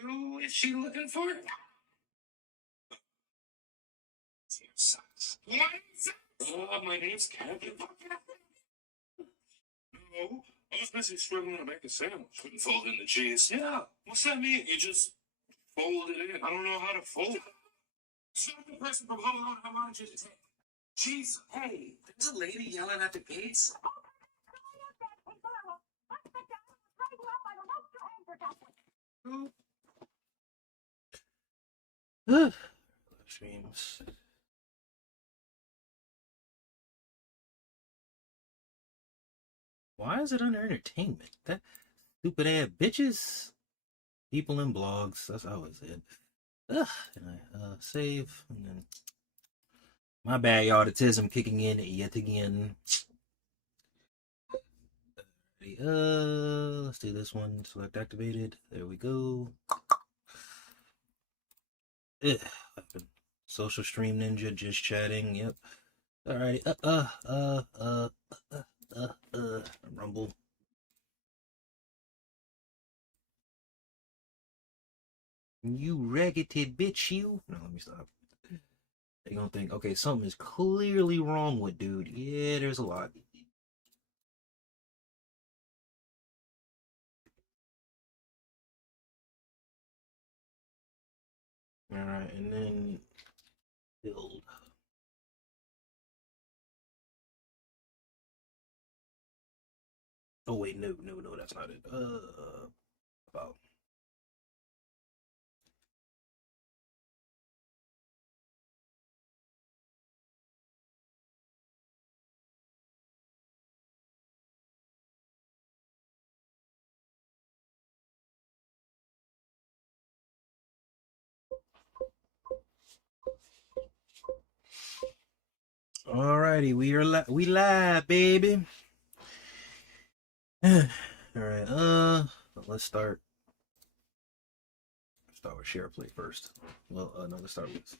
Who is she looking for? My name's Kevin. No, I was busy struggling to make a sandwich. Couldn't fold in the cheese. Yeah, what's that mean? You just fold it in. I don't know how to fold. Stop the person from how much is it? Jeez, hey, there's a lady yelling at the gates. Streams. Why is it under entertainment? That stupid ass bitches. People in blogs. That's always it. Ugh. And I save and then my bad, autism kicking in yet again. Let's do this one. Select activated. There we go. Ugh. Social stream ninja just chatting. Yep. All right. Rumble. You raggedy bitch, you. No, let me stop. They gonna think, okay, something is clearly wrong with dude. Yeah, there's a lot. All right, and then build. Oh wait, no, that's not it. About. Alrighty, we live, baby. All right, let's start. Start with share play first. Well, no, let's start with.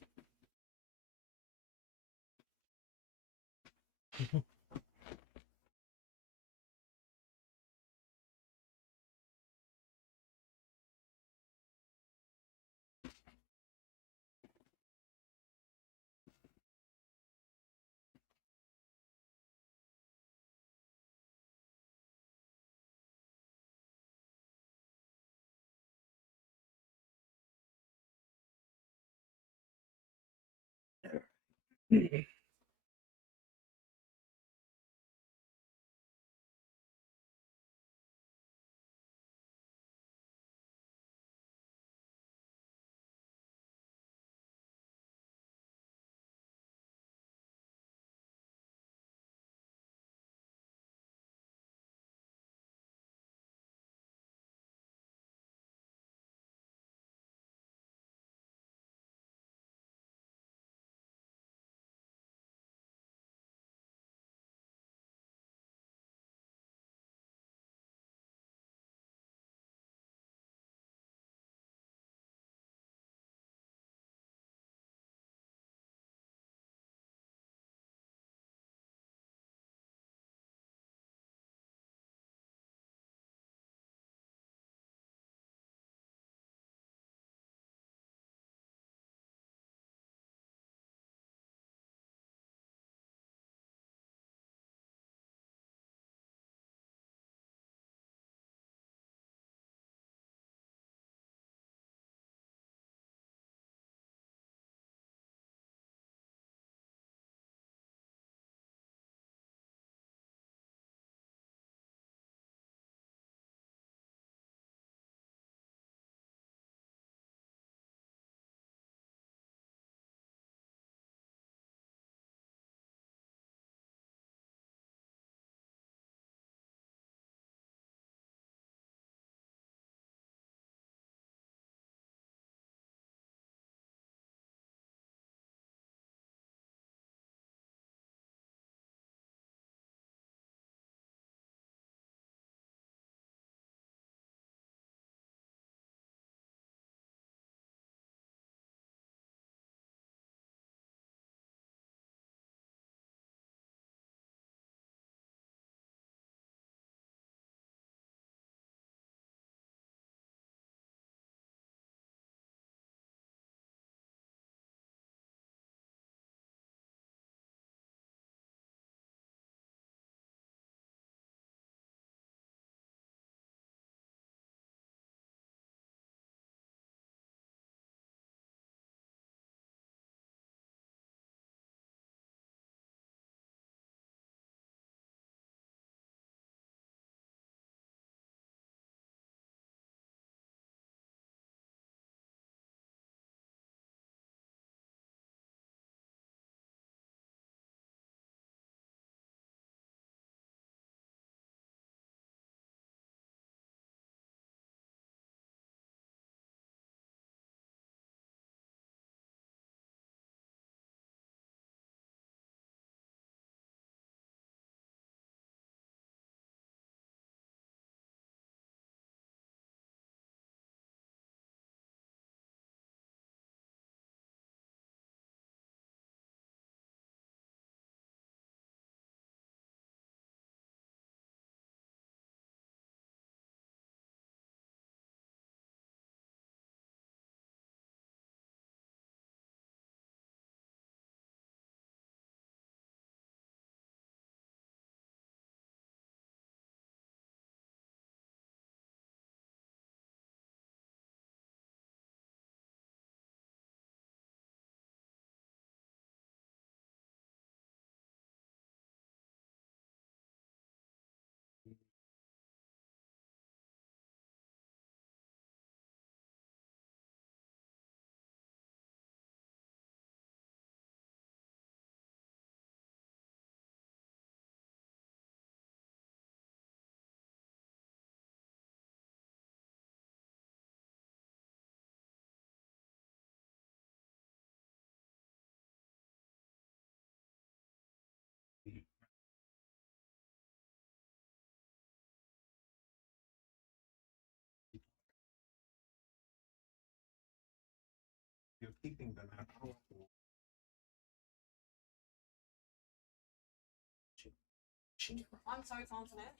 I'm so confident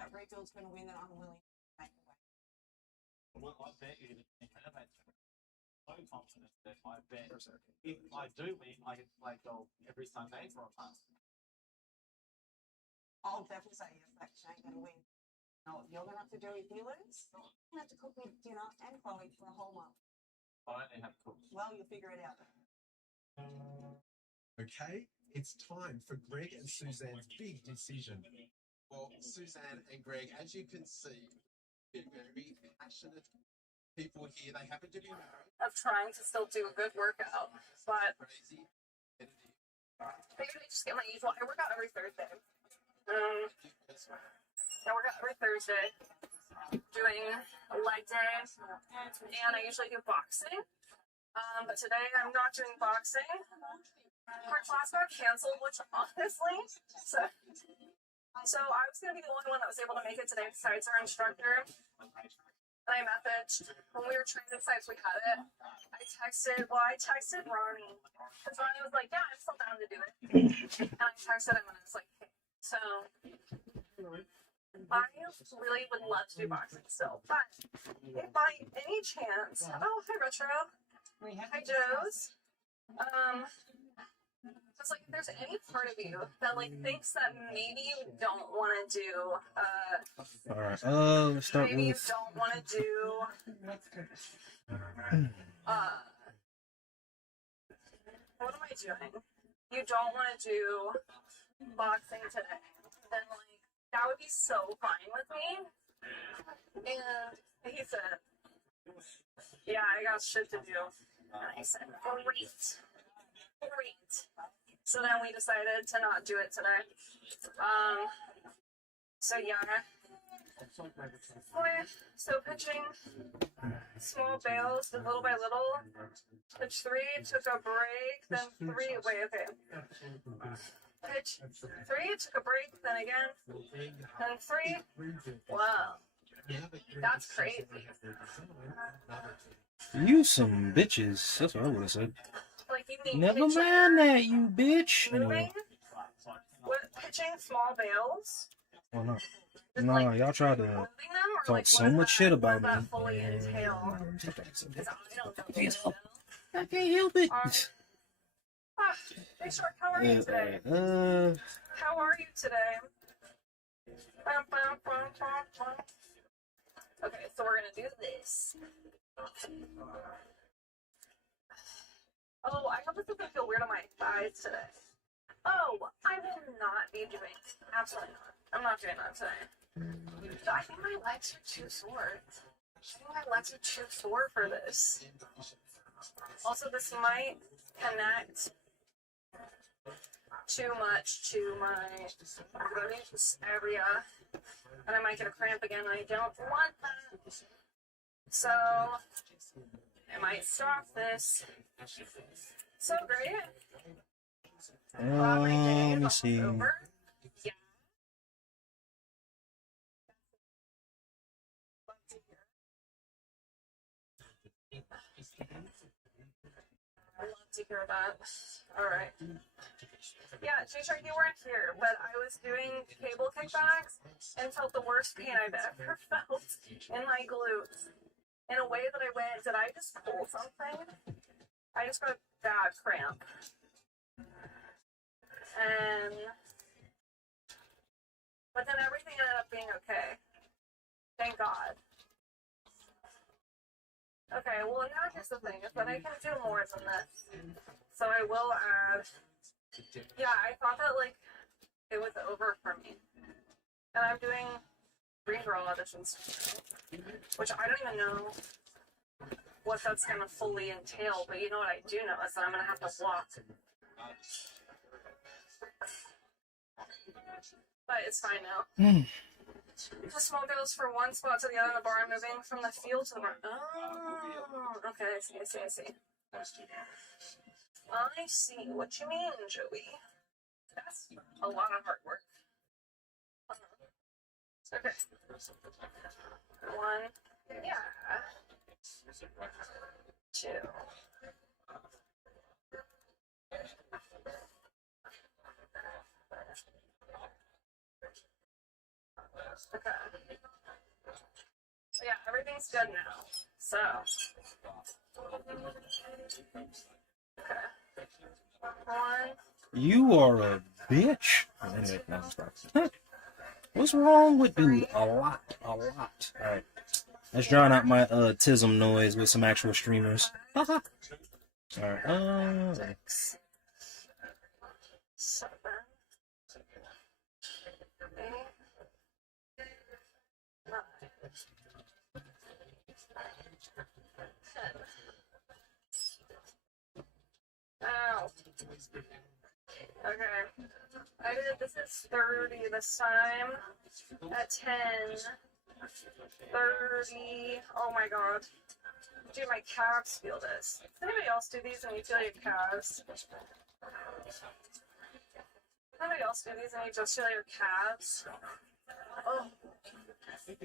that Refield's going to win that I'm willing to make the way. Well, I bet you that you can make it. So confident that I bet if I do win, I get to play golf every Sunday for a month. I'll definitely say yes, that Shane going to win. Now, what you're going to have to do if you lose, you're going to have to cook me dinner and Chloe for a whole month. I only have cooks. Well, you'll figure it out. Okay, it's time for Greg and Suzanne's big decision. Well, Suzanne and Greg, as you can see, they're very passionate people here. They happen to be married. Of trying to still do a good workout, but Crazy. I usually just get my usual. I work out every Thursday. I work out every Thursday, doing a leg day, and I usually do boxing. But today I'm not doing boxing. Our class got canceled, which honestly, so I was gonna be the only one that was able to make it today besides our instructor. And I messaged when we were trying to decide if we had it. I texted Ronnie because Ronnie was like, "Yeah, I'm still down to do it." And I texted him and I was like, "Hey, so I really would love to do boxing still, but if by any chance, oh hi Retro, hi Joe's, just like if there's any part of you that like thinks that maybe you don't want to do, All right. Let's start maybe you with. don't want to do, what am I doing? You don't want to do boxing today, then like that would be so fine with me. And he said, "Yeah, I got shit to do." And I said, "Great. So then we decided to not do it today. So yeah. So pitching small bails, did little by little. Pitch 3, took a break, then 3, okay. Pitch 3, took a break, then again, then 3. Wow. That's crazy. You some bitches. That's what I would have said. Like you mean Never pitching, mind that, you bitch. moving, Anyway. what, pitching small bails? Oh no. Just, Nah, like, y'all tried to moving them, or talk like, so what does much that- shit what about does that me. fully entail? And- 'Cause I don't know. I can't help it. Hey Shark, how are you today? How are you today? Okay, so we're gonna do this. Oh, I hope this doesn't feel weird on my thighs today. Oh, I will not be doing. Absolutely not. I'm not doing that today. I think my legs are too sore. For this. Also, this might connect too much to my glutes area, and I might get a cramp again. I don't want that. So I might stop this. So great. Glad my day let is me almost see. over. Yeah. I love to hear that. Alright. Yeah, G-Shark, you weren't here, but I was doing cable kickbacks and felt the worst pain I've ever felt in my glutes. In a way that I went, did I just pull something? I just got a bad cramp. But then everything ended up being okay. Thank God. Okay, well now here's the thing, is that I can do more than this. So I will add, yeah, I thought that like, it was over for me. And I'm doing Green Girl auditions, which I don't even know what that's gonna fully entail, but you know what I do know is that I'm gonna have to walk. But it's fine now. The small goes from one spot to the other in the bar, moving from the field to the bar. Oh, okay, I see. I see what you mean, Joey. That's a lot of hard work. Okay. 1, yeah. 2. Okay. Yeah, everything's good now. So. Okay. One. You are a bitch. Anyway, no, I'm sorry. What's wrong with dude? A lot, a lot. All right, let's drown out my tism noise with some actual streamers. All right. 6, 7, 8, 9, 10. Ow. Okay. This is 30 this time. At 10. 30. Oh my god. Dude, my calves feel this. Does anybody else do these and you feel your calves? Does anybody else do these and you just feel your calves? Oh. Dude,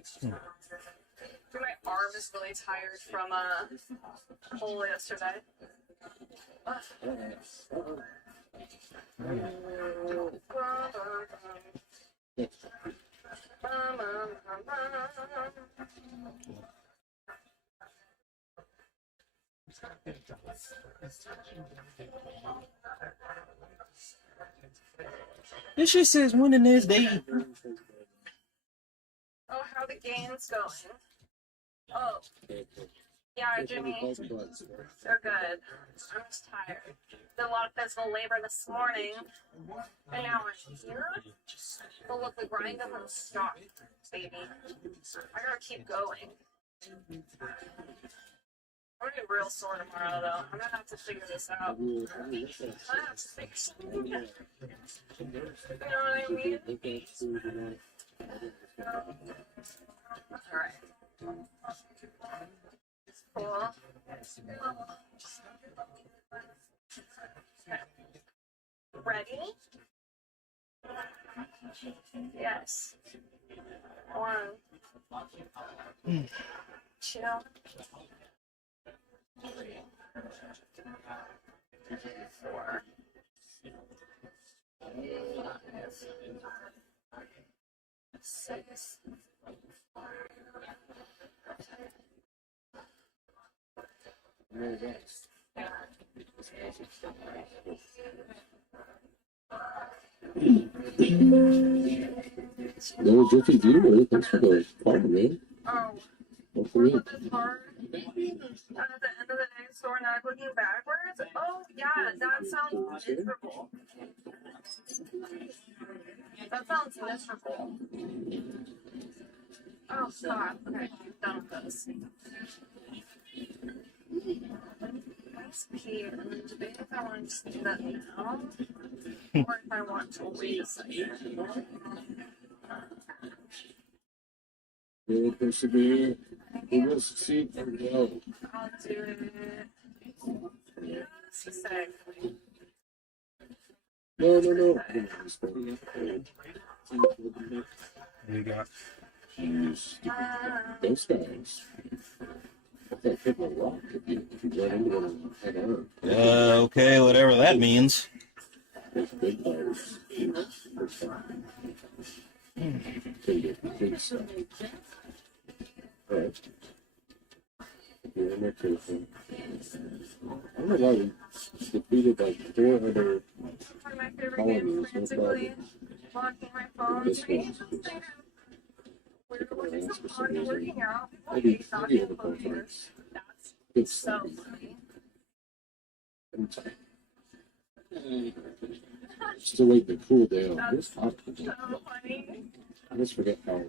my arm is really tired from pull yesterday. This shit says winning this day. Oh, how the game's going. Oh. Yeah, Jimmy. They're good. I'm just tired. Did a lot of physical labor this morning. And now I'm here. But look, the grind doesn't stop, baby. I gotta keep going. I'm gonna be real sore tomorrow, though. I'm gonna have to figure this out. I'm gonna have to figure something out. You know what I mean? Alright. Cool. Okay. Ready? Yes. 1, 2, 3, 4, 5, 6. No, Jiffy Viewer, thanks for the call, man. Oh, Don't we're forget. looking hard. And at the end of the day, so we're not looking backwards. Oh, yeah, that sounds miserable. That sounds miserable. Oh, God. Okay, I'm done with this. Let's pee and then debate if I want to do that now or if I want to wait a second. Will persevere. We will succeed and go. I'll do it. Just a sec. No. We got. Jeez. Those guys. I thought people were rock if you run into them and head on. Okay, whatever that means. Those big guys. Can get big stuff. Alright. You're in there careful. I don't know why we defeated like 400 One of my favorite games, frantically locking my phone. This Maybe one. just think we're doing some fun working out. Maybe Knocking a couple closures. times. That's Good so stuff. funny. Still waiting to cool down. That's It's hot. so funny. I just forget how.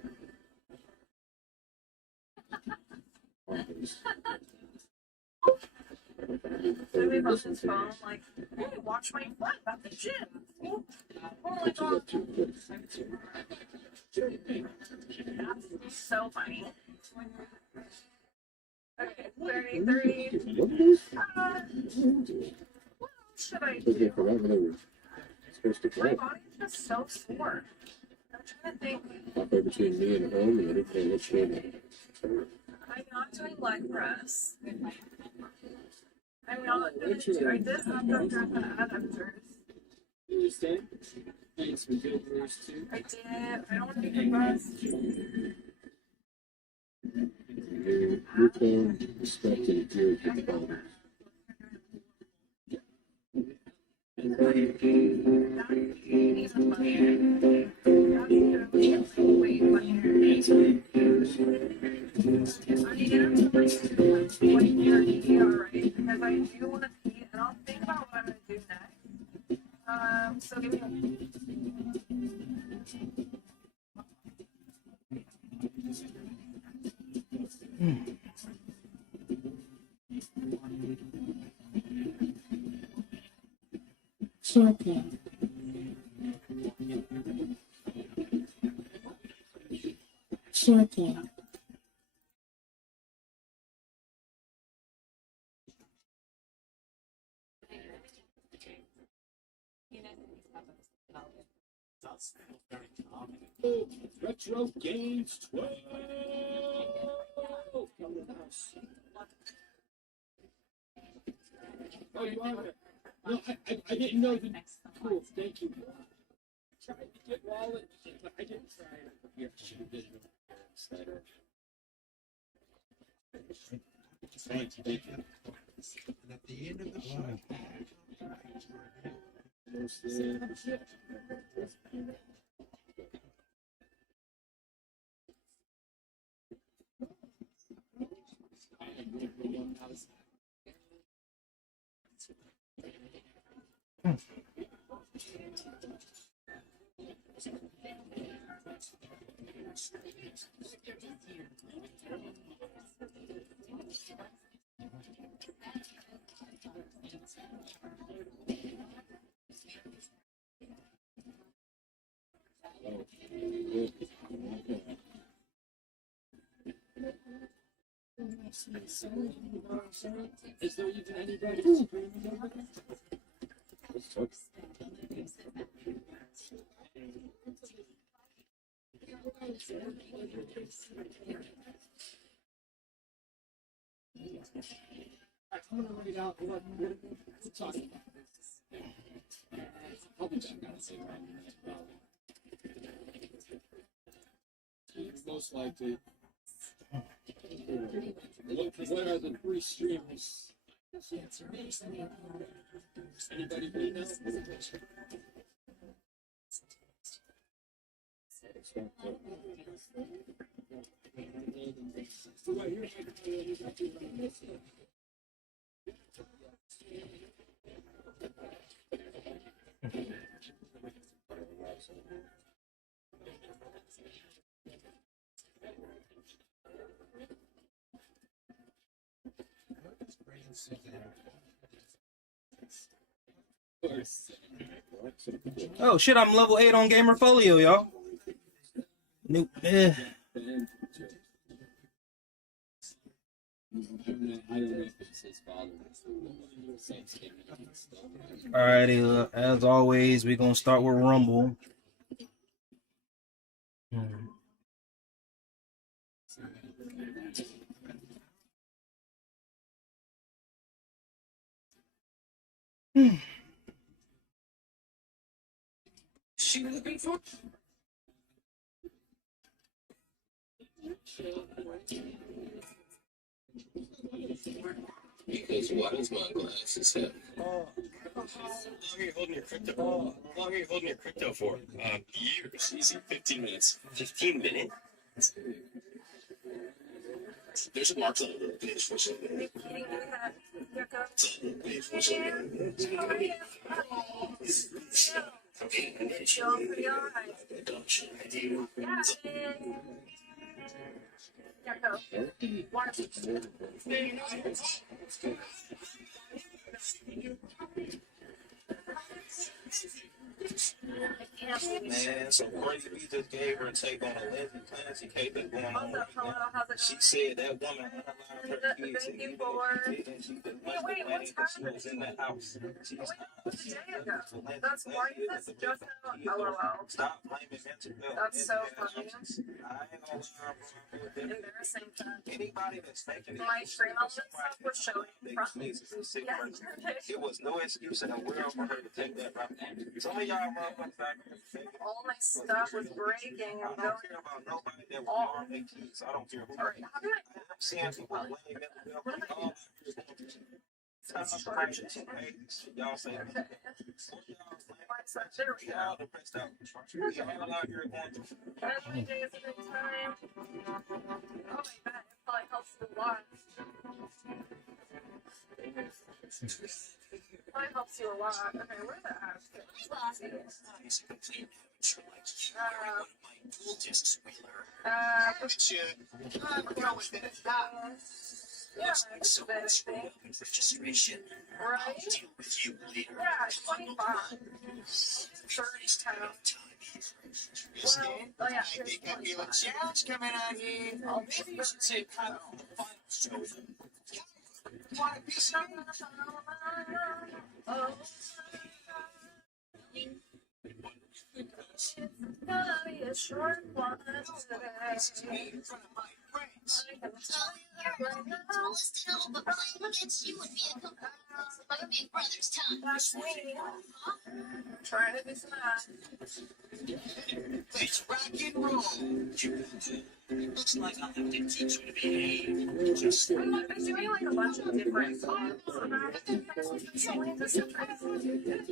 Jimmy on his phone, like, hey, watch my butt at the gym. Oh my god. That's so funny. Okay, 30. What should I do? My body's just so sore. I'm trying to think. Halfway between me and home, and everything looks good. I'm not doing leg press. I'm not gonna do. I did abductors and adductors. Understand? Thanks for Jitters too. I did. I don't want to be the best. Your phone expected to get phone. So give me Sure thing. Sure thing. That's very calming. Retro Games 12. Come to the house. Oh, you are there. No, I didn't know the. Cool, thank you. Tried to get wallet, but I didn't try it. Yeah, should have been better. Thank you. And at the end of the show, Is there even anybody screaming over there? Let's talk. I'm gonna read out what we're talking about. I'll be back on the same time. Most likely. What are the three streamers? Anybody really know? Oh shit, I'm level 8 on Gamerfolio, y'all. New, I don't know if it's his father. Alrighty, as always, we're gonna start with Rumble. She looking for? Because what is my glasses have? How long are you holding your crypto? How long are you holding your crypto for? Years. Easy. 15 minutes. 15 minutes? There's a mark on the page for something. I can't believe it. Man, so Cardi B just gave her take on a Lindsay Clancy case that's going on Hello, right now. how's it She going? said that woman unalive her kids and Thank you even for. if she didn't, she just Hey, must wait, have what's because she happening? was in the house. She's Wait, not. what's a day ago? Lindsay That's why Clancy is is this the just victim. now? She is the LOL. stop blaming mental health. That's so mental funny. absence. I ain't gonna lie, bro. Embarrassing fact. Anybody that's taking it, My stream element stuff was showing they from. sneeze is a sick Yeah, person. It was no excuse in the world for her to take that route. Some of y'all motherfuckers back in the day, all my stuff was breaking I and don't going care about nobody that was off. on their kids. I don't care who. Alright, how do I'm seeing people blame mental health on all time depression, y'all say I? Okay. Why is that? There we we go. all depressed out. We all out here going through. Every day is a good time. Oh my god, it probably helps a lot. Probably helps you a lot. Okay, where are the apps? Yeah, it's a bit, I think. Registration. Right? I'll deal with you later. Yeah, 25. 30 pounds. Well, oh yeah, here's 25. challenge coming out here. I'll Maybe you should say kind of the final show. Want a piece of it? Oh, it's gonna be a short one today. In front of my friends. I can tell you right now. But playing against you would be a complete waste of my big brother's time. That's me. Trying to do some math. Let's rock and roll. It looks like I'll have to teach you to behave. Just I'm doing like a bunch of different songs. It's only this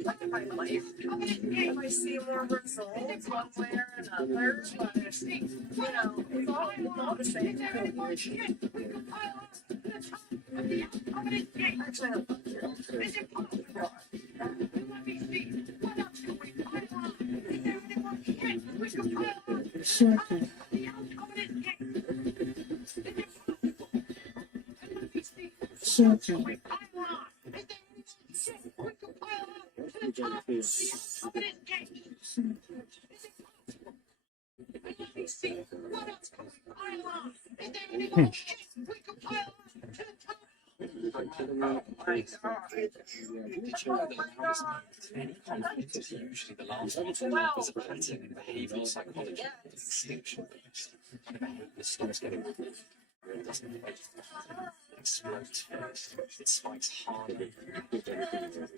like my life. If I see more results one way or another, but you know, it's all the same. Actually, oh my god. Did you know that any conflict is usually the last one? Well, There's a pattern in behavioral psychology. yes. Extinction rates. When a behavior starts getting it doesn't explode. It spikes harder. You're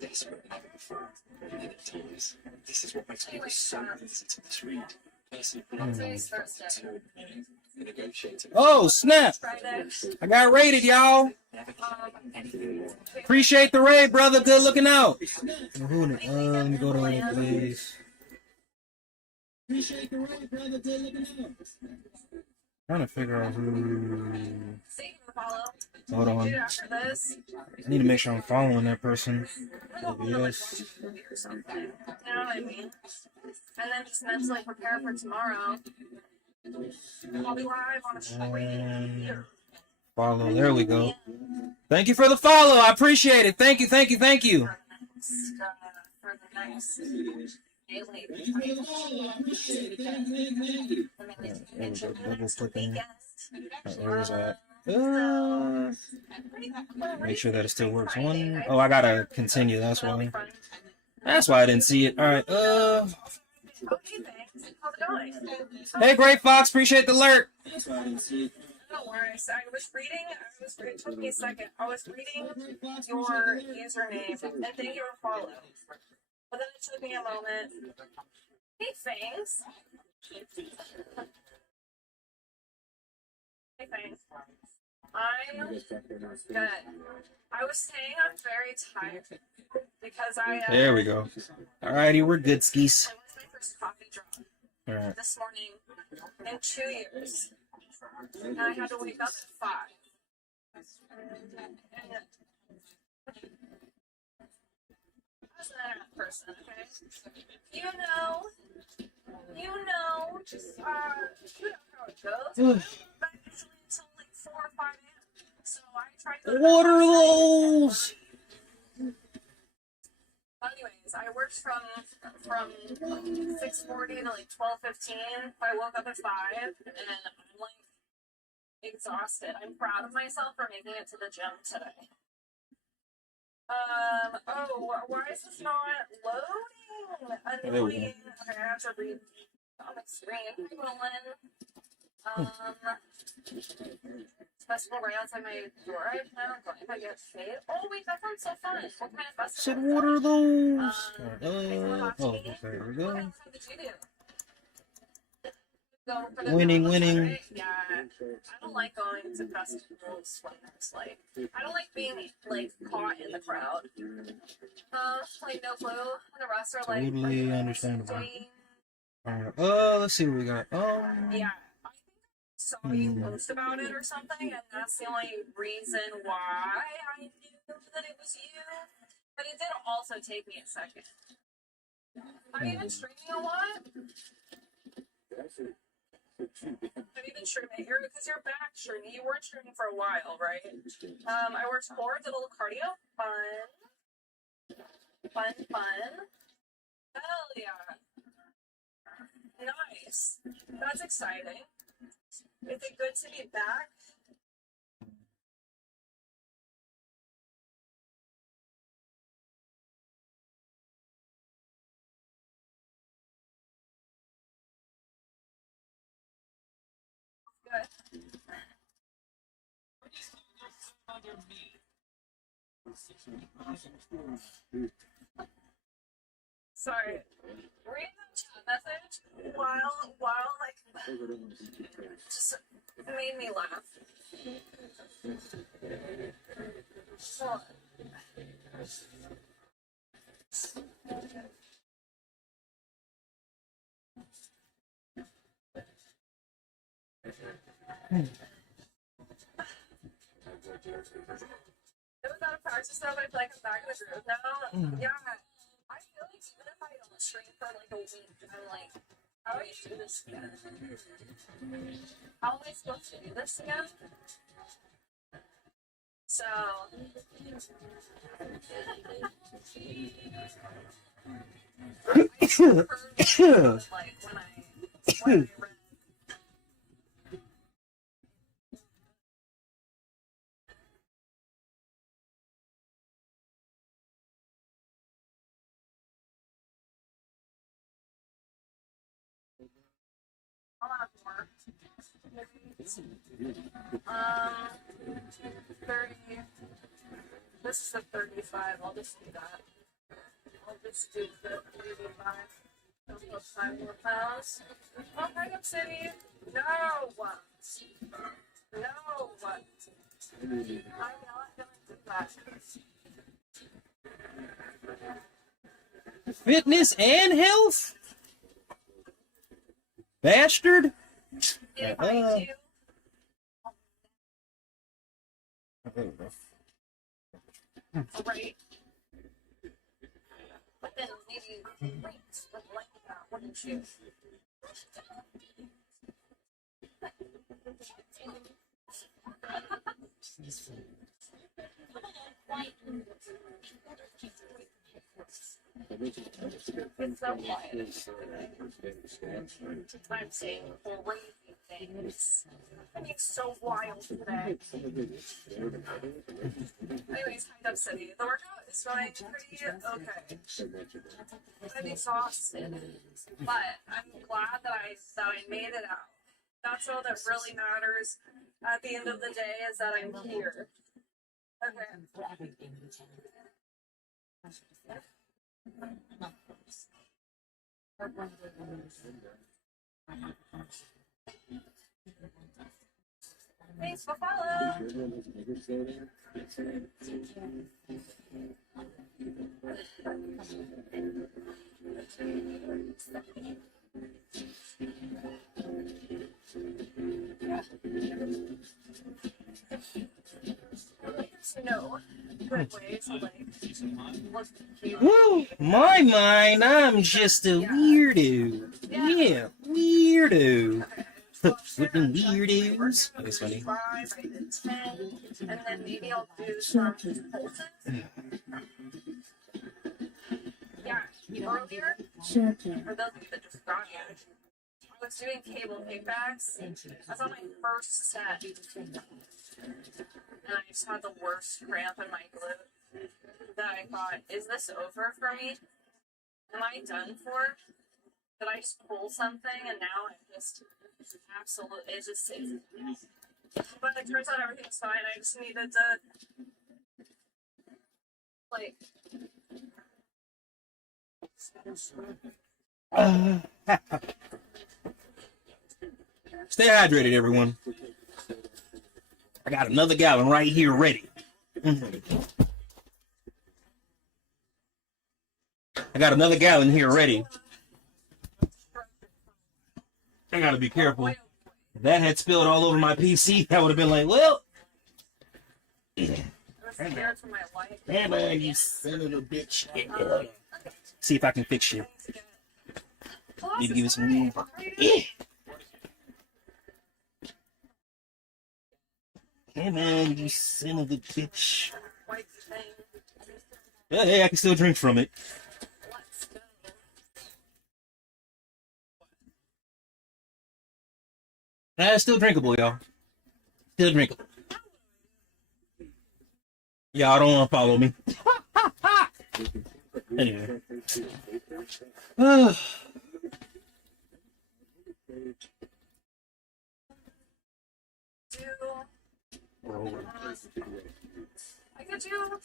desperate than ever before. And then it dies. This is what makes people so resistant to this read. Personally, Today's Thursday. negotiating. Oh snap! Friday. I got raided, y'all. Appreciate the raid, brother. Good looking out. Let me go to the place. Appreciate the right, brother. Good looking out. Trying to figure out who. See, you can follow. Hold on. Dude, after this, I need to make sure I'm following that person. we'll go to like Yes. watch a movie or something. You know what I mean? And then just mentally prepare for tomorrow. I'll be live on a stream. Follow. There we go. Thank you for the follow. I appreciate it. Thank you. Thank you. Thank you. For the next daily. Thank you for the follow. I appreciate it. Thank you. There we go. Double clicking. Weekend. Where is that? Make sure that it still works. One. Oh, I gotta continue. That's why. That's why I didn't see it. All right. Okay, thanks. How's it going? Hey, Great Fox. Appreciate the alert. That's why I didn't see it. Don't worry. So I was reading. It took me a second. I was reading your username and thank you for following. But then it took me a moment. Hey, Fangs. Hey, Fangs. I'm good. I was saying I'm very tired because There we go. Alrighty, we're good, skis. I was my first coffee drop All right. this morning in 2 years. And I had to wake up at 5. And I was an internet person, okay? You know how it goes. But usually until like 4 or 5 a.m. So I tried to go to What bed. are those? But anyways, days. I worked from 6:40 to like 12:15. I woke up at 5, and I'm like exhausted. I'm proud of myself for making it to the gym today. Oh, why is this not loading? Annoying. Okay, I have to read on the screen. Festival right outside my door. I don't know if I get paid. Oh wait, that sounds so fun. What kind of festival? Said, what are those? Oh, Okay, there we go. what did you do? Go for the Winning, dogs, winning. right? Yeah. I don't like going to festivals when there's like, I don't like being like caught in the crowd. Like no clue. And the rest are like, Totally are you understandable. staying? Alright, let's see what we got. Yeah. I saw you post about it or something, and that's the only reason why I knew that it was you. But it did also take me a second. Have you been streaming a lot? Have you been streaming? Because you're back streaming. You weren't streaming for a while, right? I worked more, did a little cardio. Fun. Hell yeah. Nice. That's exciting. Is it good to be back? Good. Sorry. Read the chat message while like just made me laugh. Hold on. It was out of practice though, but I feel like I'm back in the groove now. Yeah. I feel like even if I don't stream for like a week, I'm like, how do I do this again? How am I supposed to do this again? So like when I read I'll have more. 30. This is the 35. I'll just do that. I'll just do the 35. Don't put 5 more pounds. Oh, hang up, City. No. I'm not gonna do that. Fitness and health? Bastard? If I do, right. But then maybe links would like that, wouldn't you? It's so quiet. I'm saying crazy things. I'm being so wild today. Anyways, Hide Up City. The workout is going pretty okay. I'm exhausted, but I'm glad that I made it out. That's all that really matters at the end of the day is that I'm here. Okay. Thanks for following. No good way to like look cute. Woo! My mind, I'm just a weirdo. Yeah, weirdo. Flipping weirdos. That's funny. 5, I did 10, and then maybe I'll do some pulses. Yeah, earlier, for those that just got here, I was doing cable kickbacks. I was on my first set, and I just had the worst cramp in my glute that I thought, is this over for me? Am I done for? Did I just pull something and now I'm just absolutely, but it turns out everything's fine. I just needed to, like, Stay hydrated, everyone. I got another gallon right here ready. I got another gallon here ready. I gotta be careful. If that had spilled all over my PC, I would have been like, well. I was scared for my life. Yeah, man, you son of a bitch. See if I can fix you. Need to give it some room. Hey man, you son of a bitch. Yeah, hey, I can still drink from it. It's still drinkable, y'all. Still drinkable. Y'all don't want to follow me. Anyway. I could do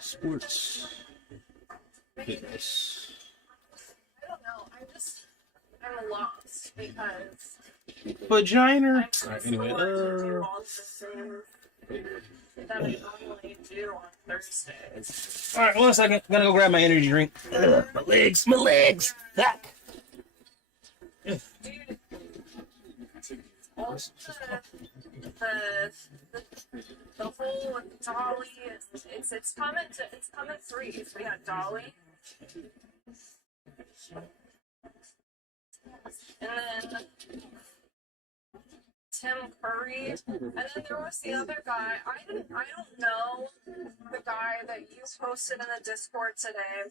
Sports. Fitness. I don't know. I'm lost because Vagina. I'm Anyway, to do all the things that I normally do on Thursdays. Alright, 1 second. I'm gonna go grab my energy drink. My legs. Back. Dude, all the whole Dolly it's coming threes. We had Dolly. And then Tim Curry, and then there was the other guy. I don't know the guy that you posted in the Discord today.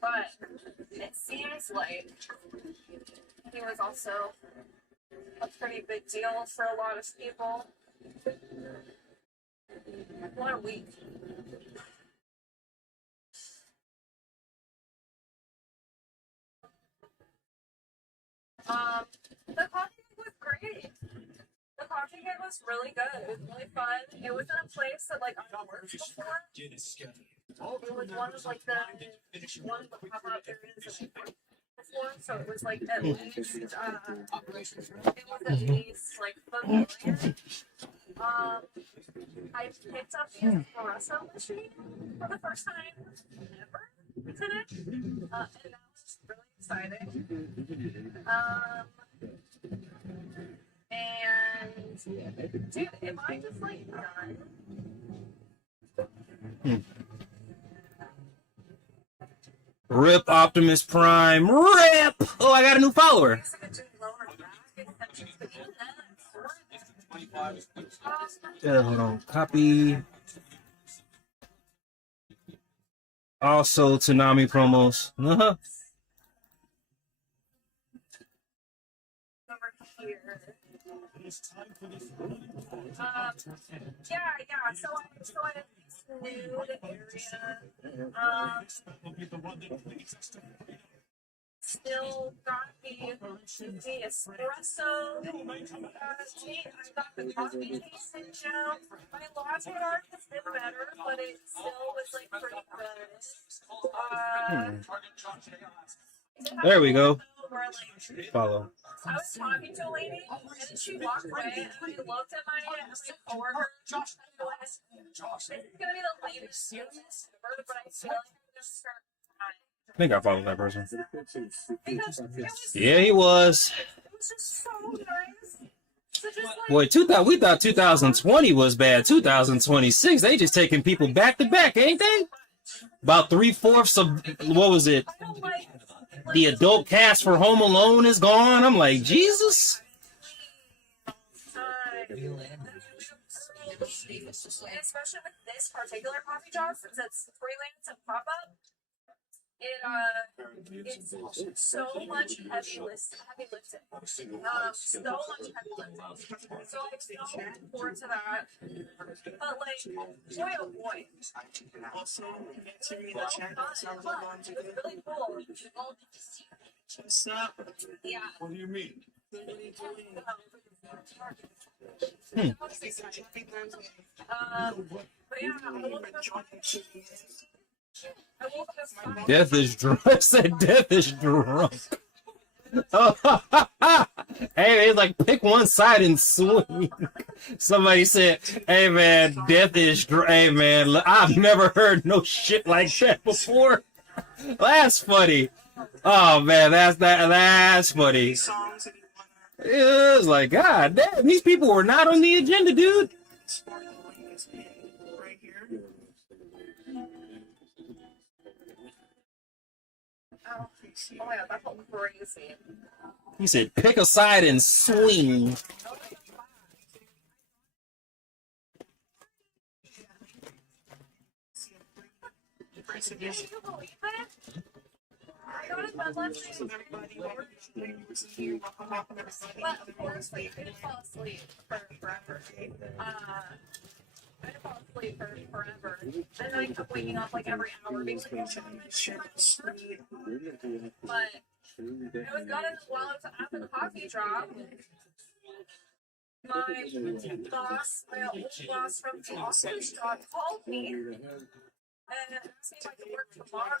But it seems like he was also a pretty big deal for a lot of people. What a week. The coffee cake was great. The coffee cake was really good. It was really fun. It was in a place that like I've worked before. It was one of like the pop-up areas that I worked before, so it was like at least like familiar. I picked up the espresso machine for the first time ever today, and that was really exciting. And dude, am I just like done? Rip Optimus Prime. Rip! Oh, I got a new follower. Hold on. Copy. Also, Tsunami promos. Over here. Yeah. So I have this nude area. Still got the espresso tea. I got the coffee tasting down. My latte art has been better, but it still was like pretty good. There we go. Where, like, Follow. I was talking to a lady, and then she walked away, and I looked at my coworker, and I went, this is gonna be the latest series ever, but I feel like I'm gonna start crying. I think I followed that person. Because it was, Yeah, he was. it was just so nice. So just like, Boy, we thought 2020 was bad. 2026, they just taking people back to back, ain't they? About 3/4 of, what was it? I don't like The adult cast for Home Alone is gone. I'm like, Jesus. especially with this particular coffee shop, since it's freelance and pop up, it's so much heavy lifting. So much heavy lifting. So I'm so looking forward to that. But like, boy oh boy. Also, to me, the Well, chat fun, sounds fun. like It was really cool. What's up? Yeah. What do you mean? But yeah, I woke up this morning. Death is drunk. I said death is drunk. Hey, it's like pick one side and swing. Somebody said, "Hey man, death is drunk." Hey man, I've never heard no shit like that before. That's funny. Oh man, that's funny. Songs that you It was like, God damn, these people were not on the agenda, dude. want to is right here. Oh my god, that felt crazy. He said, pick a side and swing. Can you believe it? I got it done last night. But of course, like, I didn't fall asleep for forever. I didn't fall asleep for forever. And then I kept waking up like every hour because I was But it was done while I was at the coffee shop. My boss, my old boss from the office job called me and asked me if I could work tomorrow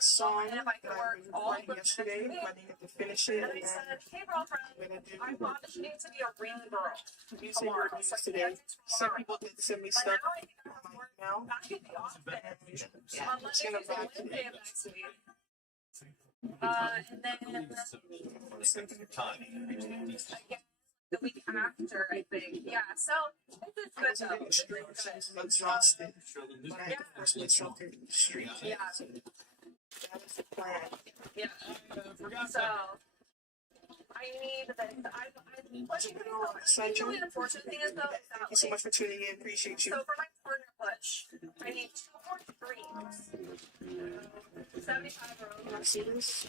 and if I could work all the next yesterday, week. but I get to finish it. And I said, hey girlfriend, I auditioned to be a ring girl You said you were tomorrow. doing So I today. can't do Some tomorrow. people did send me But stuff now I think I have to work now. back in the office Yeah, on it's Monday, gonna Tuesday, vibe Wednesday today. of next week. And then I guess the week after, I think. Yeah, so this is good though. It's really good. Exhausted, but I was with something in the street. Yeah, That was the plan. yeah. So I need this. I'm pushing myself. The really unfortunate thing is though, is Thank you that so like, much for tuning in. Appreciate you. so for my partner push, I need 2 more streams. 75 rows. See this?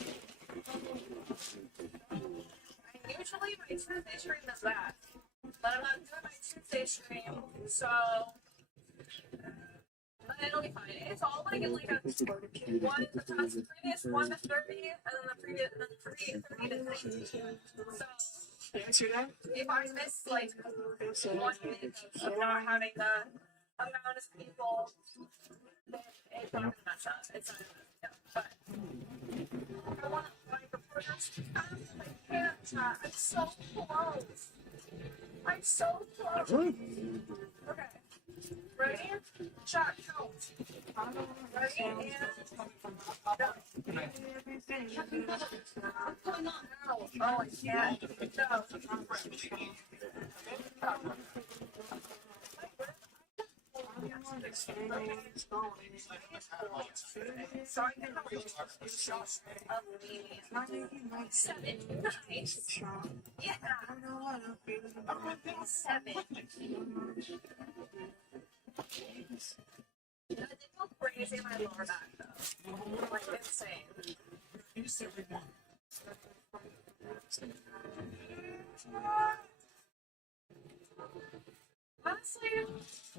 And usually my Tuesday stream is that. But I'm not doing my Tuesday stream, so it'll be fine. It's all like in like a one the previous 1 to 30 and then the previous 30 to 60. So Answer that? if I miss like 1 week of not having the amount of people, then it's not gonna mess up. It's not gonna mess up. But I want my reporters to come. I can't. I'm so close. I'm so close. Okay. Ready? Shot count. Ready? And go. Oh, I can't. Go. So I can have a shot of me. 7. Nice. Yeah. 7. I did go crazy in my lower back though. Like insane. Honestly,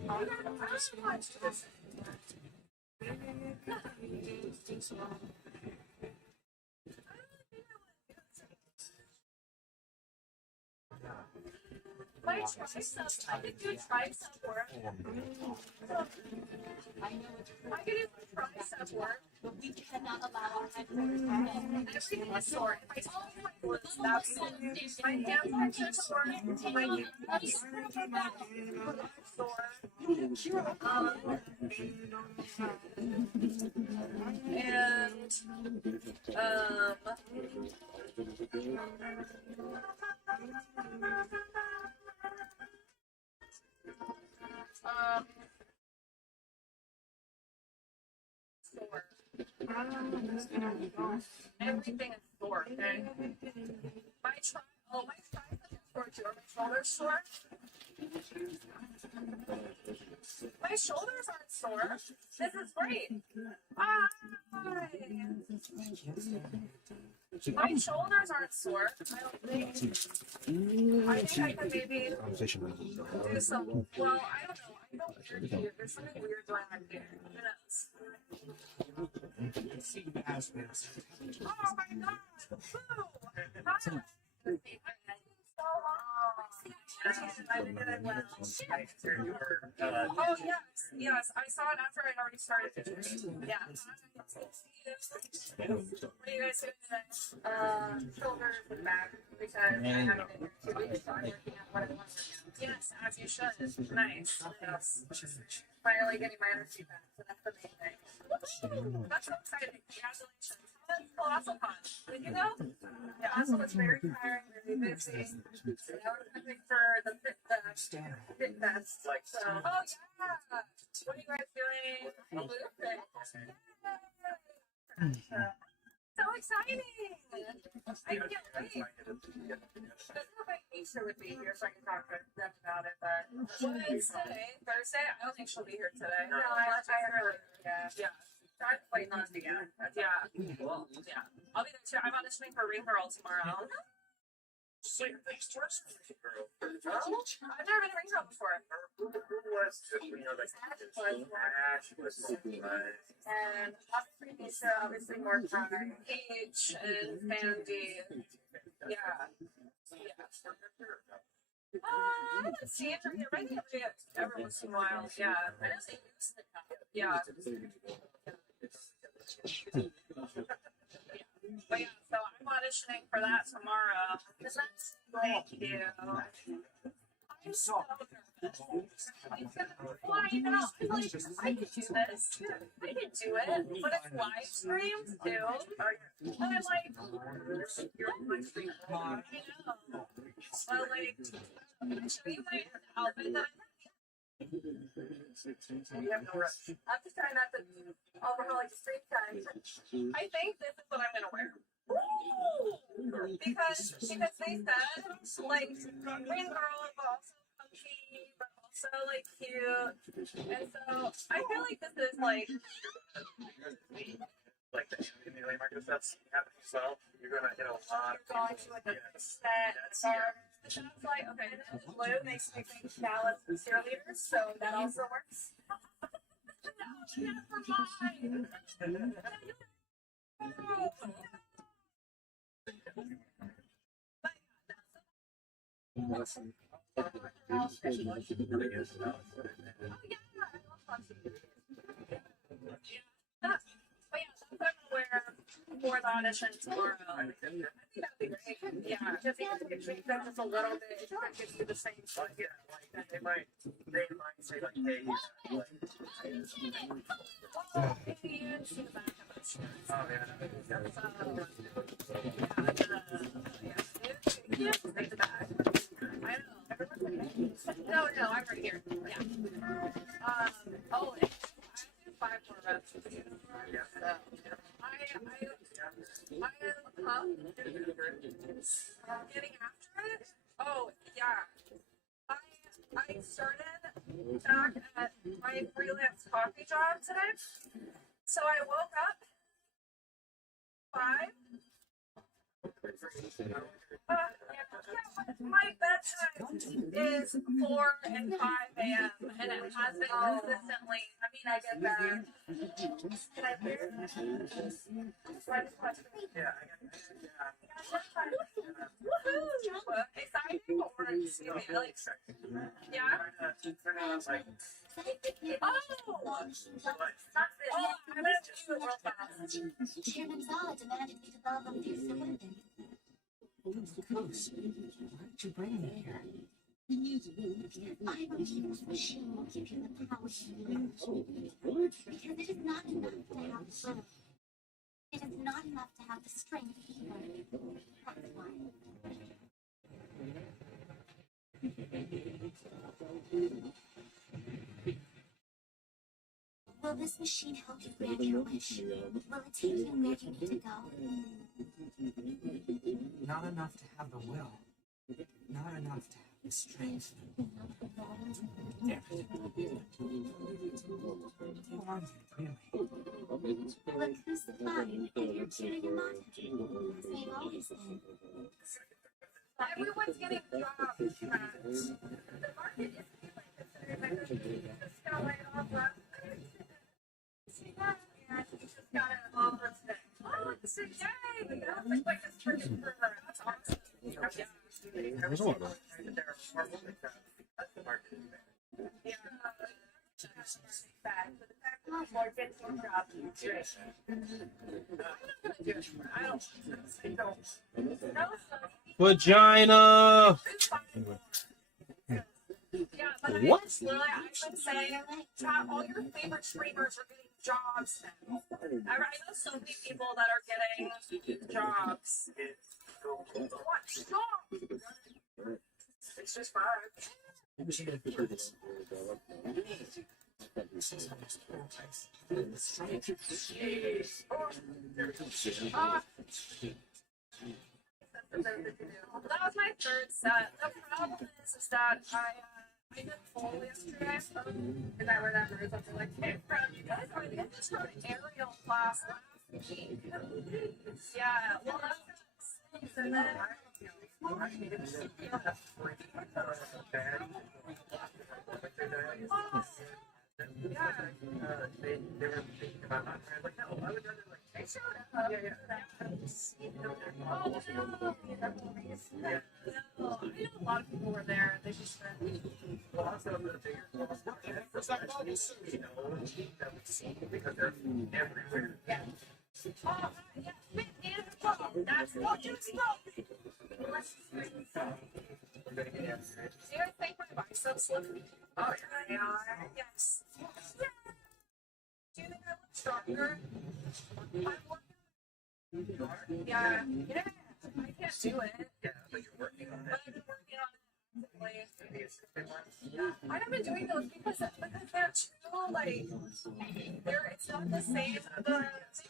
I don't watch this. My triceps, I could do tricep work. I could do tricep work. But we cannot allow hypertension. Everything is sore. If I told you my glutes, that's it. My hands are sore. My knees are sore. Sore. Everything is sore, okay? My triceps are sore too. Are my shoulders sore? My shoulders aren't sore. This is great. Hi. My shoulders aren't sore. I don't think. I think I could maybe do some. Well, I don't know. I feel weird here. There's something weird going on here. Who knows? Oh my god! Woo! Hi. I did it well. Oh yes, I saw it after I'd already started. Yeah. What are you guys doing today? Shoulders and back because I haven't been here 2 weeks, so I'm working on what I want. Yes, as you should. Nice. Yes. Finally getting my energy back, so that's the main thing. Woo! That's so exciting. Congratulations. That's colossal fun. Did you know? Yeah, also it's very tiring, very busy. Now we're coming for the Fit Fest. So, oh yeah! What are you guys doing? Balloon thing. So exciting! I can't wait. There's no way Nisha would be here so I can talk to them about it, but Wednesday, Thursday, I don't think she'll be here today. No, I really, yeah. I'm waiting on it again. Yeah. Well, yeah. I'll be there too. I'm auditioning for Ring Girl tomorrow. Say your thanks to us, girl. I've never been a Ring Girl before. Who was just when you're like, she was so nice. And obviously Nisha, obviously more time. Paige and Sandy. Yeah. I haven't seen her here. Maybe every once in a while. Yeah. I don't think yeah. But yeah, so I'm auditioning for that tomorrow. Thank you. I'm so nervous. Well, I know. Like, I could do this. I could do it. But it's live streamed too. And I'm like, you're on my stream. I know. So like, show you my outfit that I'm just trying not to overhaul like the stream time. I think this is what I'm gonna wear. Because they said like Ring Girl is also funky but also like cute. And so I feel like this is like the anime market that's happening as well. You're gonna get a lot. You're going to like a set or the shop's like, okay, and then blue makes me think Dallas cheerleaders, so that also works. No, never mind. For the audition tomorrow. I think that'd be great. Yeah, just because it changes them just a little bit, it could get you the same thing. Yeah, like they might say like, hey, like, well, if you see the back of it, sure. oh yeah, Yeah, take the back. I know. No, I'm right here. Yeah. Oh, I have 5 more reps to do. So, getting after it? Oh, yeah. I started back at my freelance coffee job today. So I woke up 5. My bedtime is 4 and 5 a.m. and it has been consistently. I mean, I get that. Can I hear? yeah, Woohoo! Exciting or excuse me, like, yeah. like, Oh, I'm gonna do it real fast. Chairman Zala demanded me to welcome these women. Who's the coast? Why did you bring me here? I believe this machine will give you the power you need. Because it is not enough to have the will. It is not enough to have the strength either. That's why. Will this machine help you grant your wish? Will it take you where you need to go? Not enough to have the will. Not enough to have The strength enough evolved. Look who's fine, and you're cheering him on. As they've always been. Everyone's getting jobs. The market is feeling considering my just got laid off last week. And we just got an offer today. Oh, it's today! That was like this freaking forever. That's awesome. Yeah. There's one. Yeah. More get more jobs. I don't. Vagina. Yeah, but What? Literally, I've been saying, chat, all your favorite streamers are getting jobs now. I know so many people that are getting jobs. What? Stop! It's just fun. That was my third set. The problem is that I did full yesterday, and I remember something like, hey, friend, you guys are in this from aerial class last week. Yeah, well, that's and then They were thinking about not trying, like, no, I would rather, like, hey, shut up. Yeah. Oh, no. I know a lot of people were there. They just Well, also, the bigger because they're everywhere. yeah. Oh, yeah. That's what you spoke. Do you guys think my biceps look? Oh, yeah. Yes. Yeah. Do you think I look stronger? I'm working. Yeah. I can't do it. Yeah, but you're working on But it. I've been working on it. I haven't been doing those because they're too like it's not the same. The handles,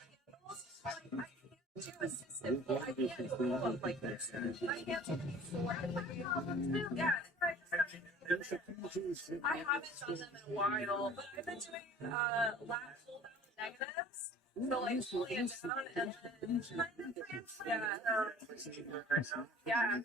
like I can't do assisted pull. I can't do pull up like this. I can't do these four. Yeah, I haven't done them in a while, but I've been doing lat pull down the negatives. So like pulling it down and then yeah.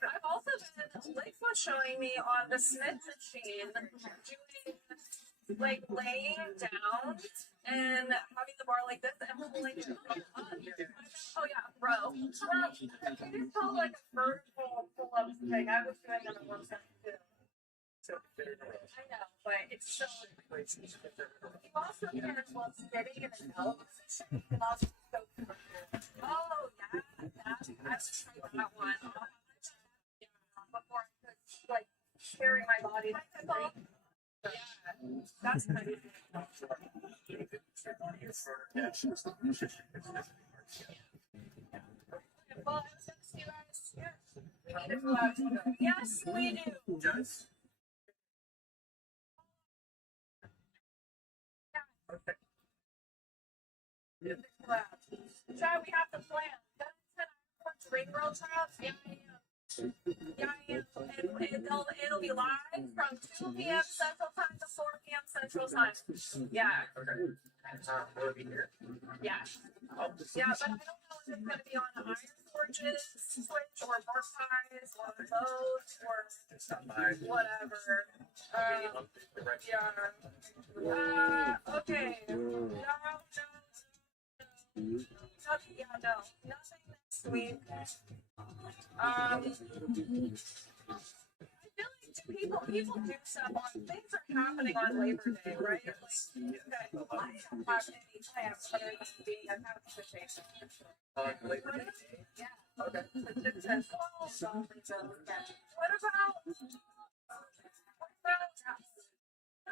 I've also been Blake was showing me on the Smith machine doing like laying down and having the bar like this and pulling it up. Oh yeah, bro. It is called like a vertical pull-up thing. I was doing it on one side too. I know, but it's so you also can as well sitting in an L position. You can also go through. Oh yeah, I should try that one. Yeah, before I could like carry my body. Yeah, that's pretty good. Well, I was gonna see you guys. Yes, we need to go out together. Yes, we do. Yes. Chad, we have to plan. That's ring roll trials. Yeah, and it'll be live from 2 p.m. Central Time to 4 p.m. Central Time. Yeah. Will it be here? Yeah. Yeah, but I don't know if it's going to be on Iron Forges, Switch, or Mark Pies, or both, or whatever. Yeah. Okay. No, nothing next week. I feel like people do stuff on things are happening on Labor Day, right? Like, okay, I don't have any plans other than being a conversation. Yeah. Okay. What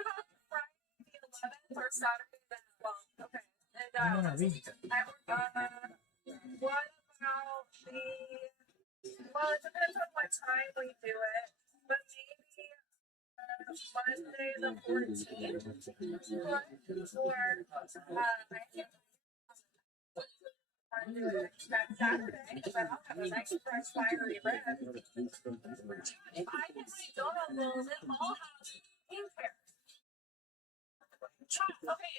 about Friday the 11th or Saturday the 12th? Okay. And what about well, it depends on what time we do it, but maybe Monday the 14th or That Saturday, because I'll have a nice fresh fiery red. If I get my donut rolls, it all has pink hair. Okay.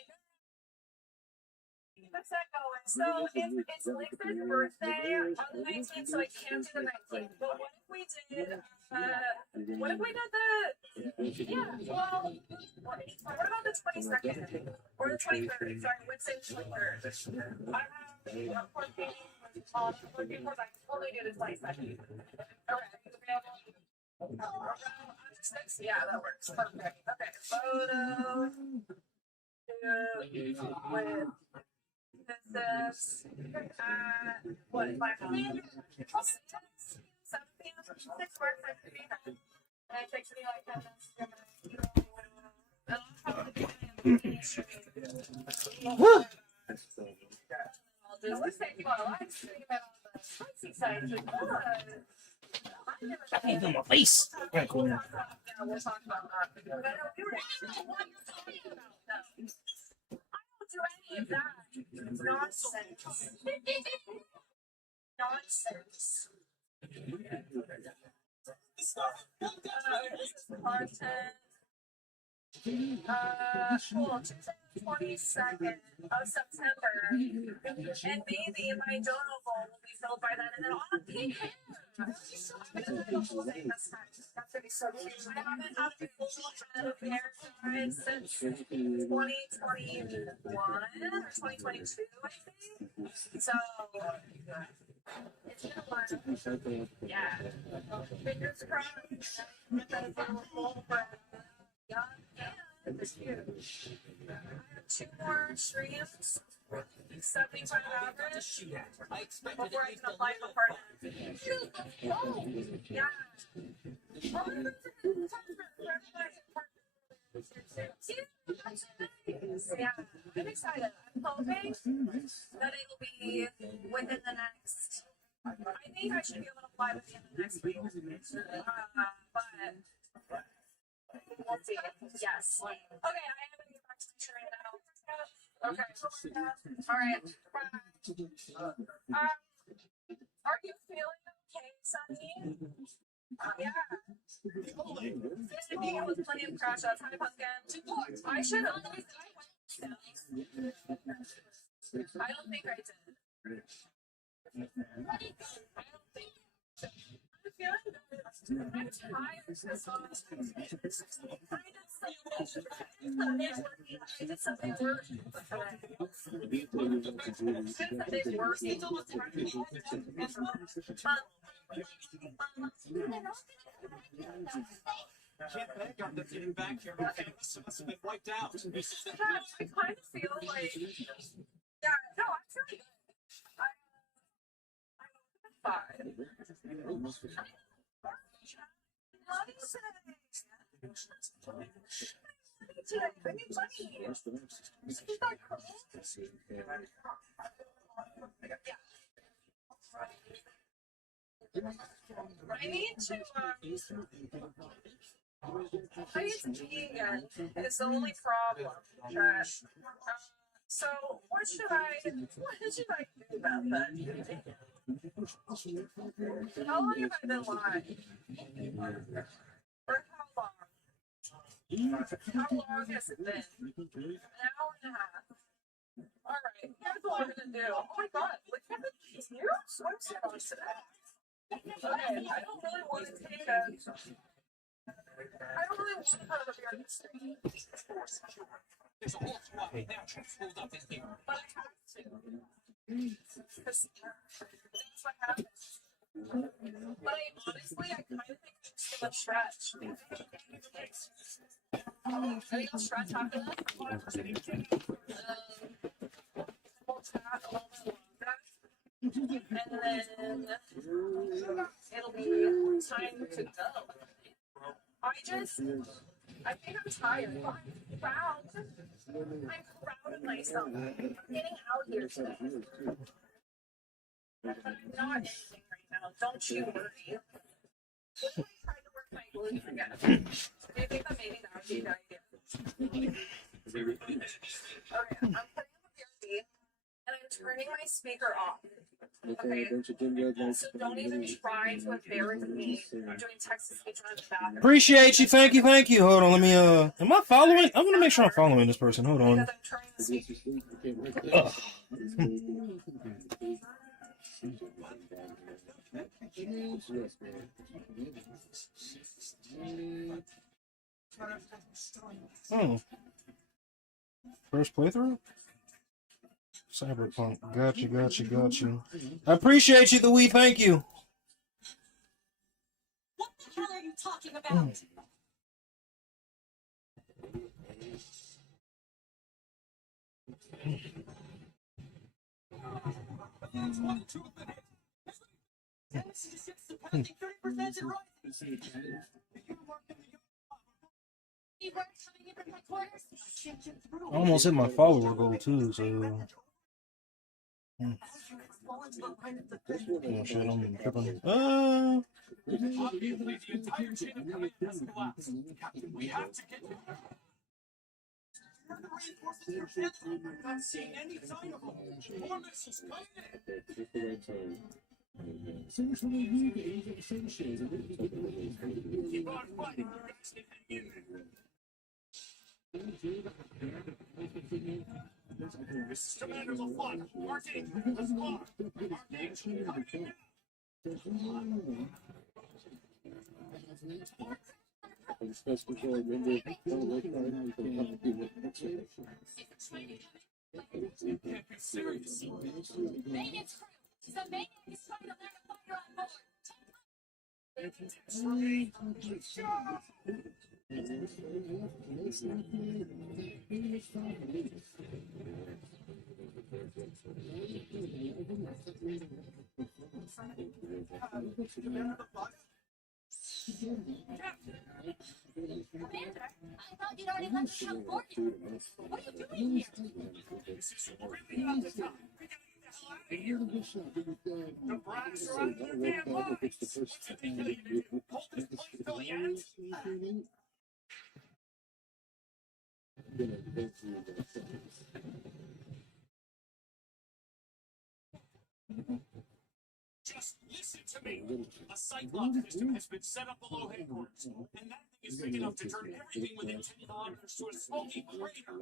How's that going? So it's Lickford's birthday on the 19th, so I can't do the 19th. But what if we did? What if we did the? Yeah. Well, what about the 22nd or the 23rd? Sorry, Wednesday the 23rd. I have working on working for. I can only do the 22nd. Okay. Yeah, that works. Perfect. Okay. Photo. With. This is what 5 p.m. 7 p.m. 6 works for me. And it takes me like 10 minutes to I'll just take you on a live stream and on the spicy side because I can't feel my face. Right, cool. yeah, we'll talk about that. But I know we were asking what you're talking about though. Do any of that nonsense. Nonsense. This is content. Cool. Tuesday the 22nd of September. And maybe my donut bowl will be filled by then, and then I'll have pink hair. I'm gonna do the whole thing this time. That's gonna be so cute. I haven't had a full head of hair since 2021 or 2022, I think. So it's been a while. Yeah. Fingers crossed. Get that little bowl for young and this cute. I have 2 more streams. 75 average before I can apply for part of it. Yeah. Yeah, I'm excited. I'm hoping that it'll be within the next. I think I should be able to apply by the end of next week. But we'll see. Yes. Okay, I am going to get back to the train now. Okay. All right. Are you feeling okay, Sunny? Yeah. Vegan with plenty of crash outs. Hi, Pumpkin. I should always. I don't think I did. I don't think. I'm feeling good. I'm tired. I did something worse. Can't bank on them getting back here. Okay, this must have been wiped out. I kind of feel like, yeah, no, I'm feeling good. I'm fine. I need money. Isn't that cool? I need to pee again. It's the only problem. So what should I do about that? How long have I been live? Or how long? How long has it been? An hour and a half. Alright, here's what we're gonna do. Oh my god, look at this new swimsuit on today. Okay, I don't really want to take a. I don't really want to put a beer on the street. There's a whole lot of naturals pulled up in here. But I have to. Because that's what happens. But honestly, I kind of think it's just too much stretch. I think I'll stretch after this. We'll chat a little bit longer. And then it'll be time to go. I think I'm tired. I'm proud. I'm proud of myself. I'm getting out here today. But I'm not anything right now. Don't you worry. I'm trying to work my glutes again. Do you think that maybe that would be the idea? Okay, I'm putting on the BRB and I'm turning my speaker off. Okay. So don't even try to embarrass me doing text to speech on the bathroom. Appreciate you. Thank you. Thank you. Hold on. Let me, am I following? I'm going to make sure I'm following this person. Hold on. Because I'm turning the speaker. Ugh. Oh. First playthrough? Cyberpunk. Got you. I appreciate you, the Wii. Thank you. What the hell are you talking about? I almost hit my follower goal too, so. Oh shit, I'm tripping. Obviously, the entire chain of command has collapsed. Captain, we have to get to the reinforcements are I'm not seeing any sign of them. More missiles coming in. Essentially, you guys are associated with the Keep on fighting. You guys can hang in there. This is Commander LaFont. Archangel, respond. Archangel, coming in. You can't be serious. Maintenance crew! Some maniac is trying to light a fire on board! It's for me. Commander, I thought you'd already left the ship aboard. What are you doing here? This is really not the time. We gotta get the hell out of here. The brass are out of their damn minds. What's the big deal? Hold this place till the end? Just listen to me. A Cyclops system has been set up below headquarters, and that thing is big enough to turn everything within 10 kilometers to a smoky crater.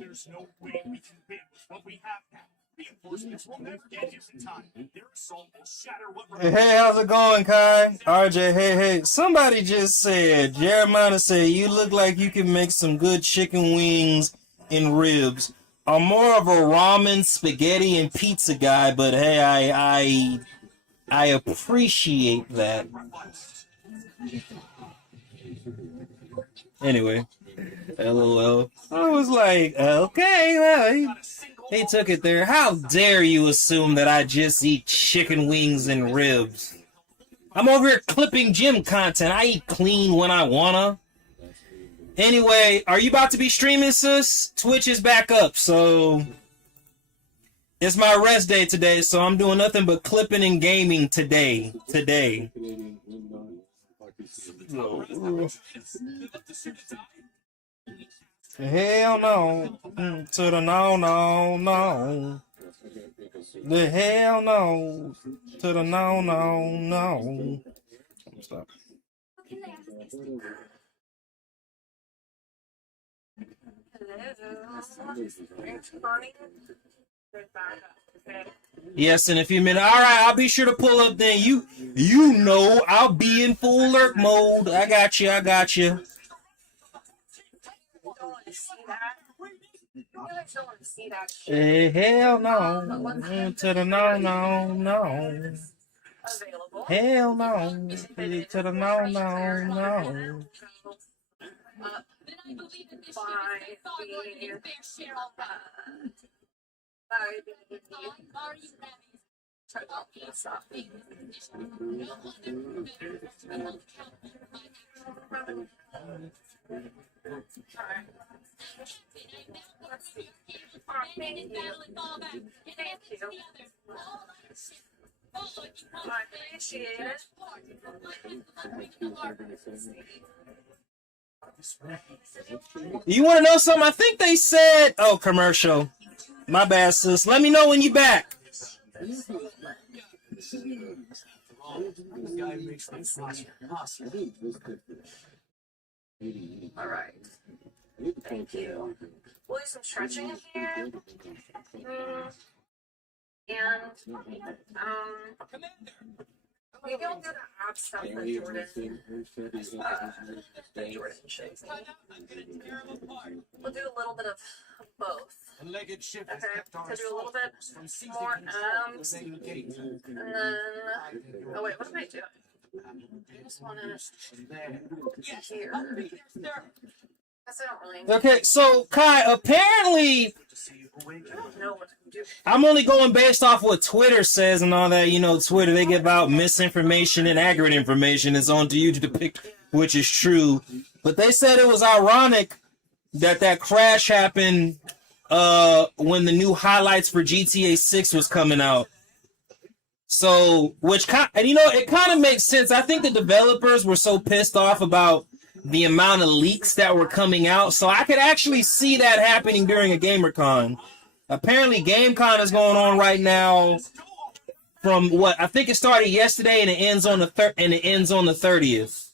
There's no way we can win with what we have now. Reinforcements will never get here in time. Their assault will shatter what Hey, how's it going, Kai? RJ, hey. Somebody just said, Jeremiah said, you look like you can make some good chicken wings and ribs. I'm more of a ramen, spaghetti, and pizza guy, but hey, I appreciate that. Anyway, LOL. I was like, okay, well, he took it there. How dare you assume that I just eat chicken wings and ribs? I'm over here clipping gym content. I eat clean when I wanna. Anyway, are you about to be streaming, sis? Twitch is back up, so it's my rest day today, so I'm doing nothing but clipping and gaming today. Hell no. To the no. The hell no. To the no. Stop. Yes, in a few minutes. All right, I'll be sure to pull up then. You know I'll be in full lurk mode. I got you. Hell no. To the no. Hell no. To the no. Then I believe that this ship is going far more than its fair share already. Are you ready? All these things in addition, no other crew members will count under my action. Captain, I now order your able to end this battle and fall back, and hand it to the others. All other ships, follow you from I appreciate it. port, my original harbor. You want to know something? I think they said, oh, commercial. My bad, sis. Let me know when you back. Guy makes things possible. All right. Thank you. We'll do some stretching in here. And maybe I'll do the ab stuff that Jordan shows me. We'll do a little bit of both. Okay, so do a little bit more abs, and then, oh wait, what am I doing? I just want to here. Guess I don't really Okay, so Kai, apparently, I don't know what to do. I'm only going based off what Twitter says and all that. You know, Twitter, they give out misinformation and accurate information. It's on to you to depict which is true. But they said it was ironic that crash happened when the new highlights for GTA 6 was coming out. So, and you know, it kind of makes sense. I think the developers were so pissed off about the amount of leaks that were coming out. So I could actually see that happening during a GamerCon. Apparently, GameCon is going on right now from what I think it started yesterday and it ends on the 30th.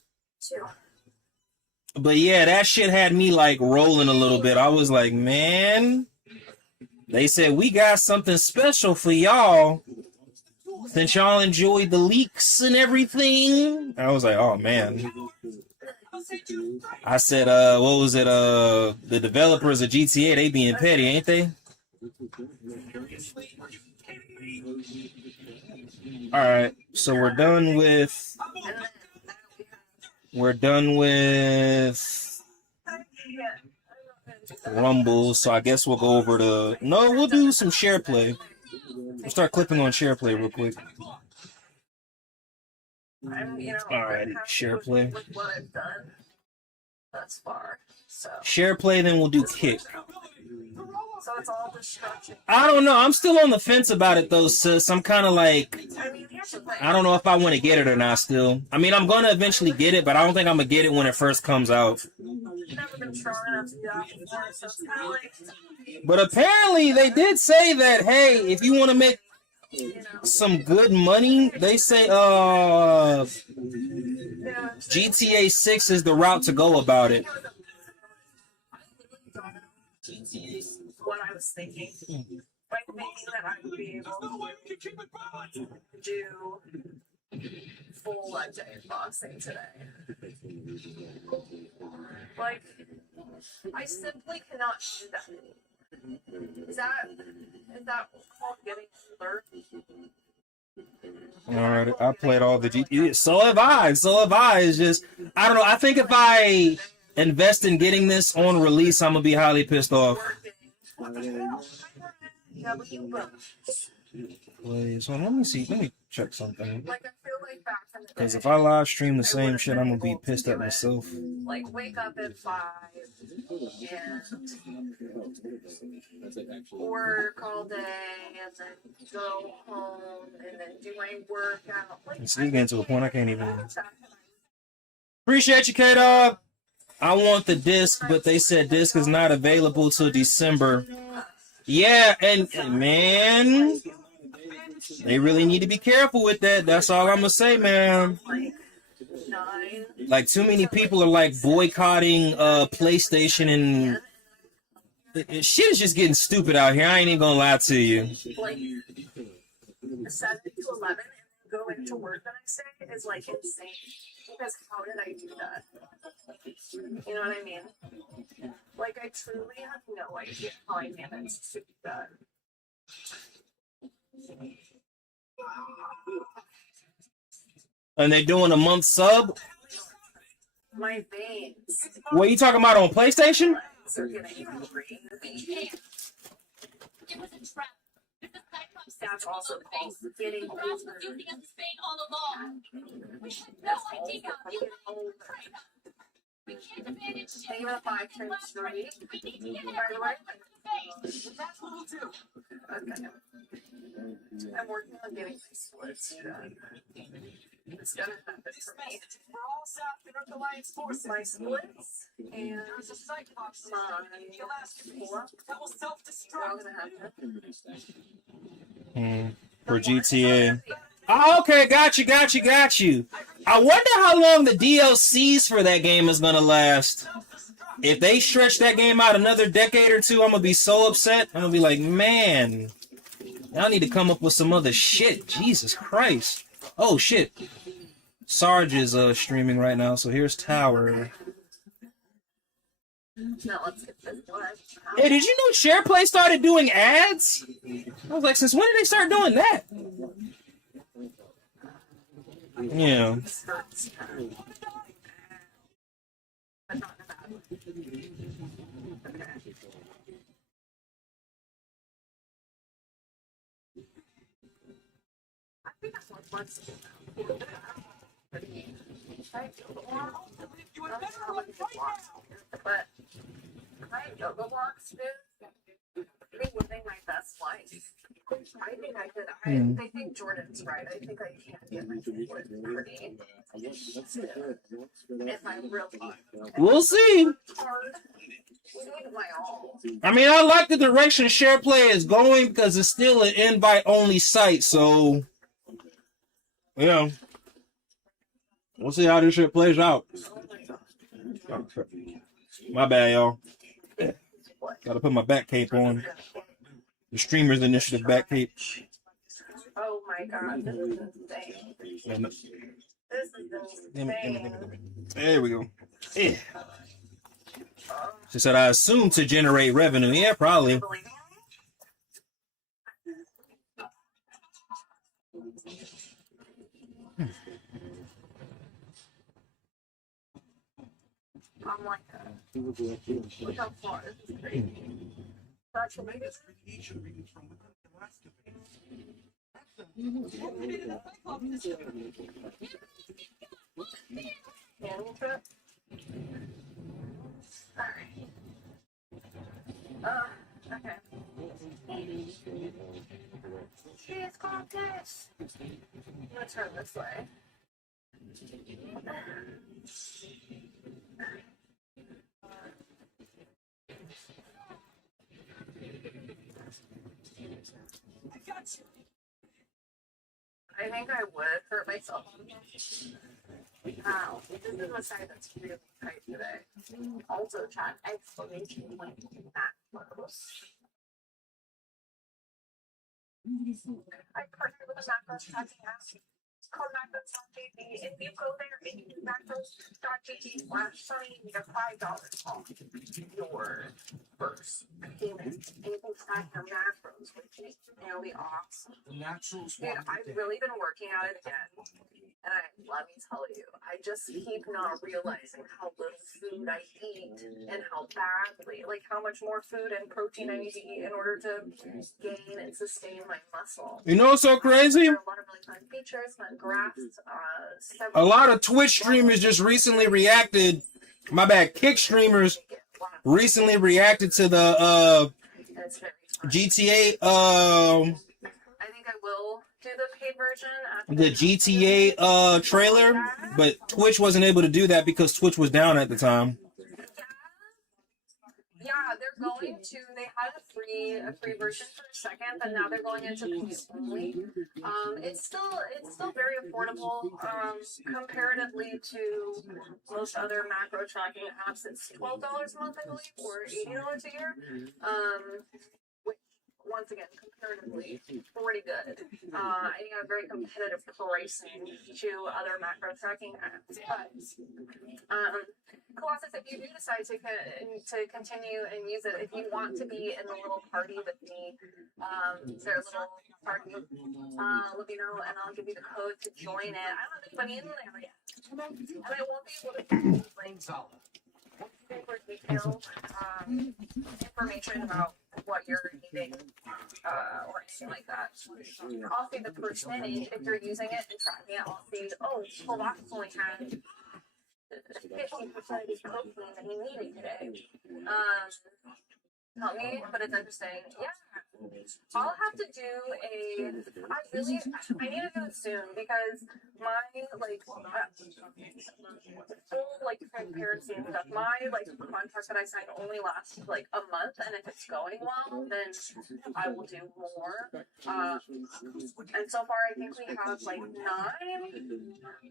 But yeah, that shit had me like rolling a little bit. I was like, man, they said we got something special for y'all since y'all enjoyed the leaks and everything. I was like, oh man. I said, what was it? The developers of GTA, they being petty, ain't they? All right, so we're done with Rumble. So I guess we'll go over to we'll do some share play. We'll start clipping on share play real quick. Alrighty, share play. With what I've done thus far. So Share play, then we'll do kick. it's all destruction. I don't know. I'm still on the fence about it though, sis. I'm kind of like, I mean, here's the thing. I don't know if I want to get it or not still. I mean, I'm going to eventually get it, but I don't think I'm going to get it when it first comes out. I've never been strong enough to do that before, so it's kind of like, But apparently they did say that, hey, if you want to make some good money, they say GTA 6 is the route to go about it. what I was thinking. Like thinking that I would be able to do full legendary boxing today. Like, I simply cannot do that. Is that called getting older? Alright, I played all the GTA. So have I. It's just, I don't know. I think if I invest in getting this on release, I'm gonna be highly pissed off. Wait, so let me see. Let me check something. Like, I feel like back in the day, Because if I live stream the same shit, I'm gonna be pissed at myself. like, wake up at 5 and work all day and then go home and then do my workout. Like, It's getting to a point I can't even. Appreciate you, K-Dog. I want the disc, but they said disc is not available till December. Yeah, and man, they really need to be careful with that. That's all I'm gonna say, man. Like, too many people are like boycotting PlayStation, and shit is just getting stupid out here. I ain't even gonna lie to you. Like, 7 to 11 and go into work the next day is like insane. Because how did I do that? You know what I mean? Like, I truly have no idea how I managed to do that. And they're doing a month sub. My veins What are you talking about on PlayStation? are getting hungry. It was a trap. That's also called getting older. Using us as bait all along. We had no idea. You we can't abandon shit. Think about 5 turns straight. We need to get By everyone the way, to the face. that's what we'll do. Okay. I'm working on getting my splits done. It's gonna happen for me. We're all South North Alliance forces. My splits and There's a Cyclops my the Alaska base core that will are all self-destruct. gonna happen. For GTA. Oh, okay, got you. I wonder how long the DLCs for that game is gonna last. If they stretch that game out another decade or two, I'm gonna be so upset. I'm gonna be like, man, y'all need to come up with some other shit. Jesus Christ. Oh shit. Sarge is streaming right now, so here's Tower. Now let's get this one. Hey, did you know SharePlay started doing ads? I was like, since when did they start doing that? Yeah. I think that's what's flexible now. But my yoga blocks, dude, they living my best life. I think I could. I think Jordan's right. I think I can get my foot pretty if I'm really We'll see. hard. Need my all. I mean, I like the direction SharePlay is going because it's still an invite-only site, so yeah. We'll see how this shit plays out. My bad, y'all. Gotta put my back cape on. The Streamers Initiative back cape. Oh my god, this is insane. This is insane. There we go. Yeah. She said, I assume to generate revenue. Yeah, probably. I'm like, look how far this is crazy. That's amazing. Animal trip? Alright. Okay. She's got this. I'm gonna turn this way. I think I would hurt myself. Wow, this is a side that's really tight today. Also, chat exclamation point that close. I partnered with a macro tracking app. It's called macros.gg. If you go there and you do macros.gg/sunny, you get $5 off your first payment. And you can track your macros with me. It'll be awesome. The naturals Dude, I've really been working at it again. And let me tell you, I just keep not realizing how little food I eat and how badly, like how much more food and protein I need to eat in order to gain and sustain my muscle. You know what's so crazy? There are a lot of really fun features, fun graphs, A lot of Twitch streamers just recently reacted. My bad, Kick streamers recently reacted to the GTA I think I will do the paid version after the GTA trailer, but Twitch wasn't able to do that because Twitch was down at the time. Yeah, they're going to. They had a free version for a second, but now they're going into paid only. It's still very affordable comparatively to most other macro tracking apps. It's $12 a month, I believe, or $80 a year. Which, once again, comparatively pretty good. I think I have very competitive pricing to other macro tracking apps. But Colossus, if you do decide to continue and use it, if you want to be in the little party with me, their little party, let me know and I'll give you the code to join it. I don't have anybody in there yet, and I won't be able to give you like super detailed information about what you're eating or anything like that. I'll see the percentage if you're using it and tracking it. I'll see, oh, Colossus only had 50% of his protein that he needed today. tell me, but it's interesting. Yeah, I'll have to do I need to do it soon because my full transparency and stuff. My contract that I signed only lasts a month, and if it's going well, then I will do more. And so far, I think we have 9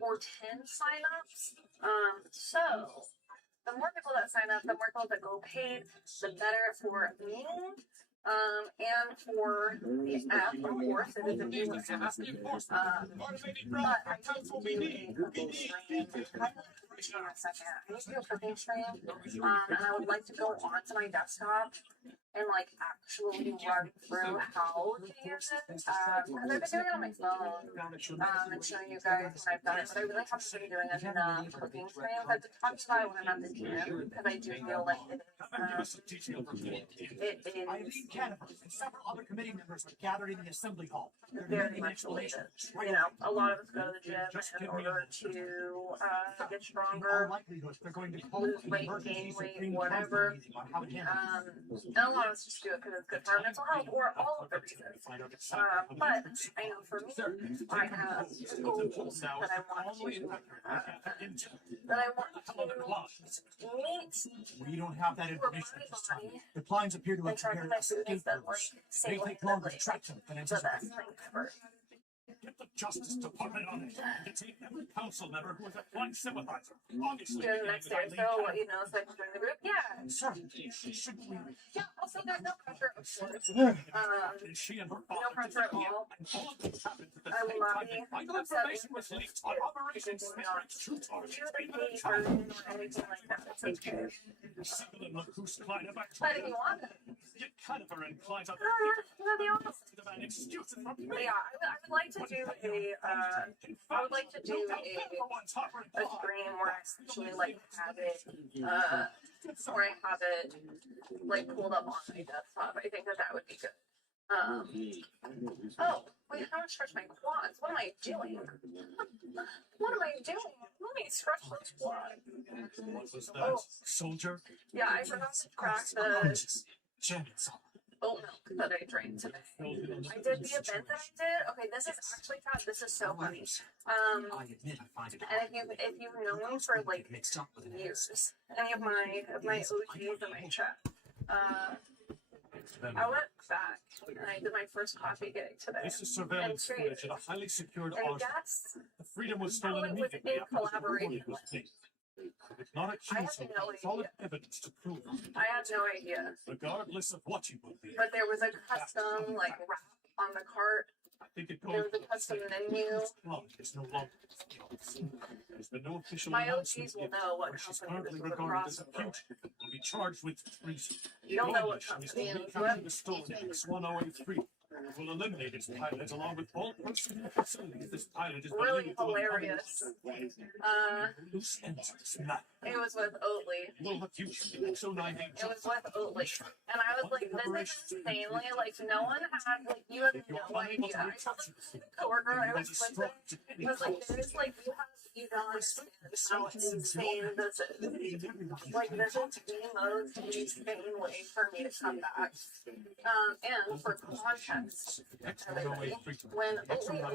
or 10 signups. So the more people that sign up, the more people that go paid, the better for me. And for the app, of course, it is a new app. But I don't do a cooking stream. In a second. I need to do a cooking stream. And I would like to go onto my desktop and actually run through how to use it. Because I've been doing it on my phone. And showing you guys when I've done it, but I really haven't been doing enough cooking streams. I've been talking about it when I'm at the gym because I do feel like it is. Eileen Canniver and several other committee members are gathered in the assembly hall. Very much related. You know, a lot of us go to the gym in order to get stronger, They're going to call lose weight, gain weight, whatever. And a lot of us just do it because it's good for our mental health or all of the reasons. But I know for me, I have goals that I want to meet. We don't have that information at this time. The plans appear to have prepared a scapegoats. They take longer to track them than anticipated. Get the Justice Department on it. Detain every council member who is a blind sympathizer. Obviously, During the next day or so, what you know, so I can join the group. Yeah. Shouldn't we? Yeah, also there's no pressure, of course. She and her No pressure at all. all of this happened at the I same love time you. that vital information was leaked on Operation Truth Do the page version or anything like that. It's okay. Single and Lacrosse Klein about But if you want it, get Canniver and Klein's other you're the opposite. demand excuses from But yeah, I would like to do I would like to do a stream where I actually have it where I have it pulled up on my desktop. I think that would be good. Oh, wait, how do I stretch my quads? What am I doing? What am I doing? Let me stretch those quads. What was that? Oh. Soldier? Yeah, I forgot to crack the oat milk that I drank today. I did the event that I did. Okay, this is actually Chad, this is so funny. And if you've known me for years, any of my OGs in my chat, I went back and I did my first coffee gig today. This is surveillance footage at a highly secured And arsenal. guess The freedom was how stolen it was immediately in after the collaboration recording was with. made. It's not I accused had of no solid idea. evidence to prove it. I had no idea. Regardless of what you believe, But there was a custom wrap on the cart. I think it There goes was a custom menu. It's no longer there's been no official My announcement OGs will yet, know what but she's company currently this was regarded as across a fugitive and will be charged with treason. You'll know what Goldfish is company the it is. recaptured the stolen X-1083. Will eliminate its pilot along with all personnel and facilities. This pilot is Really believed to have hilarious. loose ends. Snap. It was with Oatly. Will have used the X-09 It was with Oatly. And I was like, this is insanely, no one had, you have no idea. I told the coworker I was with, I was like, you don't understand how insane this is. This is the most insane way for me to come back. And for context, everybody, when Oatly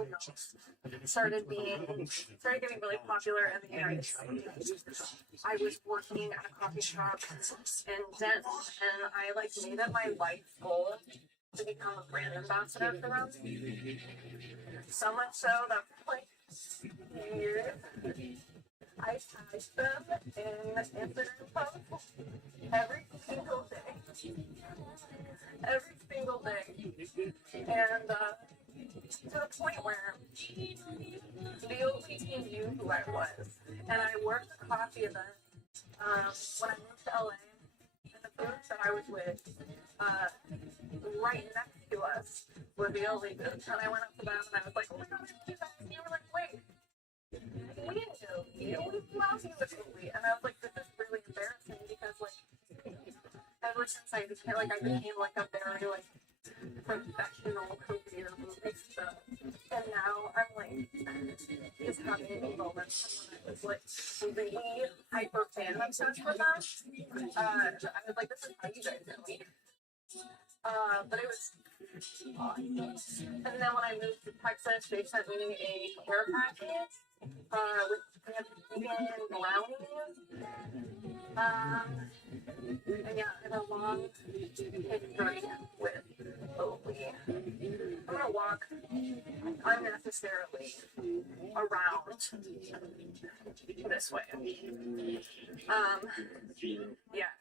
started getting really popular in the United States, I was working at a coffee shop in Denton, and I made it my life goal to become a brand ambassador for them. So much so that for years, I tagged them in Instagram posts every single day. Every single day. And to the point where the Oatly team knew who I was. And I worked a coffee event when I moved to LA. And the booth that I was with, right next to us, was the Oatly booth. And I went up to them and I was like, oh my god, I love you guys. And they were like, wait, we didn't know you. We love you with Oatly. And I was like, this is really embarrassing because, ever since I became, a very, professional career barista. And now I'm, just having moments when I was, really hyper fan obsessed with them. I was like, this is how you guys know me. But it was fun. And then when I moved to Texas, they sent me a care package with vegan brownies. And yeah, I have a long history with Oatly. I'm gonna walk unnecessarily around this way. Yeah.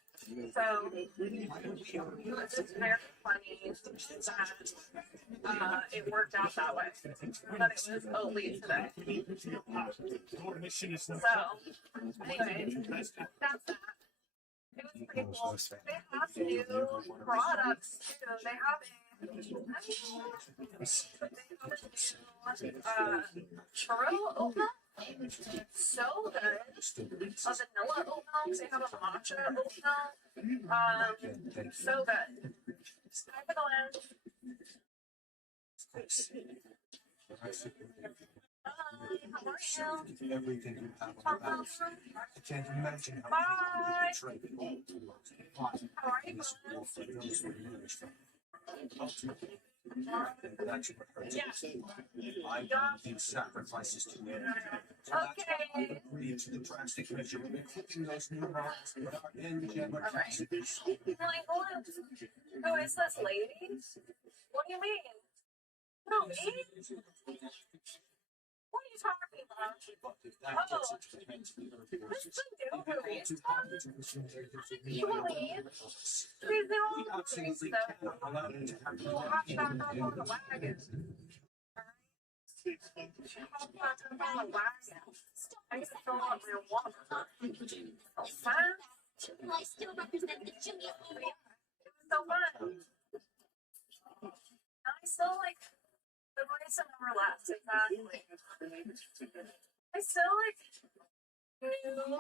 So it's just very funny that it worked out that way. That it was Oatly today. So anyway, that's that. It was pretty cool. They have new products too. They have a churro oat milk. So good. A vanilla oat milk. They have a matcha oat milk. So good. Time to go in. How are you? Everything you have on the back. I can't imagine how Bye. How are you? That's what hurts. Yeah. I don't think sacrifices to win. Okay. Agree to the drastic measure of equipping those neurons with our angelic Alright. Like, who is this lady? What do you mean? No, me? What are you talking about? Oh, this is a new movie. Actually, she's the only absolutely stuff. cannot allow them to have We'll hop back up on the wagon. Hop back up on the wagon. I can fill up my water. So fast. I still represent the junior hero. It was so fun. I still like the voice of never left, exactly. I still like knew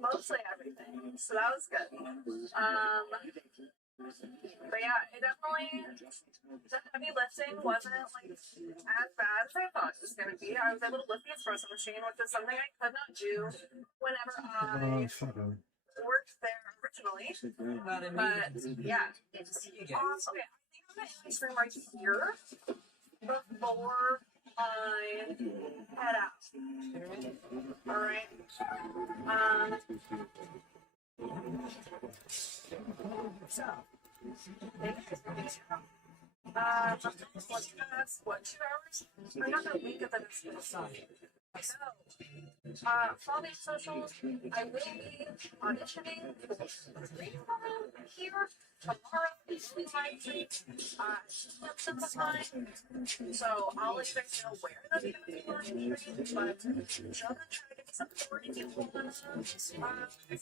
mostly everything, so that was good. But yeah, it definitely, the heavy lifting wasn't like as bad as I thought it was gonna be. I was able to lift the espresso machine, which is something I could not do whenever I worked there originally. But yeah, okay, I think I'm gonna end the stream right here before I head out. Alright. So what, 2 hours? Another week of the sun. So, follow me on socials. I will be auditioning for 3 here tomorrow. It's live stream. Simplifying. So I'll let you guys know where that's going to be live stream. But I'm gonna try to get some support if you want to join the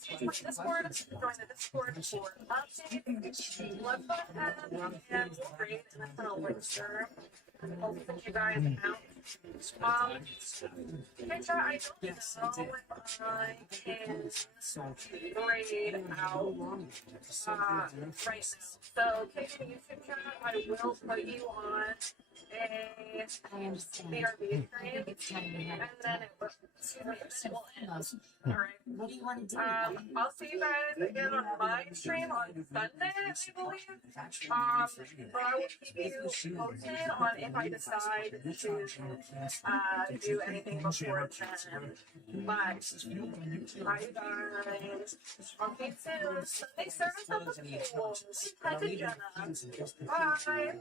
Discord. Join the Discord for updates. Let's go ahead and we'll grade and then I'll register. I'll send you guys out. Okay, chat, I don't know if I can grade out right now. So, okay, YouTube chat, I will put you on a BRB stream, and then it will, end. Alright. What do you want to do? I'll see you guys again on my stream on Sunday, I believe. But I will keep you posted on if I decide to do anything before then. But bye guys. I'll see you soon. Sunday service at the pool. Head to Jenna. Bye.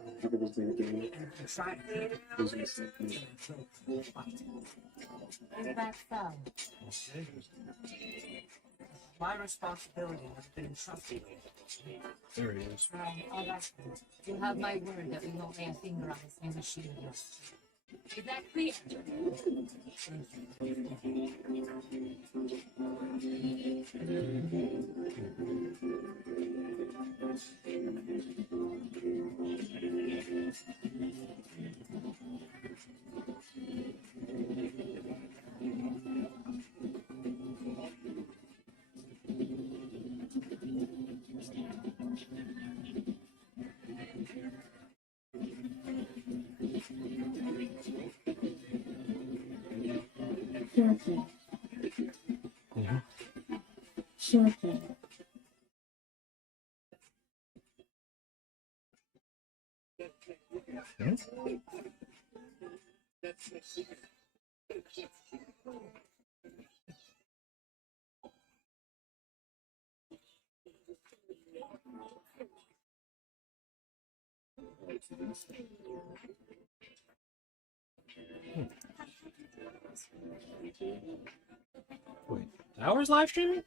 Is that so? My responsibility has been entrusted. There he is. All right. You have my word that we won't lay a finger on this new machine of yours. Is that clear? Sure thing. Sure thing. Wait, ours live streaming?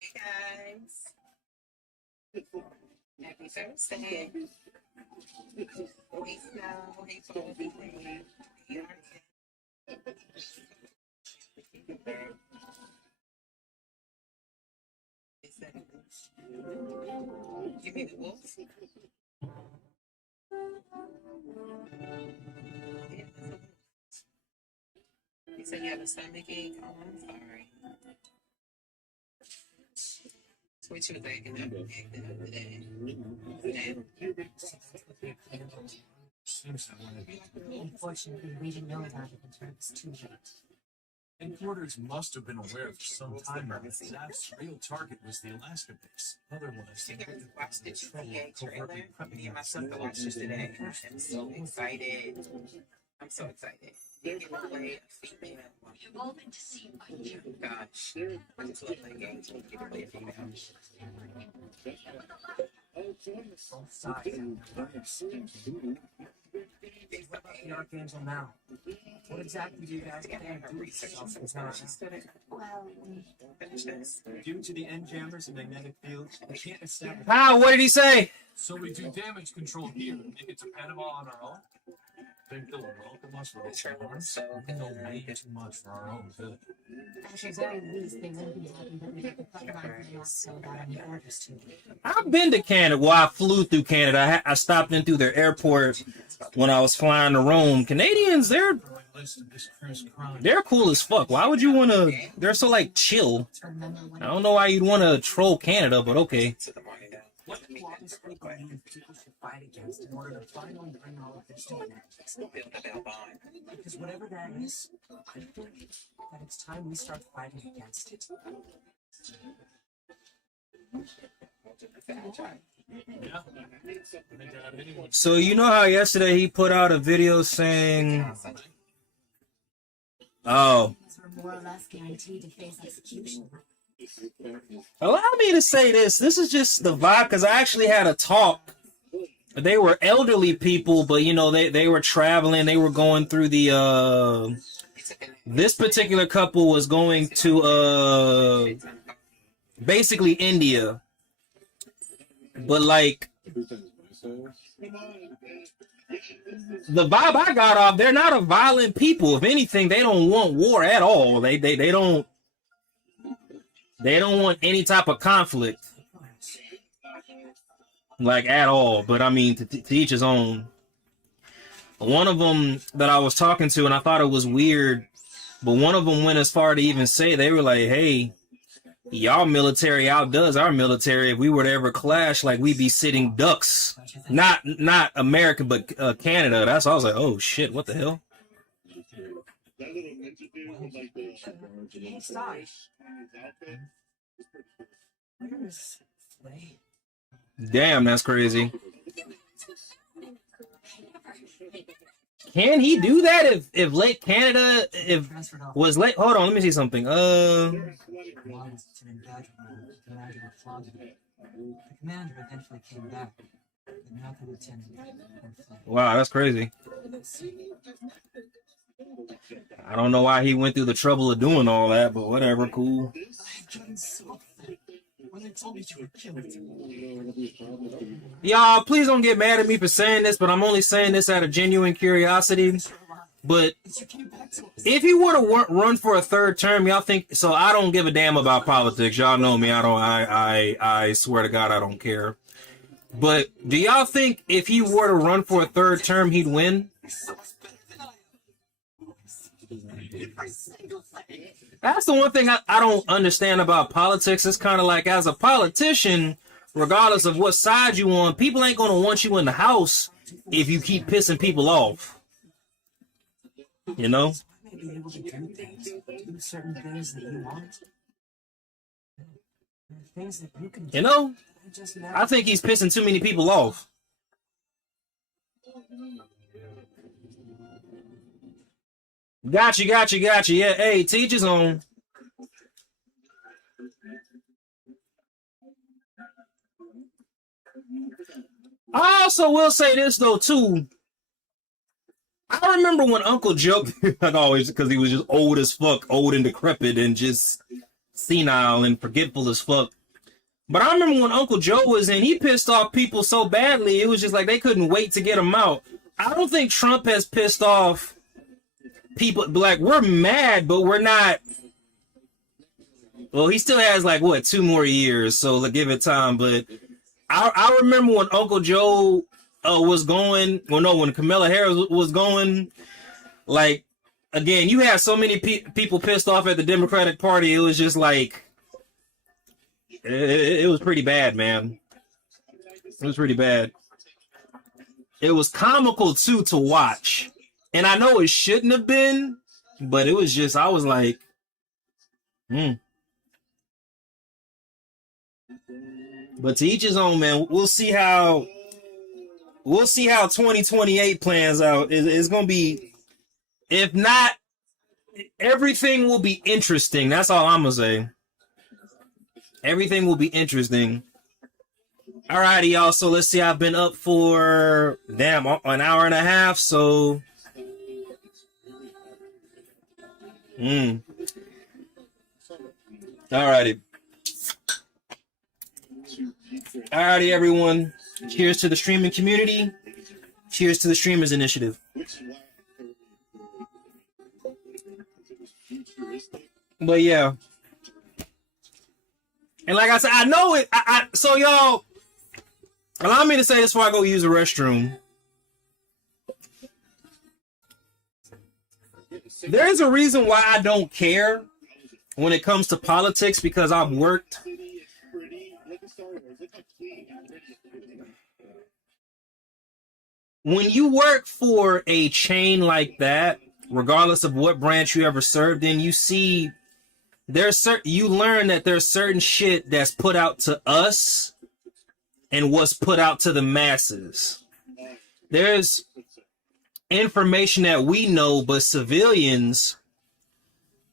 Hey guys. Happy Thursday. Hey Snow. Hey Toby. Hey Artie. Give me the wolf. You said you have a stomach ache? Oh, I'm sorry. What you was acting up today? Unfortunately, we didn't know about it until it was too late. Headquarters must have been aware for some time that Zap's real target was the Alaska base. Otherwise, You guys watched the GTA trailer? Me and my son watched it today. I'm so excited. I'm so excited. You get to play a female. You've all been deceived by you. Gosh, I just love that game. You get to play a female. Both sides. What about the Archangel now? What exactly do you guys plan to do? Well, Finish this. Due to the end jammers and magnetic fields, we can't establish. How? What did he say? So we do damage control here and make it to Panama on our own? Think they'll welcome us with open arms? We know way too much for our own good. At the very least, they won't be happy that we have to cut line for Alaska without any orders to it. I've been to Canada. Well, I flew through Canada. I stopped in through their airport when I was flying to Rome. Canadians, they're cool as fuck. Why would you want to? They're so like chill. I don't know why you'd want to troll Canada, but okay. What do you honestly believe people should fight against in order to finally bring all of this to an end? Because whatever that is, I think that it's time we start fighting against it. So you know how yesterday he put out a video saying, "Oh, We're more or less guaranteed to face execution. allow me to say this. This is just the vibe because I actually had a talk. They were elderly people, but you know they were traveling. They were going through the. This particular couple was going to basically India, but like the vibe I got off, they're not a violent people. If anything, they don't want war at all. They don't. They don't want any type of conflict, like at all. But I mean, to each his own. One of them that I was talking to, and I thought it was weird, but one of them went as far to even say, they were like, "Hey, y'all military outdoes our military. If we were to ever clash, like we'd be sitting ducks." Not America, but Canada. That's I was like, "Oh shit, what the hell?" Hey, Sai. Where is Flay? Damn, that's crazy. Can he do that if Lake Canada was Lake? Hold on, let me see something. The commander eventually came back, but now the lieutenant and Flay. Wow, that's crazy. I don't know why he went through the trouble of doing all that, but whatever, cool. When they told me you were killed. Y'all, please don't get mad at me for saying this, but I'm only saying this out of genuine curiosity. But if he were to run for a third term, y'all think? So I don't give a damn about politics. Y'all know me. I swear to God, I don't care. But do y'all think if he were to run for a third term, he'd win? That's the one thing I don't understand about politics. It's kind of like, as a politician, regardless of what side you on, people ain't going to want you in the house if you keep pissing people off. You know? Be able to do certain things that you want. Things that you can do. You know, I just never. I think he's pissing too many people off. Gotcha. Yeah, hey, teach his own. I also will say this though too. I remember when Uncle Joe, like always, because he was just old as fuck, old and decrepit, and just senile and forgetful as fuck. But I remember when Uncle Joe was in, he pissed off people so badly, it was just like they couldn't wait to get him out. I don't think Trump has pissed off people. Like, we're mad, but we're not. Well, he still has like what 2 more years, so like, give it time. But I remember when Uncle Joe was going. Well, no, when Kamala Harris was going. Like, again, you had so many people pissed off at the Democratic Party. It was just like it was pretty bad, man. It was pretty bad. It was comical too to watch, and I know it shouldn't have been, but it was just I was like, But to each his own, man. We'll see how 2028 plans out. It's gonna be, if not, everything will be interesting. That's all I'm gonna say. Everything will be interesting. Alrighty, y'all. So let's see. I've been up for an hour and a half. So, alrighty. Alrighty, everyone. Cheers to the streaming community. Cheers to the Streamers Initiative. But yeah. And like I said, I know it. So y'all, allow me to say this before I go use the restroom. There's a reason why I don't care when it comes to politics, because I've worked. When you work for a chain like that, regardless of what branch you ever served in, you see you learn that there's certain shit that's put out to us and what's put out to the masses. There's information that we know, but civilians,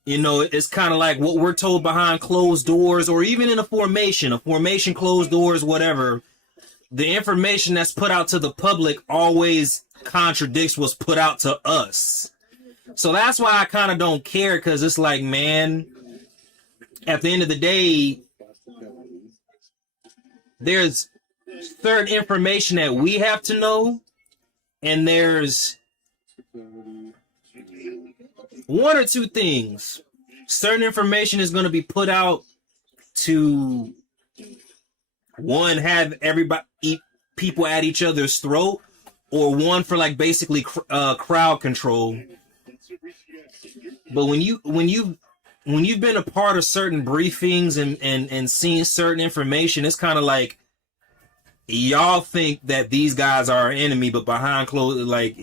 it's kind of like what we're told behind closed doors, or even in a formation, closed doors, whatever. The information that's put out to the public always contradicts what's put out to us. So that's why I kind of don't care, because it's like, man, at the end of the day, there's certain information that we have to know, and there's one or two things. Certain information is going to be put out to, one, have everybody people at each other's throat, or one for like basically crowd control. But when you've been a part of certain briefings and seen certain information, it's kind of like y'all think that these guys are our enemy, but behind closed, like,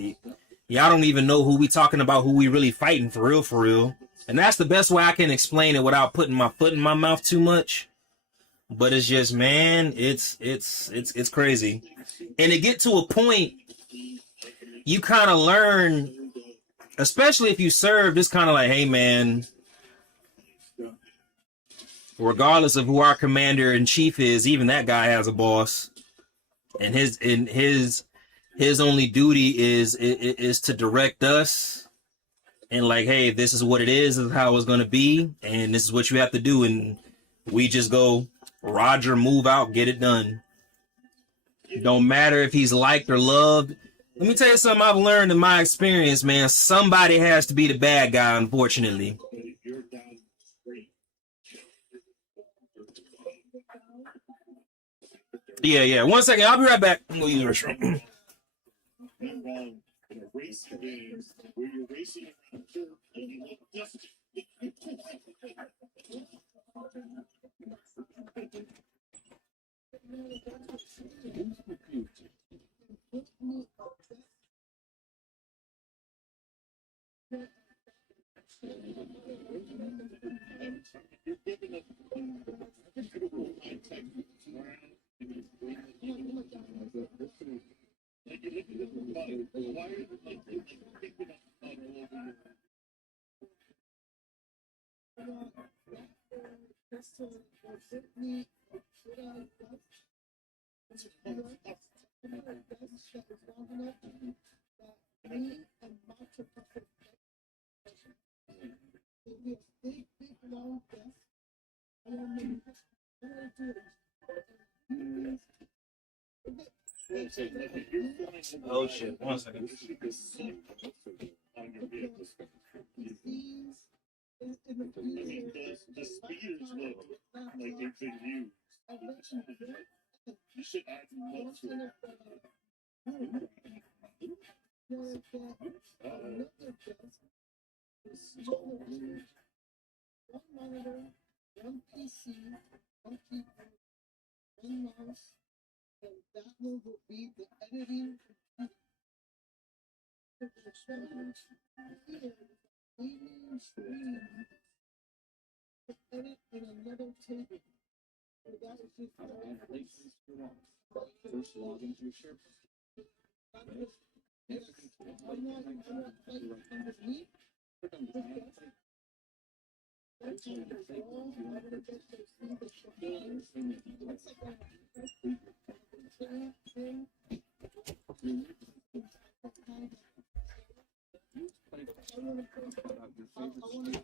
y'all don't even know who we talking about, who we really fighting for real. And that's the best way I can explain it without putting my foot in my mouth too much. But it's just, man, it's crazy. And to get to a point, you kind of learn, especially if you served, it's kind of like, hey, man, regardless of who our commander in chief is, even that guy has a boss, and his only duty is to direct us, and like, hey, this is what it is how it's going to be, and this is what you have to do, and we just go, Roger, move out, get it done. Don't matter if he's liked or loved. Let me tell you something I've learned in my experience, man. Somebody has to be the bad guy, unfortunately. Yeah. 1 second. I'll be right back. I'm going to use the restroom. Oh shit! 1 second.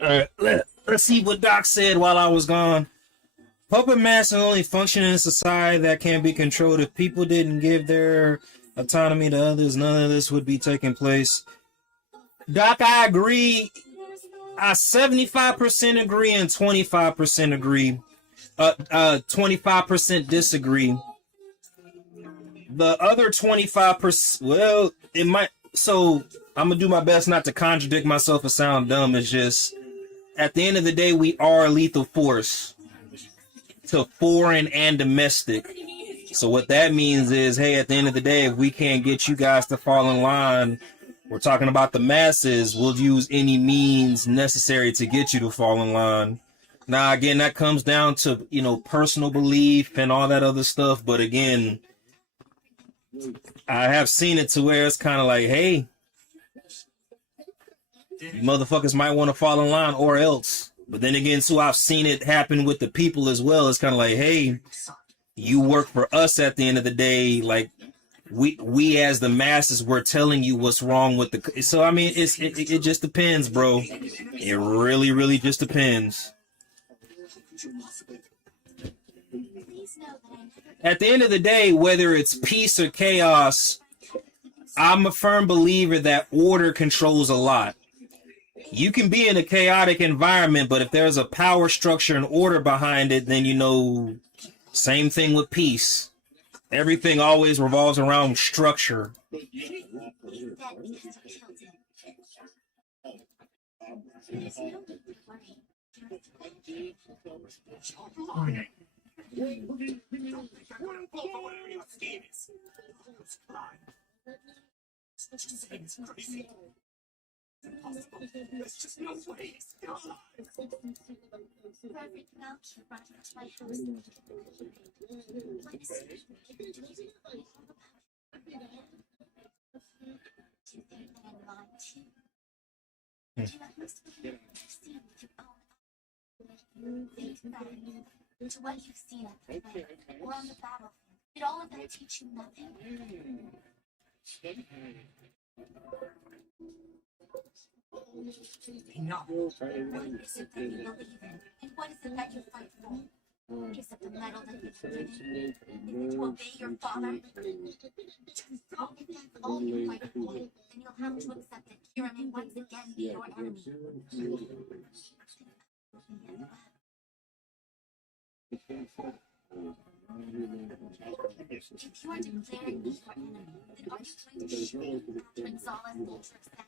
All right, let's see what Doc said while I was gone. Puppet masters only function in a society that can be controlled. If people didn't give their autonomy to others, none of this would be taking place. Doc, I agree. I 75% agree and 25% agree. 25% disagree. The other 25%, well, it might. So I'm gonna do my best not to contradict myself or sound dumb. It's just at the end of the day, we are a lethal force to foreign and domestic. So what that means is, hey, at the end of the day, if we can't get you guys to fall in line, we're talking about the masses, we'll use any means necessary to get you to fall in line. Now, again, that comes down to, personal belief and all that other stuff. But again, I have seen it to where it's kind of like, hey, you motherfuckers might want to fall in line or else. But then again, too, I've seen it happen with the people as well. It's kind of like, hey, you work for us at the end of the day. Like, we as the masses, we're telling you what's wrong with the. So, I mean, it just depends, bro. It really, really just depends. At the end of the day, whether it's peace or chaos, I'm a firm believer that order controls a lot. You can be in a chaotic environment, but if there's a power structure and order behind it, then same thing with peace. Everything always revolves around structure. There's just no way he's still alive. Perfect voucher brought to my house. Do you think that I'm lying to you? Do you at least believe what you've seen with your own eyes? Think back to what you've seen at the fair or on the battlefield. Did all of that teach you nothing? Enough. What is it that you believe in? And what is it that you fight for? Is it the medal that you've been given? Is it to obey your father? If that's all you fight for, then you'll have to accept that Kira may once again be your enemy. If you are declaring me your enemy, then are you going to shoot me after Exala's vulture staff?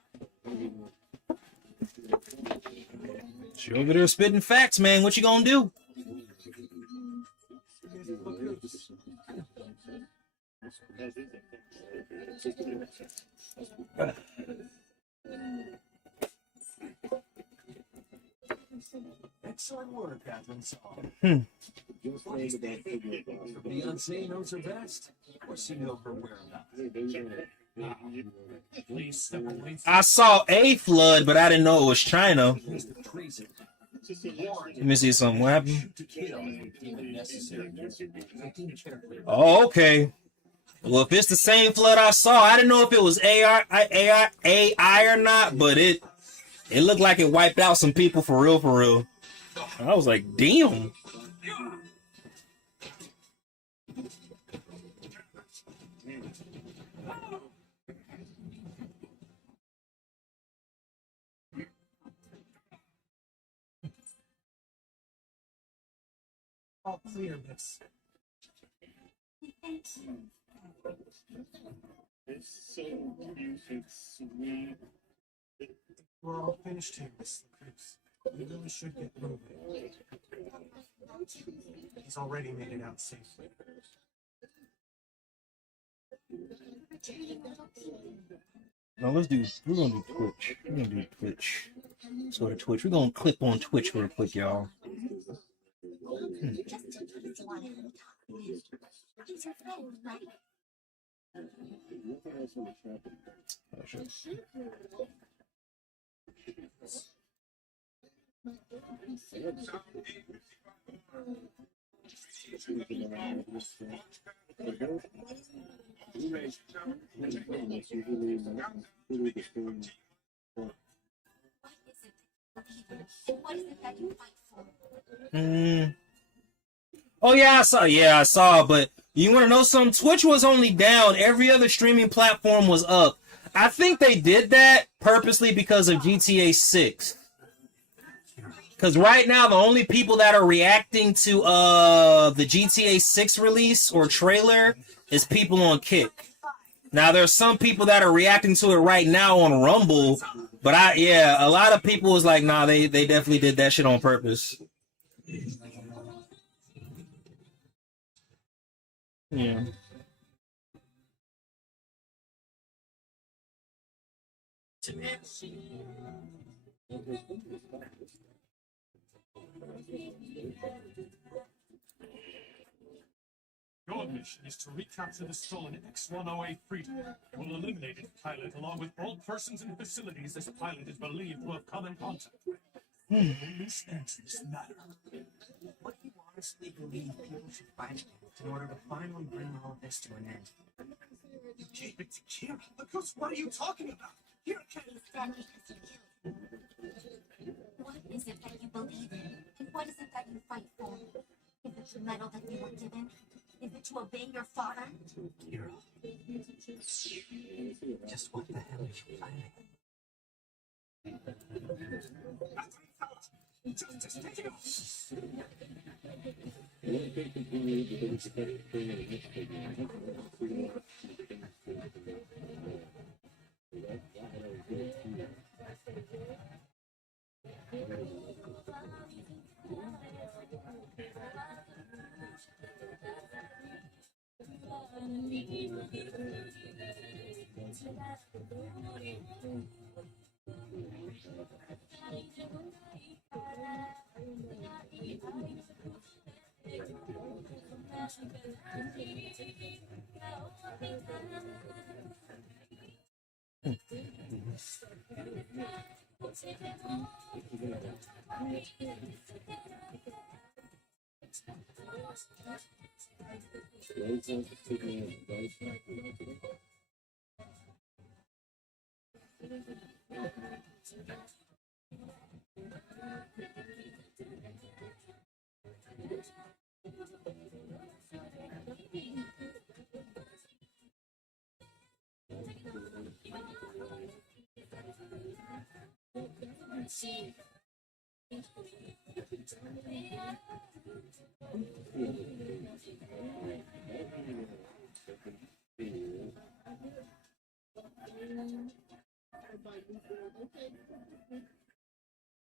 She over there spitting facts, man. What you gonna do? Excellent work, Captain Saul. Beyonce knows her best. Of course you know her whereabouts. Please step away from I saw a flood, but I didn't know it was China. Here's the treason. Let me see something. What happened? To kill if we deem it necessary. I think it's fair play. Oh, okay. Well, if it's the same flood I saw, I didn't know if it was AI or not, but it looked like it wiped out some people for real, for real. I was like, damn. All clear, miss. Thank you. We're all finished here, Miss Cruz. We really should get moving. He's already made it out safely. No, we're gonna do Twitch. We're gonna do Twitch. Let's go to Twitch. We're gonna clip on Twitch real quick, y'all. Just in case you wanted to talk to me. He's your friend, right? What is it that you fight for? Oh yeah, I saw, but you wanna know something? Twitch was only down, every other streaming platform was up. I think they did that purposely because of GTA 6. Because right now, the only people that are reacting to the GTA 6 release or trailer is people on Kick. Now, there's some people that are reacting to it right now on Rumble, but a lot of people was like, nah, they definitely did that shit on purpose. Yeah. Your mission is to recapture the stolen X-108 Freedom. You will eliminate its pilot along with all persons and facilities this pilot is believed to have come in contact with. Only stands in this matter. What do you honestly believe people should fight against in order to finally bring all this to an end? You gave it to Kira. Because what are you talking about? Kira can't. He's dead because you killed him. What is it that you believe in? And what is it that you fight for? Is it the medal that you were given? Is it to obey your father? Kira. Just what the hell is you planning? Just take it off.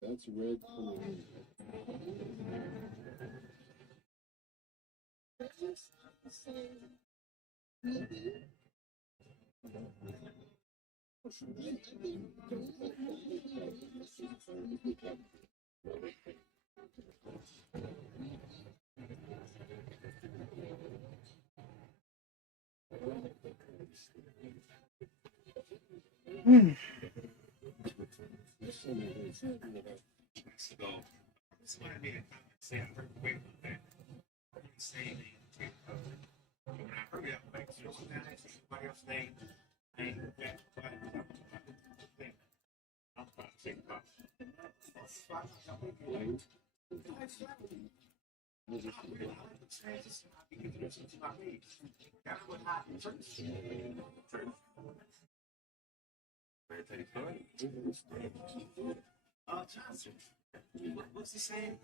That's red. So, it's going to be a say I heard way with that. Saying when I heard that, like, you know, sometimes I see somebody else's name, and that's what I'm trying to think about. Johnson. What's he saying?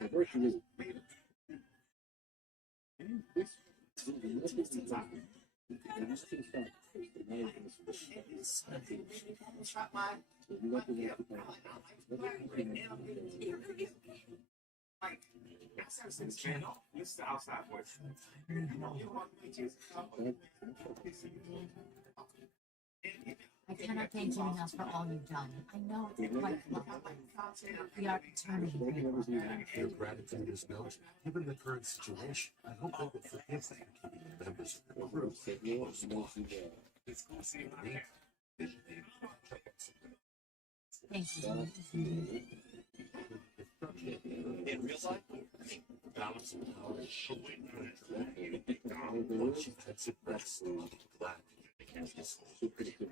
The question is, Like, this is the outside voice. I cannot thank you enough for all you've done. I know it's quite lovely. We are determined to be one. Your gratitude is noted. Given the current situation, I hope they will forgive you keeping the members of the group. Thank you. In real life, Balance of power. Once you've had some rest, I'll be glad you can't get so pretty. And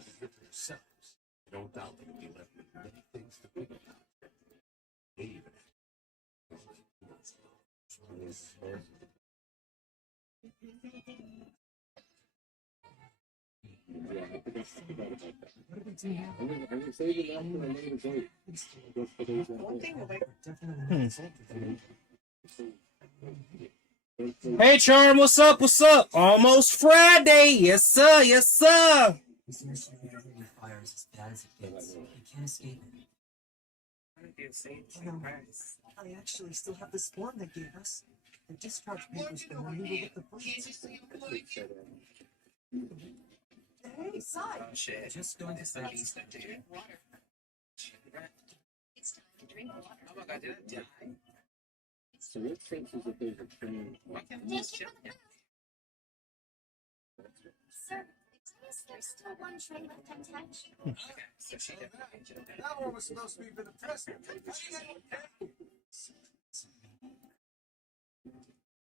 to hear for yourselves, no doubt that you'll be left with many things to think about. Maybe even I'm gonna save it after another date. Just for those One thing that I Hey, Charm, what's up? What's up? Almost Friday. Yes, sir. Yes, sir. This nursery fire is as bad as it gets. You can't escape it. I actually still have this form they gave us. The discharge papers for when we get the bullets. Hey, son! Oh shit. Just going to say It's time to drink water. Oh my god, did I die? So what sense is that there's a train? Why can't I just jump down? Sir, is there still one tray left untouched? Okay, so she definitely jumped down. That one was supposed to be for the president.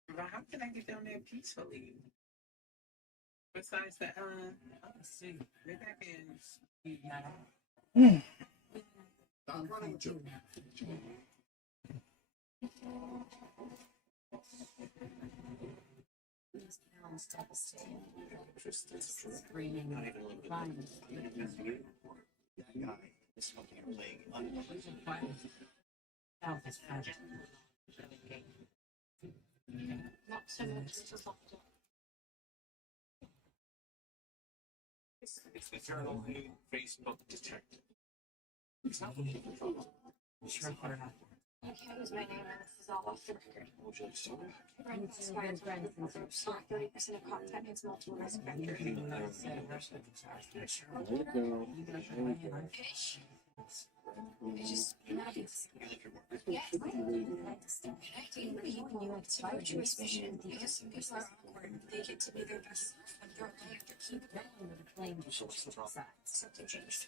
But how can I get down there peacefully? Besides the, let's see, maybe I can speed that up. I'm running to These pounds devastating. Screaming, crying. that guy is smoking a leg. South is tragic. Not so much as a soft. It's the journal new Facebook detective. It's not looking for trouble. I'm sure it's better not. You can't use my name and this is all off the record. Would you like soda? Brand expired for the group, so 30% of content has multiple risk factors. There you go. Yes, I like to start connecting with people who have to choice mission because people are awkward. They get to be their best self and they're only after keep them. Something changed.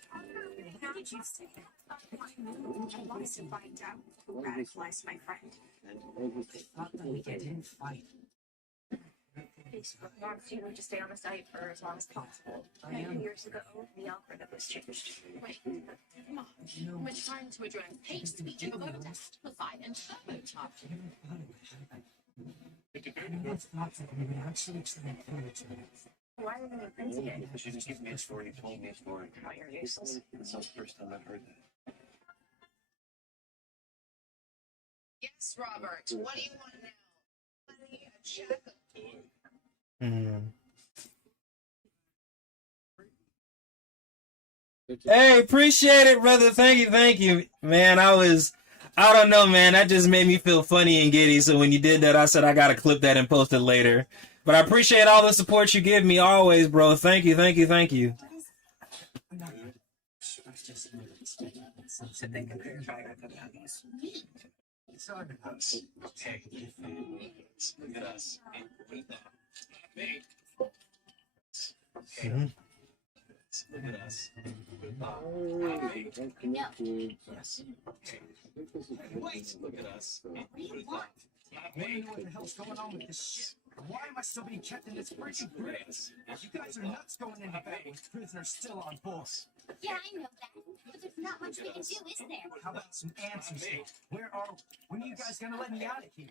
How did you say that? I wanted to find out who radicalized my friend. Thought that we didn't fight. Facebook wants you to stay on the site for as long as possible. I am. Years ago, the algorithm was changed. Wait, come on. We're trying to address hate speech, amplify, and turbocharge. I never thought that we would actually try and kill each other. Why are they printing it? She just gave me a story, told me a story. Oh, you're useless. It's not the first time I've heard that. Yes, Robert. What do you want now? Money, a check, a toy. Hey, appreciate it, brother. Thank you, man. I was I don't know, man. That just made me feel funny and giddy. So when you did that, I said I gotta clip that and post it later. But I appreciate all the support you give me always, bro. Thank you, thank you, thank you. Look at us. Mhm. Look at us. Yes. Look at us. I want to know what the hell's going on with this shit. Why am I still being kept in this freaking brig? You guys are nuts going into battle with prisoners still on board. Yeah, I know that. But there's not much we can do, is there? How about some answers? Where are we? When are you guys gonna let me out of here?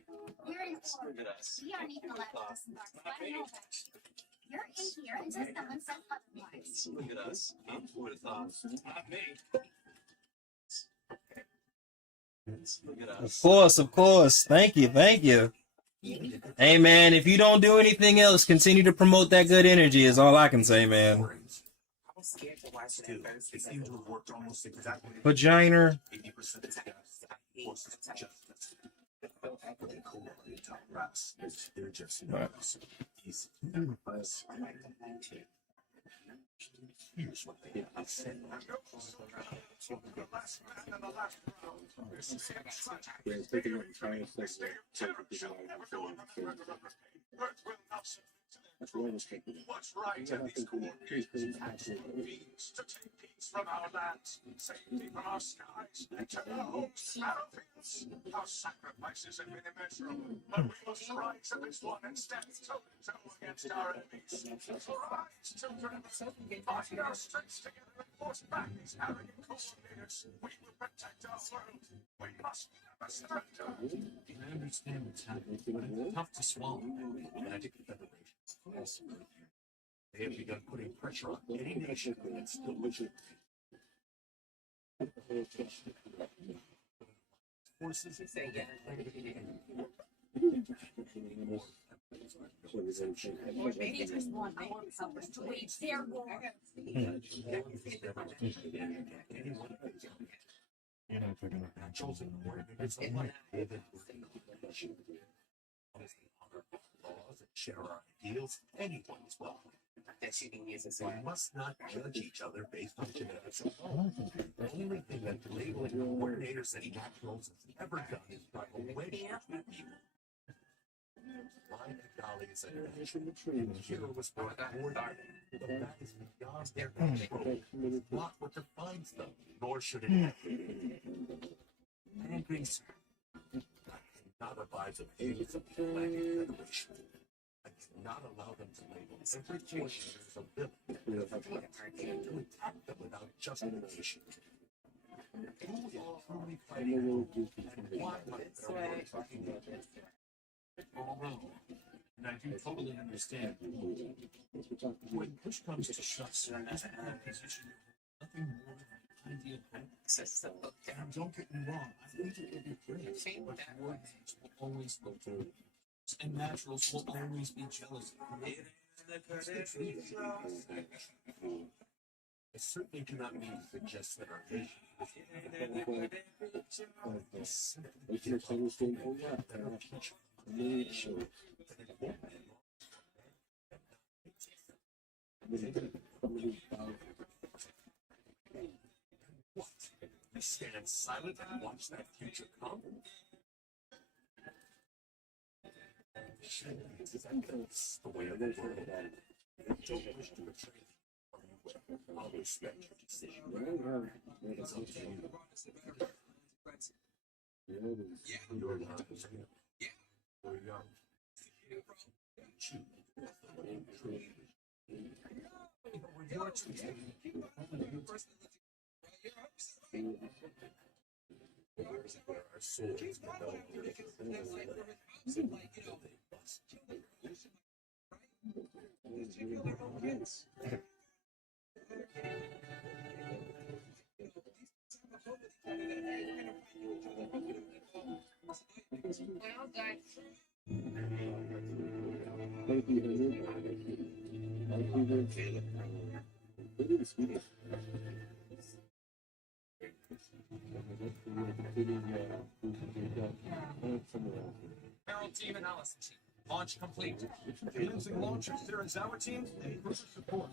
We're in court. We aren't even allowed to disembark, so I don't know about you. You're in here until someone says otherwise. Look at us. Who would have thought? Not me. Look at us. Of course. Thank you, thank you. Hey, man, if you don't do anything else, continue to promote that good energy is all I can say, man. I was scared to watch it at first. It seemed to have worked almost exactly. Vagina. 80% of the forces just really cool on the top brass. They're just nuts. Easy. Here's what they have said. Yeah, it's taking like trying to fix it. That's what I was thinking. What's right in these court cases to take peace from our lands, safety from our skies, to our hopes, battlefields. Our sacrifices have been immeasurable, but we must rise in this one and stand toe-to-toe against our enemies. Rise, children, bind our strengths together and force back these arrogant coordinators. We will protect our world. We must never surrender. I understand what's happening, but it's tough to swallow. Magic Federation. They have begun putting pressure on any nation that still wishes. Forces Say yeah. Or maybe just want more helpers to wage their war. chosen word. It's a life. Laws and share our ideals. Anyone is welcome. That you can use as We well. must not judge each other based on genetics alone. The only thing that labeling coordinators and naturals has ever done is drive a wedge between people. Line acknowledges a and the hero was brought forward, but that is beyond their control. It's not what defines them, nor should it have. I agree, sir. I cannot advise of any Atlantic Federation. I cannot allow them to label every portion as a villain. I can't attack them without justification. Who is truly fighting and why might their words be needed? Oh, no. And I do totally understand. When push comes to shove, isn't that position nothing more than an ideal hope? And don't get me wrong, I think it would be great, but coordinates will always go through. And naturals will always be jealous. I certainly do not mean to suggest that our nation is If you're understand all that, make sure. what? We stand silent and watch that future come? That's the way of the world. I don't wish to betray you. I'll respect your decision. It's up to you. You're not. There you go. Choose. Your choice. There are soldiers that know Thank you, Henry. Thank you, Henry. Barrel team analysis team. Launch complete. Using launcher, there is our team and further support.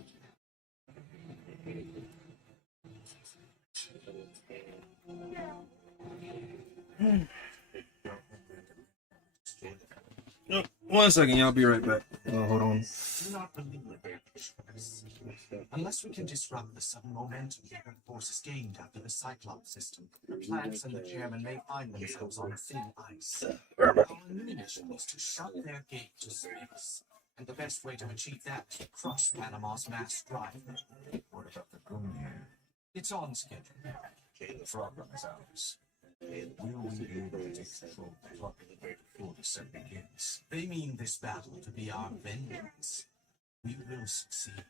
One second, y'all. Be right back. Hold on. Do not believe this. Unless we can disrupt the sudden momentum the Earth forces gained after the Cyclops system, the plants and the chairman may find themselves on thin ice. Our new mission is to shut their gate to space. And the best way to achieve that is to crush Panama's mass drive. What about the moon? It's on schedule. The problem is ours. Will we be able to take control of the planet before the sun begins? They mean this battle to be our vengeance. We will succeed.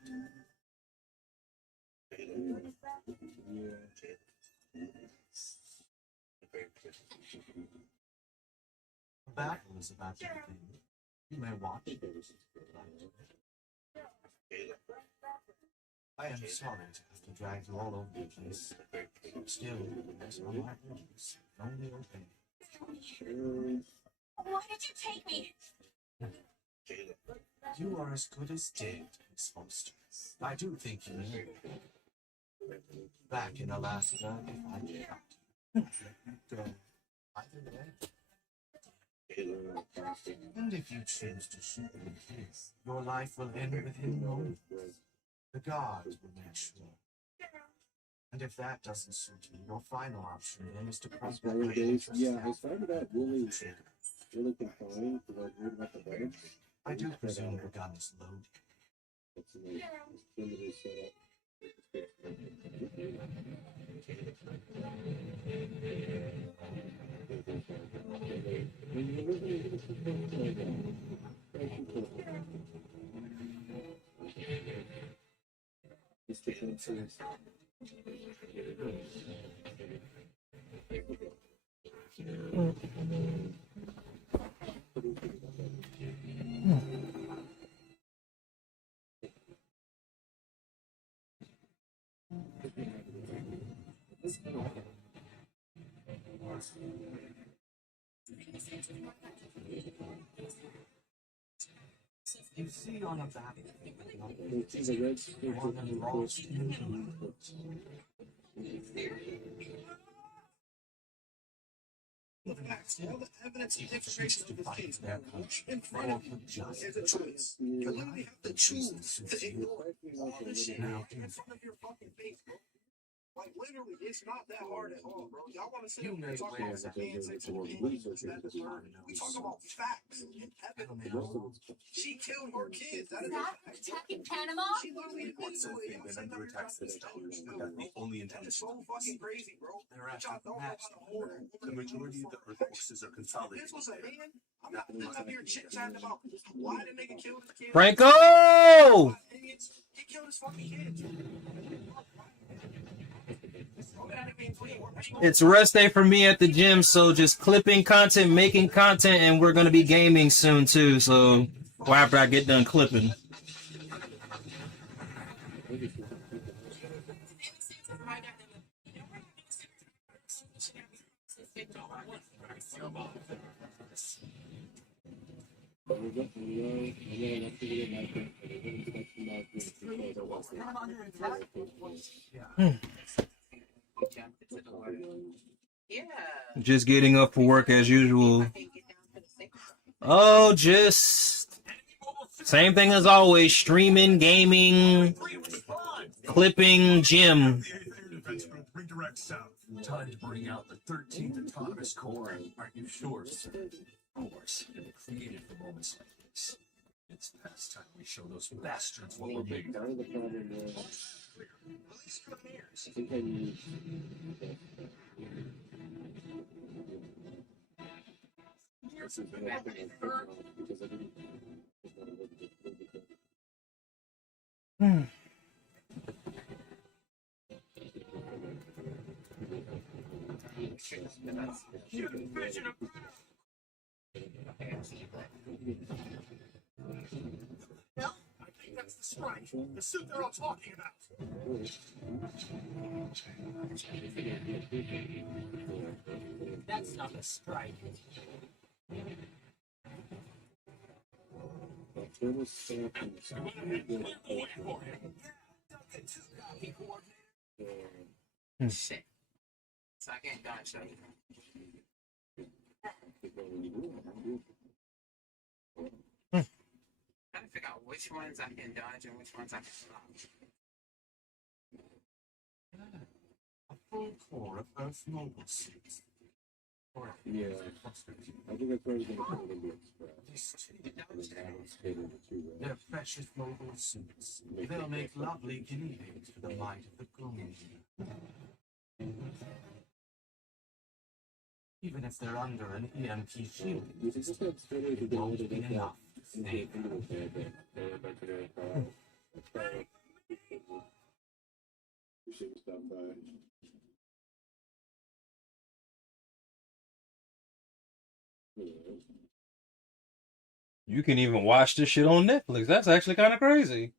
The battle is about to begin. You may watch. I am sorry to have to drag you all over the place. Still, there's no hard news. Only obey. Why did you take me? You are as good as dead, Miss Foster. I do think you knew. Back in Alaska, if I did not. You'd go either way. And if you choose to shoot me here, your life will end within moments. The guards will make sure. And if that doesn't suit you, your final option then is to point the blade. Yeah, I started out really confined because I heard about the bug. I do presume the gun is loaded. It's like limited setup. You see on a map, It's a red one and lost in The facts, all the evidence and information of this case their in front of you is a choice. You literally have to choose to ignore all this shit in front of your fucking face, bro. Like, literally, it's not that hard at all, bro. Y'all want to sit here and talk about semantics and opinions and that word. We talk about facts and evidence. She killed her kids. That is a fact. Attacking Panama? She literally what's under attack the only intent is so fucking crazy, bro. Y'all don't know how to hold The majority of the Earth forces are consolidated. This was a man. I'm not up here chit-chatting about why the nigga killed his kids. Franco! He killed his fucking kids. It's rest day for me at the gym, so just clipping content, making content, and we're gonna be gaming soon too. So, well, after I get done clipping. Yeah. Just getting up for work as usual. Oh, just same thing as always. Streaming, gaming, clipping, gym. Redirect south. Time to bring out the 13th Autonomous Corps. Aren't you sure, sir? Of course. They were created for moments like this. It's past time we show those bastards what we're made Part of. of the problem was I think I used this is another thing I'm thinking of because I didn't just want to look at the Strike. The suit they're all talking about. That's not a strike. You went ahead and cleared the way for him. Don't get too cocky, coordinator. Shit. So I can't dodge that. Trying to figure out which ones I can dodge and which ones I can stop. A full core of Earth mobile suits. Yeah, I think that's where he's going to put it in the express. They're precious mobile suits. They'll make lovely guinea pigs for the light of the moon. Even if they're under an EMP shield, it won't be enough to save them. You should stop by. You can even watch this shit on Netflix. That's actually kind of crazy.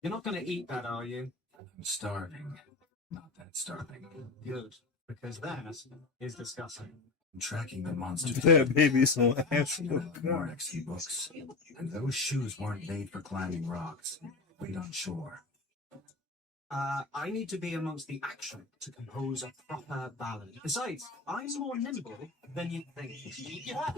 You're not going to eat that, are you? I'm starving. Not that starving. Good, because that is disgusting. I'm tracking the monster. That baby's so More actual. XP books. And those shoes weren't made for climbing rocks. Wait on shore. I need to be amongst the action to compose a proper ballad. Besides, I'm more nimble than you think. Yeah.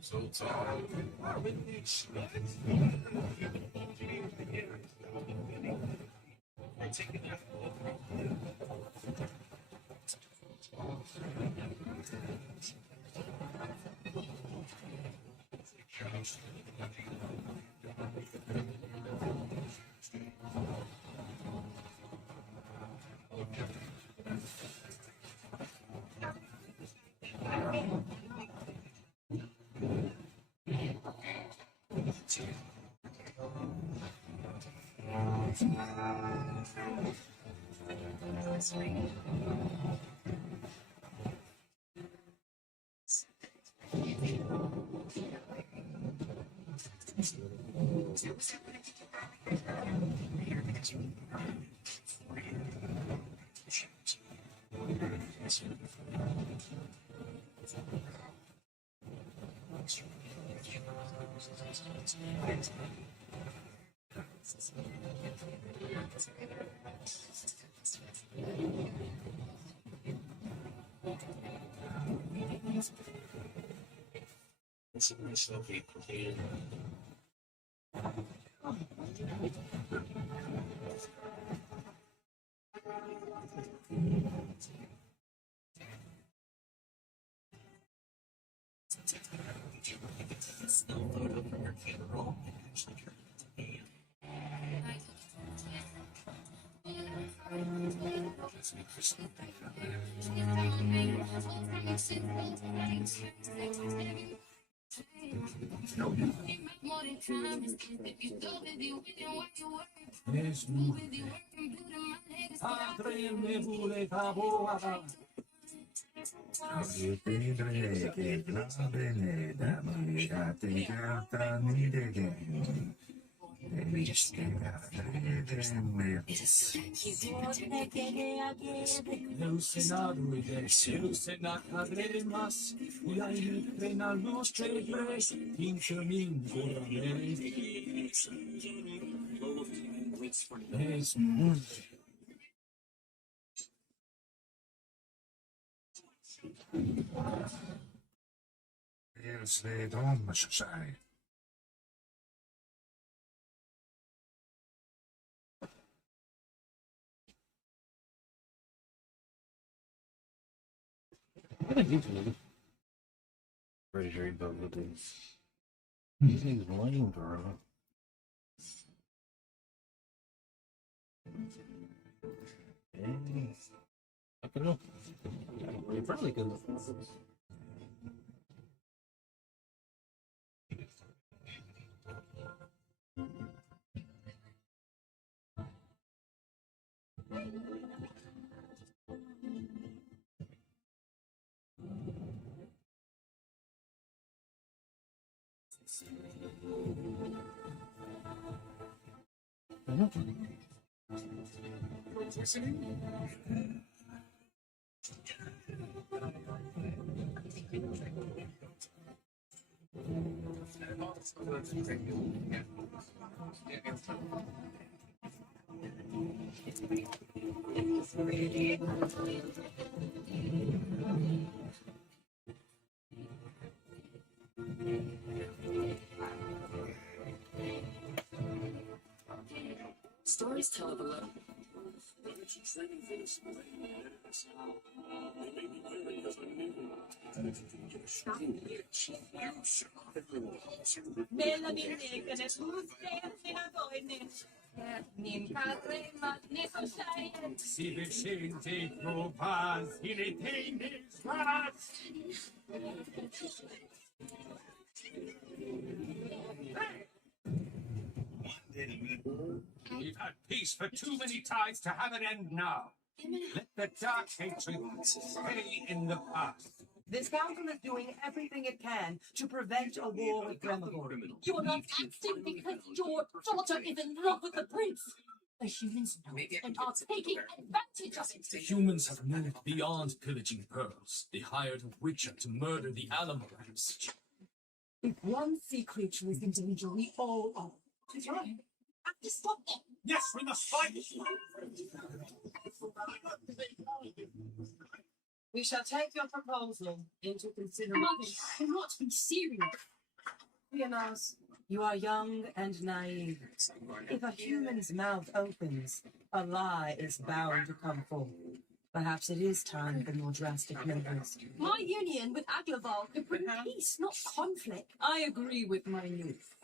So tired. Yes, they don't much say. Pretty sure he built with this. He's lame, bro. I don't know. He probably could. Stories tell of a love. Si vicente trovas in etenis varas. We've had peace for too many times to have an end now. Let the dark hatred stay in the past. This council is doing everything it can to prevent a war with Gremagor. You're not acting because your daughter is in love with the prince. The humans know it and are taking advantage of it. The humans have moved beyond pillaging pearls. They hired a witcher to murder the Alamorans. If one sea creature is in danger, we all are. That's right. I have to stop them. Yes, we must fight! We shall take your proposal into consideration. Mother, cannot be serious. Leonas, you are young and naive. If a human's mouth opens, a lie is bound to come forth. Perhaps it is time for more drastic measures. My union with Aglaval could bring peace, not conflict. I agree with my youth.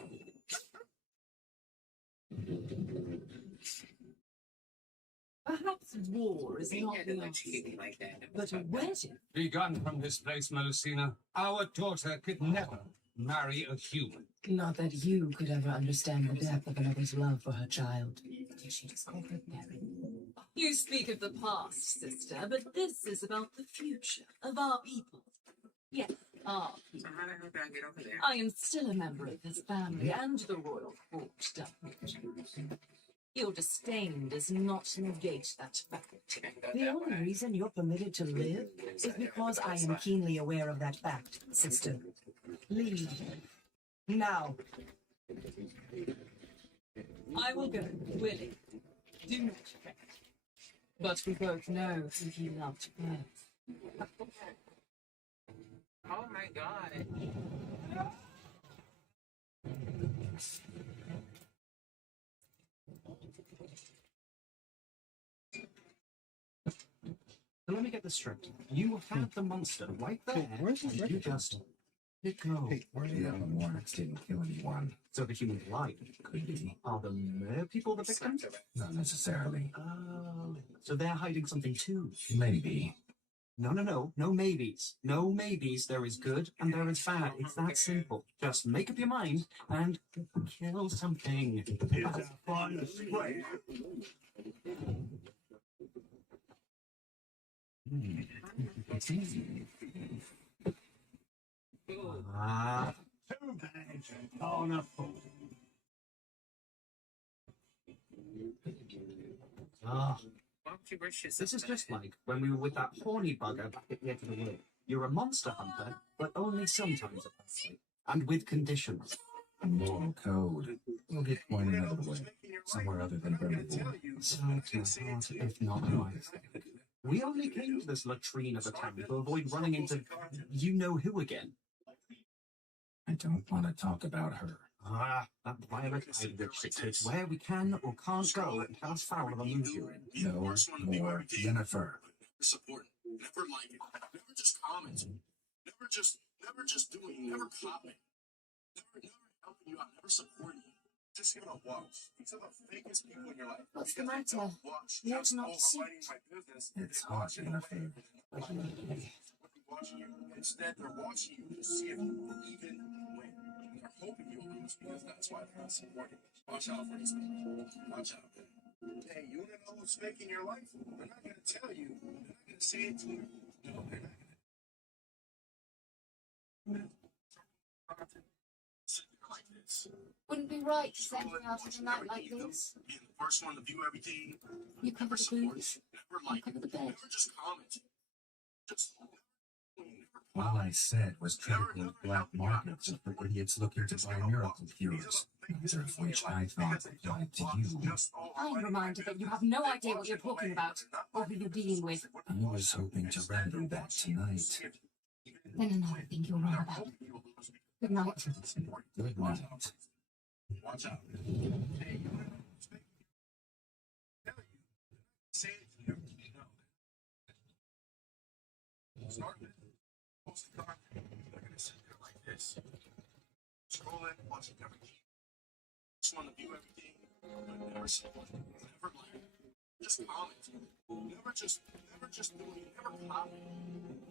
Perhaps war is not the answer, but a wedding. Begone from this place, Melusina. Our daughter could never marry a human. Not that you could ever understand the depth of another's love for her child. She just called her parent. You speak of the past, sister, but this is about the future of our people. Yes, Ah, So how the hell did I get over there? I am still a member of this family and the royal court, Duckwood. Your disdain does not negate that fact. The only reason you're permitted to live is because I am keenly aware of that fact, sister. Leave. Now. I will go, Willie. Do not regret. But we both know who he loved first. Oh my god. So let me get this straight. You had the monster right there, Where's the and you just let go. The other warrants didn't kill anyone. So the human life could be. Are the mer people the victims? Not necessarily. Oh, so they're hiding something too. Maybe. No maybes. No maybes. There is good and there is bad. It's that simple. Just make up your mind and kill something. Here's our finest spray. Ah, 2 bags on a full. ah. Why don't you wish This is just like when we were with that horny bugger back at the edge of the world. You're a monster hunter, but only sometimes apparently. And with conditions. A moral code. We'll get pointed another way. Somewhere other than Birmingham. So it's my heart, if not my thing. We only came to this latrine of a town to avoid running into you-know-who again. I don't want to talk about her. Ah, that violet eyed witch dictates where we can or can't go and has foul of a mood you're in. No more Jennifer. Support. Never like it. Never just comment. Never just doing. Never comment. Never helping you out. Never supporting you. Just gonna watch. These are the fakest people in your life. What's the matter? You're not minding my business. It's hot, Jennifer. Watching you. Instead, they're watching you to see if you even win. They're hoping you'll lose because that's why they're not supporting. Watch out for these people. Watch out. Hey, you wanna know who's faking your life? They're not gonna tell you. They're not gonna say it to you. No, they're not gonna. Sit there like this. Wouldn't be right to send me out on a night like this. Being the first one to view everything. You cover the boots. Never like cover the bed. Never just comment. Just All I said was critical of black markets and for idiots looking to buy miracle cures, neither of which I thought applied to you. I'm reminded that you have no idea what you're talking about or who you're dealing with. I was hoping to render that tonight. Then another thing you're wrong about. Good night. Good night. Watch out. Hey, you wanna know who's faking you? Tell you. Say it to you. Start it. Post the card. They're gonna sit there like this. Scrolling, watching everything. Just want to view everything, but never support, never like, just comment. Never just doing, never comment.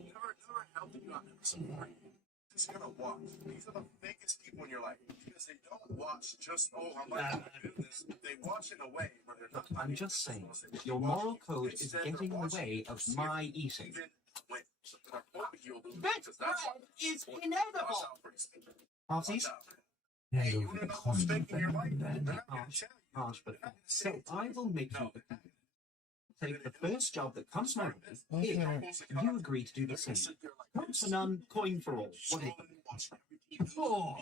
Never helping you out, never supporting you. Just gonna watch. These are the fakest people in your life because they don't watch just, oh, I'm like, business. They watch in a way where they're not. I'm just saying, your moral code is getting in the way of my eating. That bread is inedible. Parties? Hand over the coin then. Harsh, but fair. So I will make you take the first job that comes my way if you agree to do the same. Coin for none, coin for all. What do you think? Oh,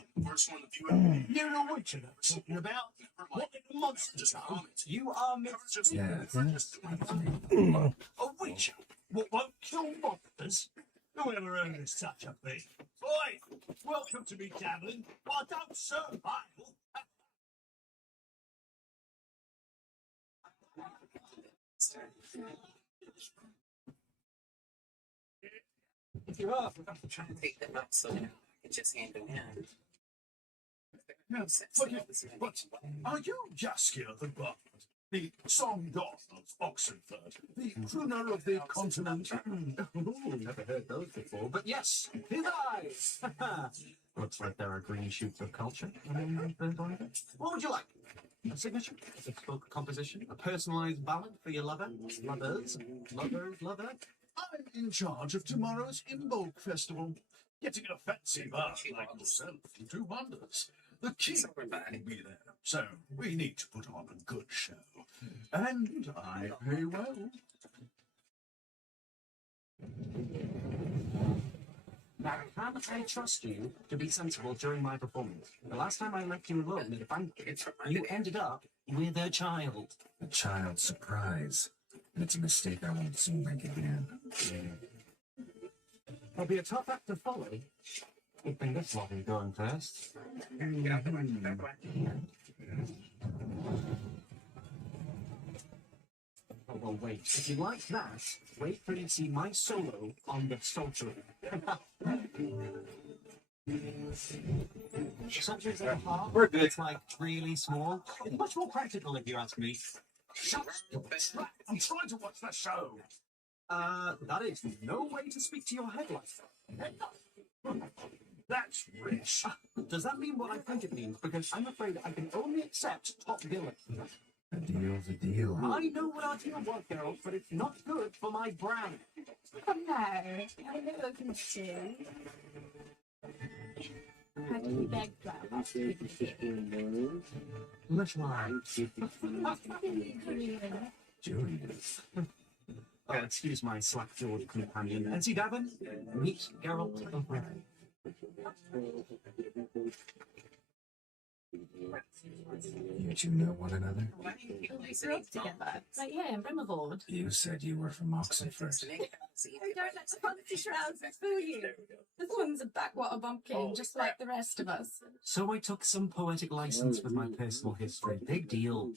you know what you're talking about? What little monsters are? You are mixed. Yes. A witch? What won't kill monsters? Who ever heard of such a thing? Oi! Welcome to me tavern. I don't serve ale. If you are, I'm trying to take them up so that I can just hand them in. No, but are you Jaskier the God? The song god of Oxenford, the crooner of the continent. Ooh, never heard those before, but yes, his eyes! Looks like there are green shoots of culture. What would you like? A signature? A bespoke composition? A personalized ballad for your lover? Lover? I'm in charge of tomorrow's Imbolc Festival. Getting a fancy bath like yourself will do wonders. The king will be there, so we need to put on a good show. And I pay well. Now, can I trust you to be sensible during my performance? The last time I left you alone at the banquet, you ended up with a child. A child's surprise. It's a mistake I won't soon make again. It'll be a tough act to follow. Keeping this lobby going first. Oh, well, wait. If you like that, wait till you see my solo on the psaltery. Sometimes at the heart, We're good. it's like really small. It's much more practical if you ask me. Shut up! I'm trying to watch the show. That is no way to speak to your head like that. That's rich. Does that mean what I think it means? Because I'm afraid I can only accept top billing. A deal's a deal. I know what our deal was, girl, but it's not good for my brand. Oh no, I know what I can do. How do we beg flowers to give you? Much like Julian. Oh, excuse my slack-jawed companion. NC Davin, meet Geralt of Rivia. You two know one another? We grew up together. Like, yeah, in Brimmervold. You said you were from Oxenford. Oh, don't let the fancy trousers fool you. This one's a backwater bumpkin, just like the rest of us. So I took some poetic license with my personal history. Big deal.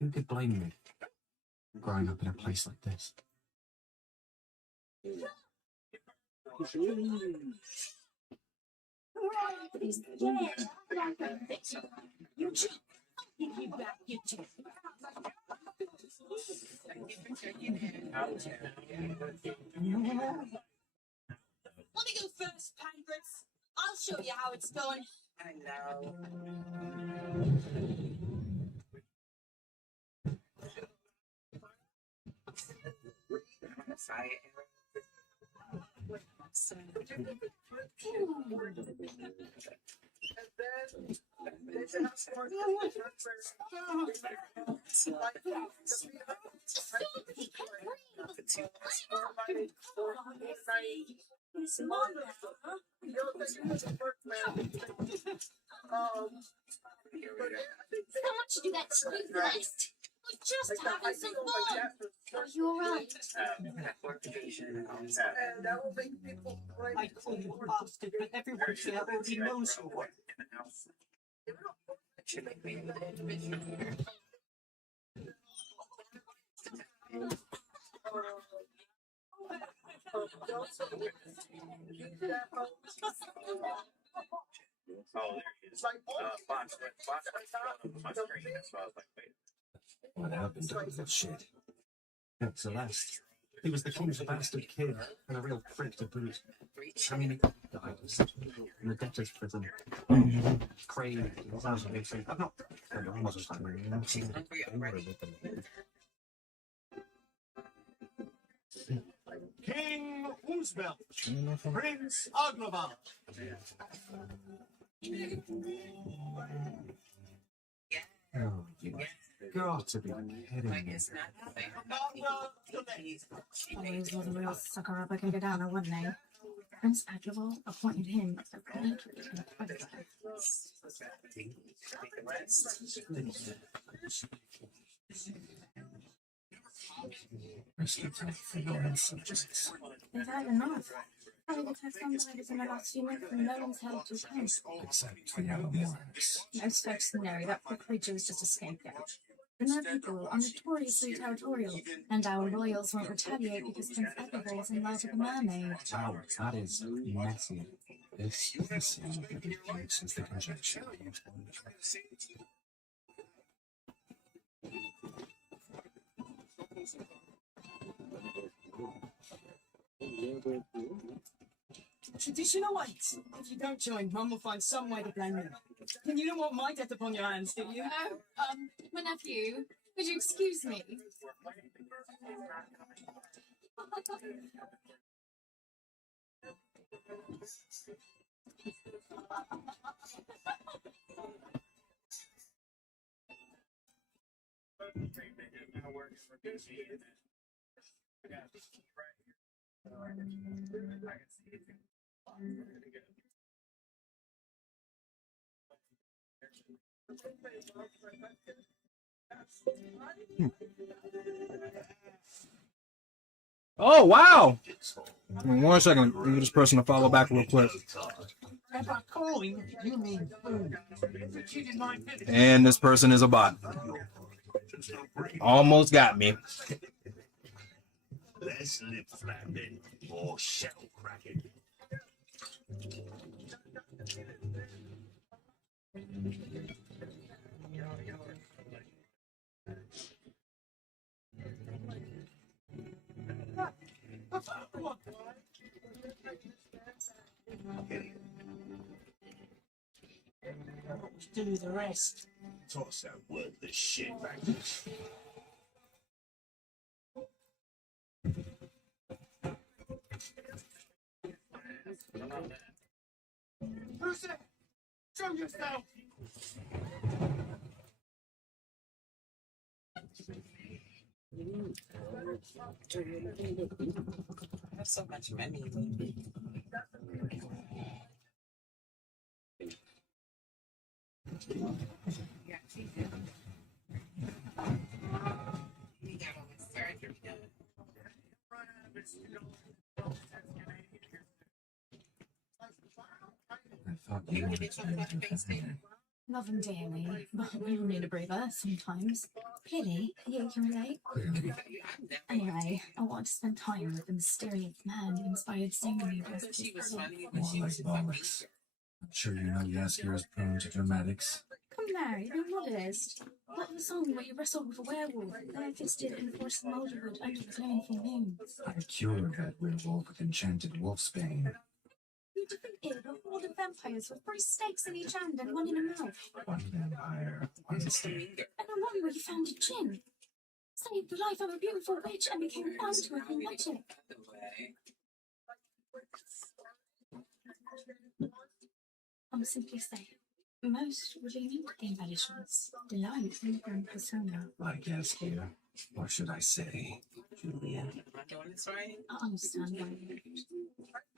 Who could blame me? Growing up in a place like this. You cheat. Give you back your check. Want to go first, Pancras? I'll show you how it's done. I know. How much do that sleep last? We're just having some fun. Are you alright? I call you a bastard, but everyone here already knows your work. Oh, there he is. Box on my screen. That's why I was like, wait. What happened to that shit? Celeste. He was the king's bastard kid, and a real prick to boot. I mean, he died in the debtor's prison. Crazy. Sounds like a big thing. I've not. I wasn't King Uzbel, Prince Aglaval. Oh, you got to be kidding me. Always was a real sucker up a can get down, wasn't he? Prince Aglaval appointed him as the great competitor. They've had enough. Having attacked outsiders in the last few months and no one's held to account. Except the other ones. Most folks know that poor creature was just a scapegoat. But our people are notoriously territorial, and our royals won't retaliate because Prince Aglaval is in love with a mermaid. Wow, that is messy. This is the same since the conjecture. Tradition awaits. If you don't join, Mum will find some way to blame you. And you don't want my death upon your hands, do you? Oh, my nephew, would you excuse me? Oh wow! 1 second. Give this person a follow back real quick. And by calling, you mean food. If you deny it, And this person is a bot. Almost got me. less lip flapping, more shell cracking. Do the rest. Toss that worthless shit back. Who's there? Show yourself! I have so much money. Yeah, we got all this surgery done. I thought you wanted to be different. Love and dearly, but we all need a breather sometimes. Clearly, you can relate. Clearly. Anyway, I wanted to spend time with the mysterious man who inspired so many of us. She was funny, More but she like was funny. bollocks. I'm sure you know Yaskier is prone to dramatics. Come now, you're a modest. What of the song where you wrestled with a werewolf, bare-fisted and forced the Moldwood under the glowing full moon? I cured that werewolf with enchanted wolfsbane. You defeated a horde of vampires with 3 stakes in each hand and 1 in a mouth. One vampire, one snake. And a one where you found a gin. Saved the life of a beautiful witch and became bound to her through magic. I'll simply say, most revealing embellishments, delight and persona. Like Yaskier. Or should I say, Julia? Am I doing this right? I understand why you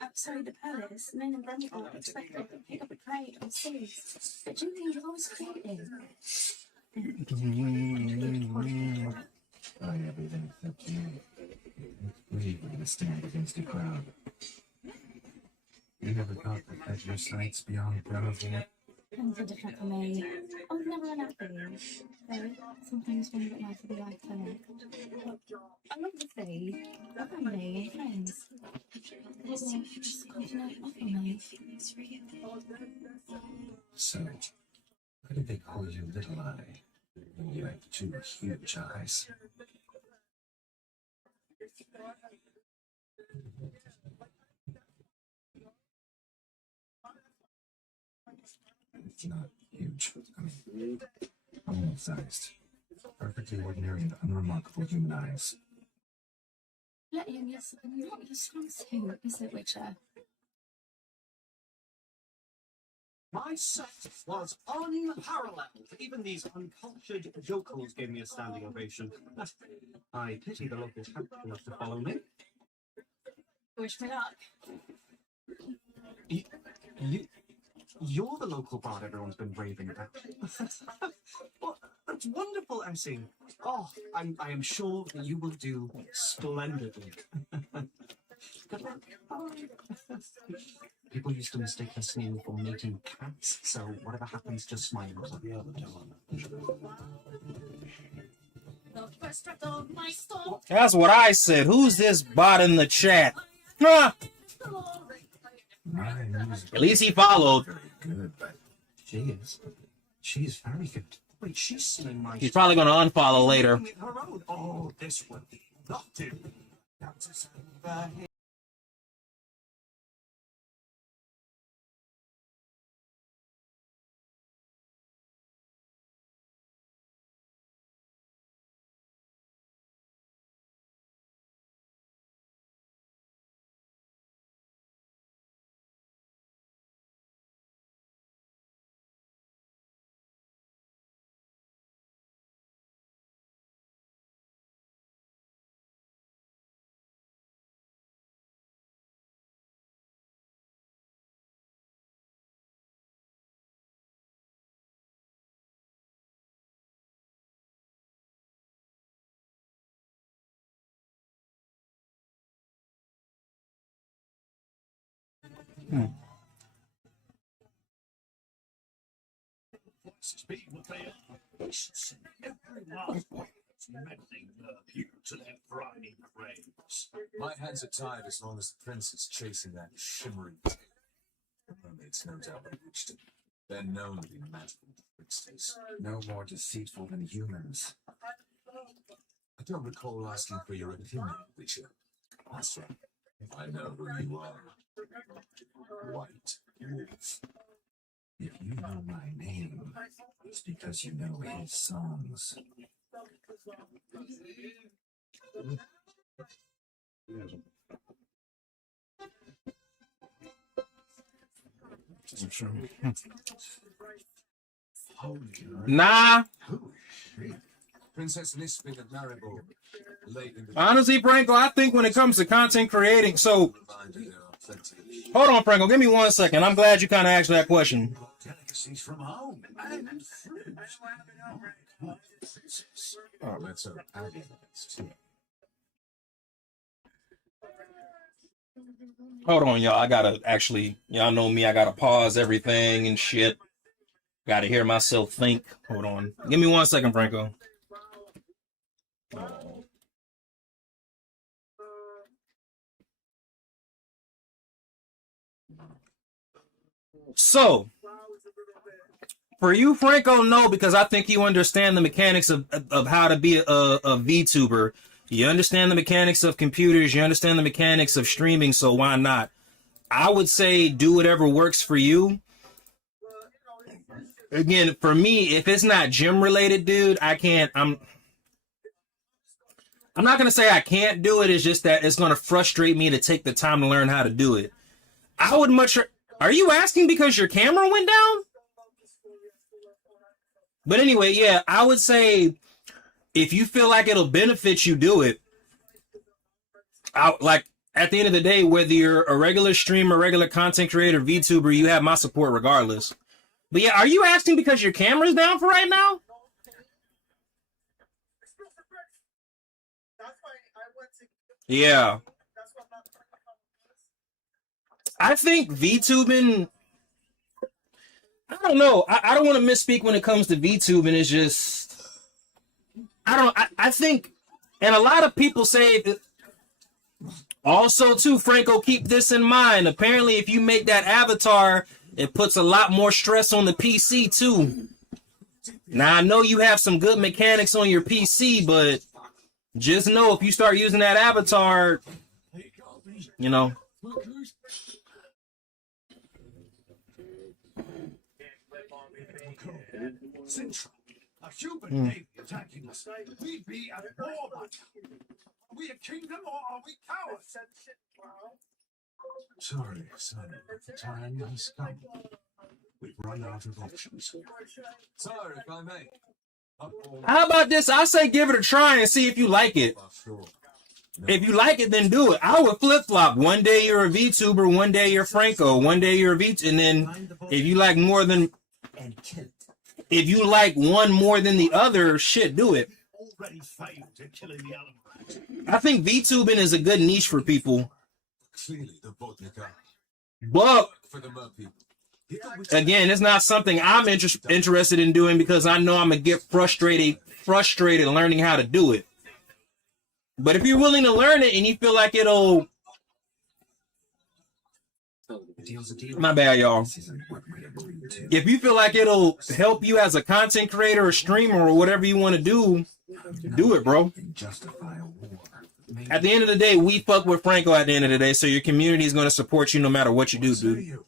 outside the palace, men and Brentford expected to pick up a trade on seas. But Julia was always creative. I everything except you. We were gonna stand against a crowd. You never thought to fed your sights beyond Brentford? Things are different for me. I was never an athlete, though sometimes when you get nice to be like that. I love the sea, my family and friends. There's no just continent offer me. So, why did they call you Little Eye? You have 2 huge eyes. It's not huge. I mean, normal sized. Perfectly ordinary and unremarkable human eyes. Letting yes, not your strong suit, is it, Witcher? My set was unparalleled. Even these uncultured yokels gave me a standing ovation. I pity the locals haven't enough to follow me. Wish me luck. You're the local bard everyone's been raving about. Well, that's wonderful, Essie. Oh, I am sure that you will do splendidly. Good luck. People used to mistake her singing for mating cats, so whatever happens, just smile. That's what I said. Who's this bot in the chat? Huh? At least he followed. Very good, but she's very good. Wait, she's singing my... He's probably going to unfollow later. Her own. Oh, this will not do. That's Prices be what they are. We should send every last one that's meddling nerve here to that briny graves. My hands are tied as long as the prince is chasing that shimmering tail. The mermaids no doubt reached it. They're known to be magical tricksters. No more deceitful than humans. I don't recall asking for your opinion, Witcher. That's right. I know who you are. White Wolf. If you know my name, it's because you know his songs. Nah. Princess Lisping of Maribor. Honestly, Franco, I think when it comes to content creating, so hold on, Franco, give me 1 second. I'm glad you kind of asked that question. Delicacies from home and fruits. Oh, that's a too. Hold on, y'all. I gotta actually, y'all know me. I gotta pause everything and shit. Gotta hear myself think. Hold on. Give me 1 second, Franco. So, for you, Franco, no, because I think you understand the mechanics of how to be a VTuber. You understand the mechanics of computers. You understand the mechanics of streaming, so why not? I would say do whatever works for you. Again, for me, if it's not gym related, dude, I can't. I'm not gonna say I can't do it. It's just that it's gonna frustrate me to take the time to learn how to do it. I would much. Are you asking because your camera went down? But anyway, yeah, I would say if you feel like it'll benefit you, do it. Like at the end of the day, whether you're a regular streamer, regular content creator, VTuber, you have my support regardless. But yeah, are you asking because your camera's down for right now? Yeah. I think VTubing, I don't know. I don't want to misspeak when it comes to VTubing. It's just, I think, and a lot of people say, also too, Franco, keep this in mind. Apparently, if you make that avatar, it puts a lot more stress on the PC too. Now, I know you have some good mechanics on your PC, but just know if you start using that avatar, you know. Central, a human navy attacking us. We be at war, but are we a kingdom or are we cowards? Sorry, son. The time has come. We've run out of options. Sorry, if I may. How about this? I say give it a try and see if you like it. If you like it, then do it. I would flip-flop. One day you're a VTuber, one day you're Franco, one day you're a VTuber, and then if you like more than... If you like one more than the other, shit, do it. I think VTubing is a good niche for people. But again, it's not something I'm interested in doing because I know I'm gonna get frustrated learning how to do it. But if you're willing to learn it and you feel like it'll... My bad, y'all. If you feel like it'll help you as a content creator or streamer or whatever you want to do it, bro. At the end of the day, we fuck with Franco at the end of the day, so your community is going to support you no matter what you do, dude.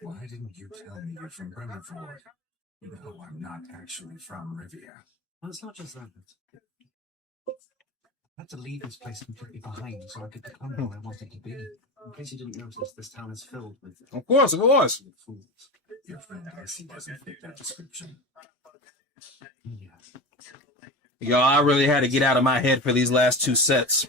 Why didn't you tell me you're from Bremerford? You know I'm not actually from Rivia. Well, it's not just that. I had to leave this place completely behind so I could become who I wanted to be. In case you didn't notice, this town is filled with... Of course. Fools. Your friend Essie doesn't fit that description. Yeah. Yo, I really had to get out of my head for these last two sets.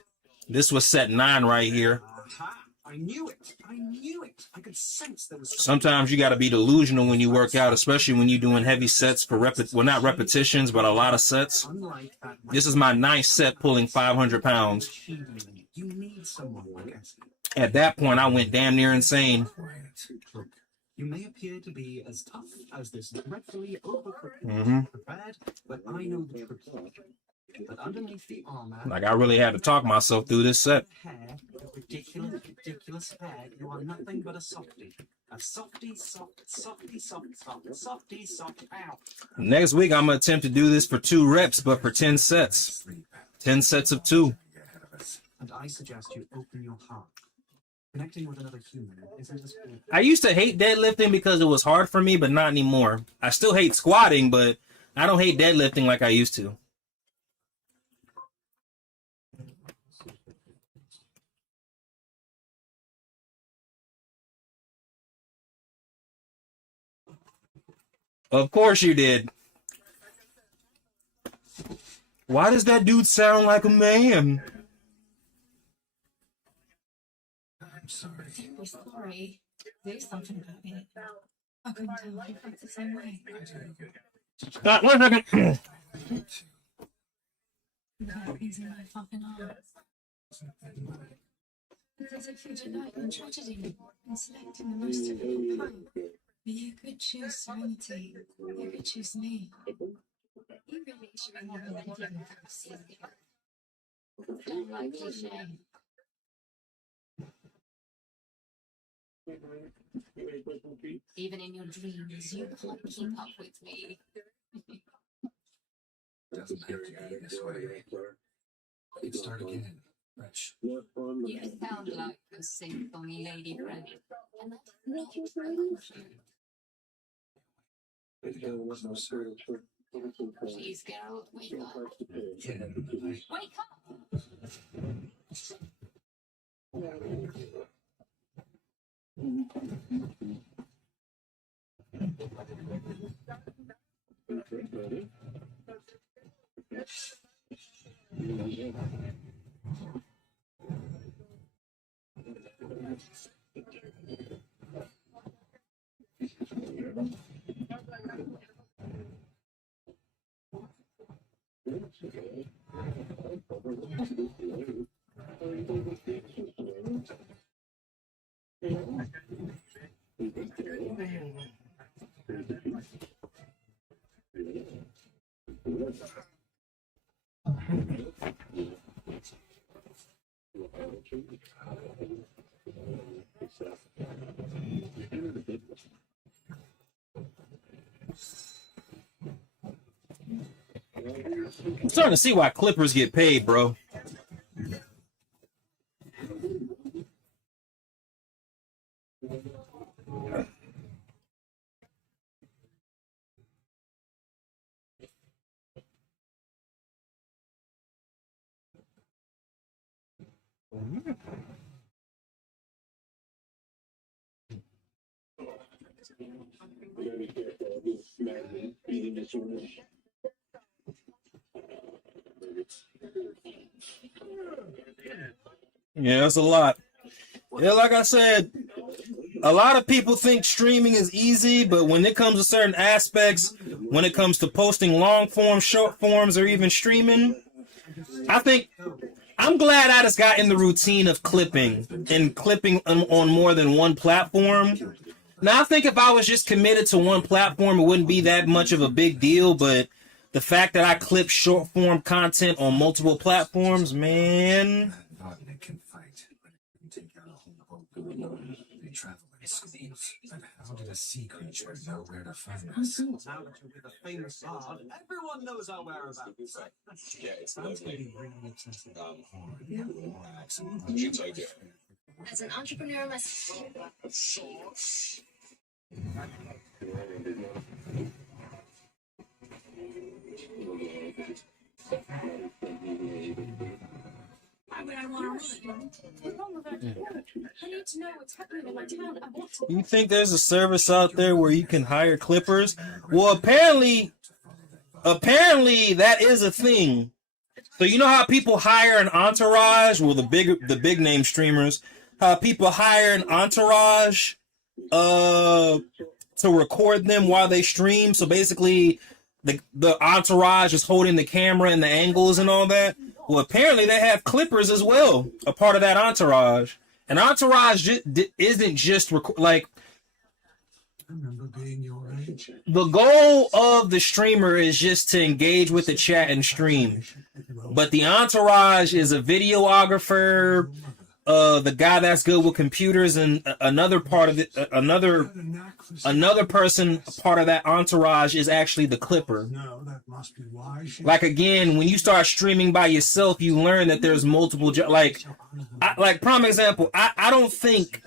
This was set 9 right here. Aha! I knew it! I knew it! I could sense there was Sometimes you got to be delusional when you work out, especially when you're doing heavy sets for not repetitions, but a lot of sets. This is my ninth set pulling 500 pounds. You need someone like us. At that point, I went damn near insane. Look, you may appear to be as tough as this dreadfully overcooked prepared, but I know the truth. But underneath the armor, Like, I really had to talk myself through this set. hair, the ridiculous hair, you are nothing but a softie. A softie, soft, ow. Next week, I'm going to attempt to do this for 2 reps, but for 10 sets. 10 sets of 2. And I suggest you open your heart. Connecting with another human isn't as good. I used to hate deadlifting because it was hard for me, but not anymore. I still hate squatting, but I don't hate deadlifting like I used to. Of course you did. Why does that dude sound like a man? I'm sorry. We're sorry. Do something about it. I couldn't tell if you felt the same way. Stop, 1 second. Things in my fucking heart. There's a huge enlightenment tragedy in selecting the most difficult path. You could choose serenity. You could choose me. You really should be more than don't like cliche. Even in your dreams, you can't keep up with me. Doesn't have to be this way. Let's start again, Rich. You sound like a single lady friend, and that's not true. Please, girl, wake up. Wake up! I'm starting to see why Clippers get paid, bro. Yeah, that's a lot. Yeah, like I said, a lot of people think streaming is easy, but when it comes to certain aspects, when it comes to posting long form, short forms, or even streaming, I think I'm glad I just got in the routine of clipping and clipping on more than one platform. Now, I think if I was just committed to one platform, it wouldn't be that much of a big deal, but the fact that I clip short form content on multiple platforms, man. Vodnik can fight, but it can take out a whole boat alone. They travel in schools. But how did a sea creature know where to find us? Now that you're with a famous bard, everyone knows our whereabouts. Yeah, it's Sounds lovely. really expensive. You take it. As an entrepreneur myself. Why would I want to run? What's wrong with that? I need to know what's happening in my town. I want to. You think there's a service out there where you can hire clippers? Well, apparently that is a thing. So you know how people hire an entourage? Well, the big name streamers, how people hire an entourage to record them while they stream. So basically, the entourage is holding the camera and the angles and all that. Well, apparently they have clippers as well, a part of that entourage. And entourage isn't just like. I remember being your age. The goal of the streamer is just to engage with the chat and stream. But the entourage is a videographer, the guy that's good with computers, and another part of it, another person, part of that entourage is actually the clipper. No, that must be why. Like again, when you start streaming by yourself, you learn that there's multiple. Like prime example, I don't think,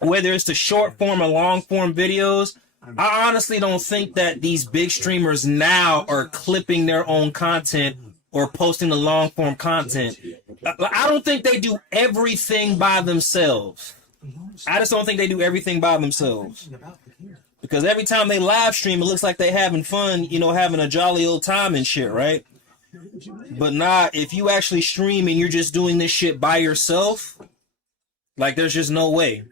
whether it's the short form or long form videos, I honestly don't think that these big streamers now are clipping their own content or posting the long form content. I don't think they do everything by themselves. I just don't think they do everything by themselves. Because every time they live stream, it looks like they having fun, you know, having a jolly old time and shit, right? But not if you actually stream and you're just doing this shit by yourself, like there's just no way.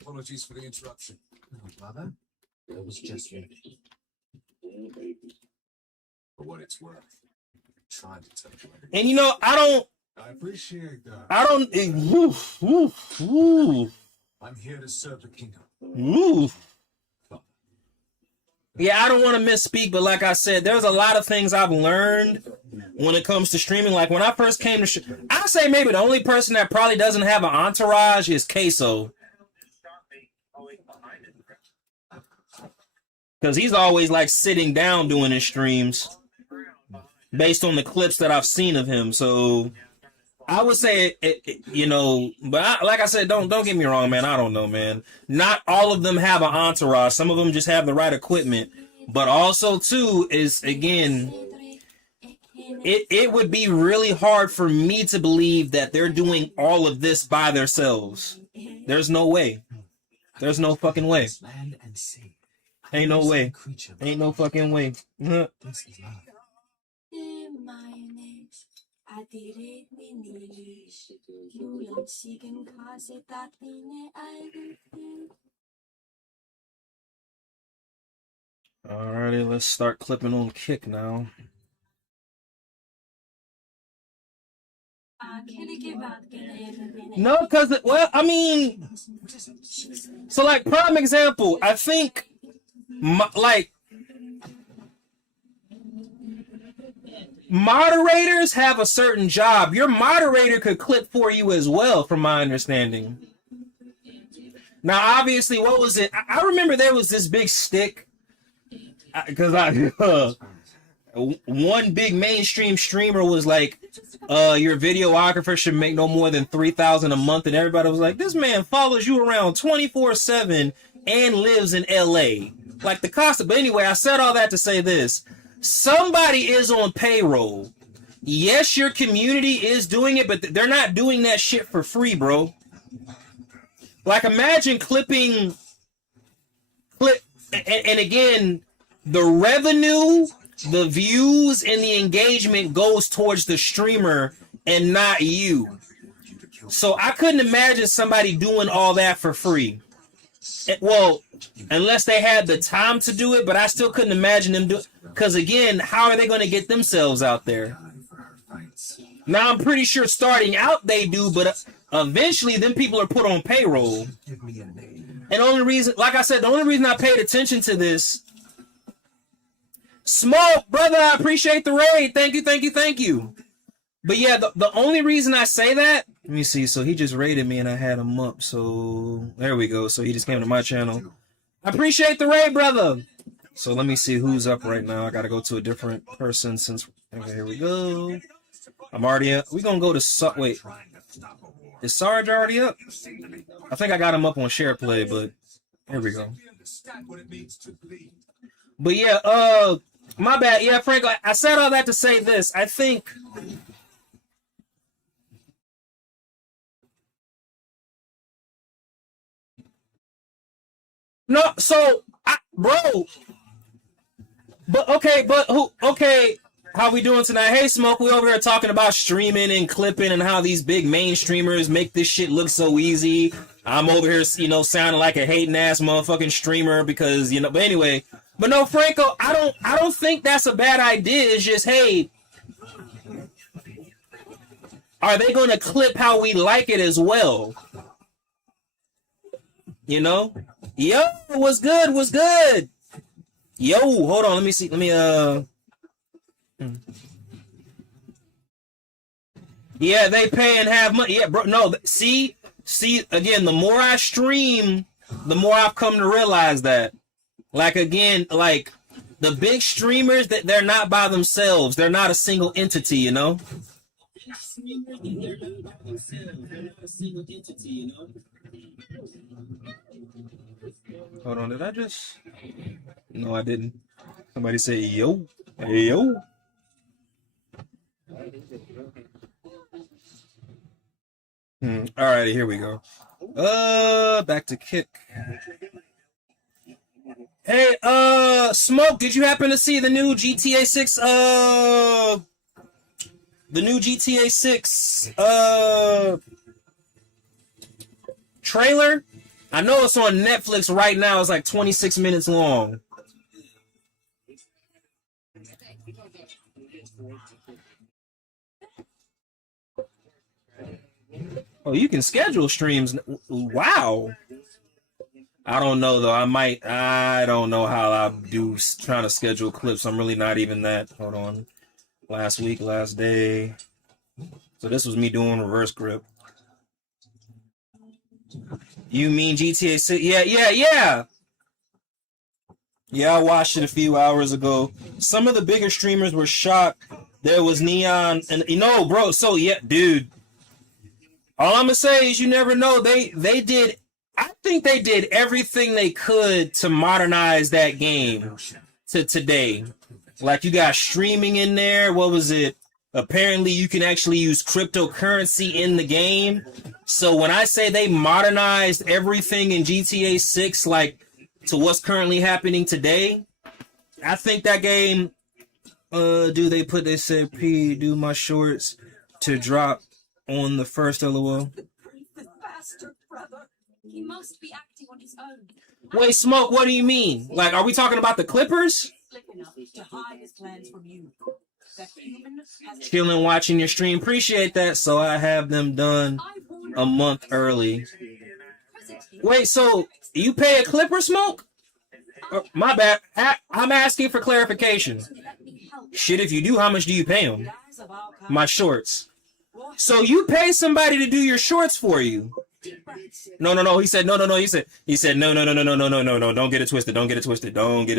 Apologies for the interruption. No, brother. It was just me. For what it's worth. Trying to tell you. And you know, I appreciate that. I don't. I'm here to serve the kingdom. Yeah, I don't want to misspeak, but like I said, there's a lot of things I've learned when it comes to streaming. Like when I first came to, I'd say maybe the only person that probably doesn't have an entourage is Queso. Because he's always like sitting down doing his streams based on the clips that I've seen of him. So I would say, you know, but like I said, don't get me wrong, man. I don't know, man. Not all of them have an entourage. Some of them just have the right equipment. But also, too, is, again, it would be really hard for me to believe that they're doing all of this by themselves. There's no way. There's no fucking way. Ain't no way. Ain't no fucking way. Alrighty, let's start clipping on Kick now. No, because, well, I mean, so like, prime example, I think, like, moderators have a certain job. Your moderator could clip for you as well, from my understanding. Now, obviously, what was it? I remember there was this big stick, because one big mainstream streamer was like, your videographer should make no more than $3,000 a month, and everybody was like, this man follows you around 24/7 and lives in LA. Like the cost of, but anyway, I said all that to say this. Somebody is on payroll. Yes, your community is doing it, but they're not doing that shit for free, bro. Like, imagine clipping, and again, the revenue, the views, and the engagement goes towards the streamer and not you. So I couldn't imagine somebody doing all that for free. Well, unless they had the time to do it, but I still couldn't imagine them do it. Because again, how are they going to get themselves out there? Now, I'm pretty sure starting out they do, but eventually them people are put on payroll. And the only reason, like I said, the only reason I paid attention to this, Smoke, brother, I appreciate the raid. Thank you, thank you, thank you. But yeah, the only reason I say that, let me see. So he just raided me and I had him up. So there we go. So he just came to my channel. I appreciate the raid, brother. So let me see who's up right now. I got to go to a different person since, okay, here we go. I'm already up. We're going to go to, wait, is Sarge already up? I think I got him up on share play, but here we go. But yeah, my bad. Yeah, Frank, I said all that to say this. I think no, so bro. But okay, but who? Okay, How we doing tonight? Hey, Smoke, we over here talking about streaming and clipping and how these big mainstreamers make this shit look so easy. I'm over here, you know, sounding like a hating ass motherfucking streamer because, you know, but anyway. But no, Franco, I don't think that's a bad idea. It's just, hey, are they going to clip how we like it as well? You know? Yo, what's good? What's good? Yo, hold on. Let me see. Let me, yeah, they pay and have money. Yeah, bro. No, see, again, the more I stream, the more I've come to realize that. Like, again, like, the big streamers, that they're not by themselves. They're not a single entity, you know? Hold on, did I just... No, I didn't. Somebody say, yo. Hey, yo. Alrighty, here we go. Back to kick. Hey, Smoke, did you happen to see the new GTA 6, trailer? I know it's on Netflix right now. It's like 26 minutes long. Oh, you can schedule streams. Wow. I don't know, though. I don't know how I do trying to schedule clips. I'm really not even that. Hold on. Last week, last day. So this was me doing reverse grip. You mean GTA 6? Yeah. Yeah, I watched it a few hours ago. Some of the bigger streamers were shocked. There was Neon, and you know, bro. So yeah, dude. All I'm gonna say is, you never know. They did. I think they did everything they could to modernize that game to today. Like, you got streaming in there. What was it? Apparently, you can actually use cryptocurrency in the game. So when I say they modernized everything in GTA 6, like, to what's currently happening today, I think that game, they said, P, do my shorts to drop on the first LOL. He must be acting on his own. Wait, Smoke, what do you mean? Like, are we talking about the Clippers? To hide his plans from you. Chilling, watching your stream. Appreciate that. So I have them done a month early. Wait, so you pay a Clipper, Smoke? My bad. I'm asking for clarification. Shit, if you do, how much do you pay them? My shorts. So you pay somebody to do your shorts for you? No. He said no. He said no. Don't get it twisted. Don't get it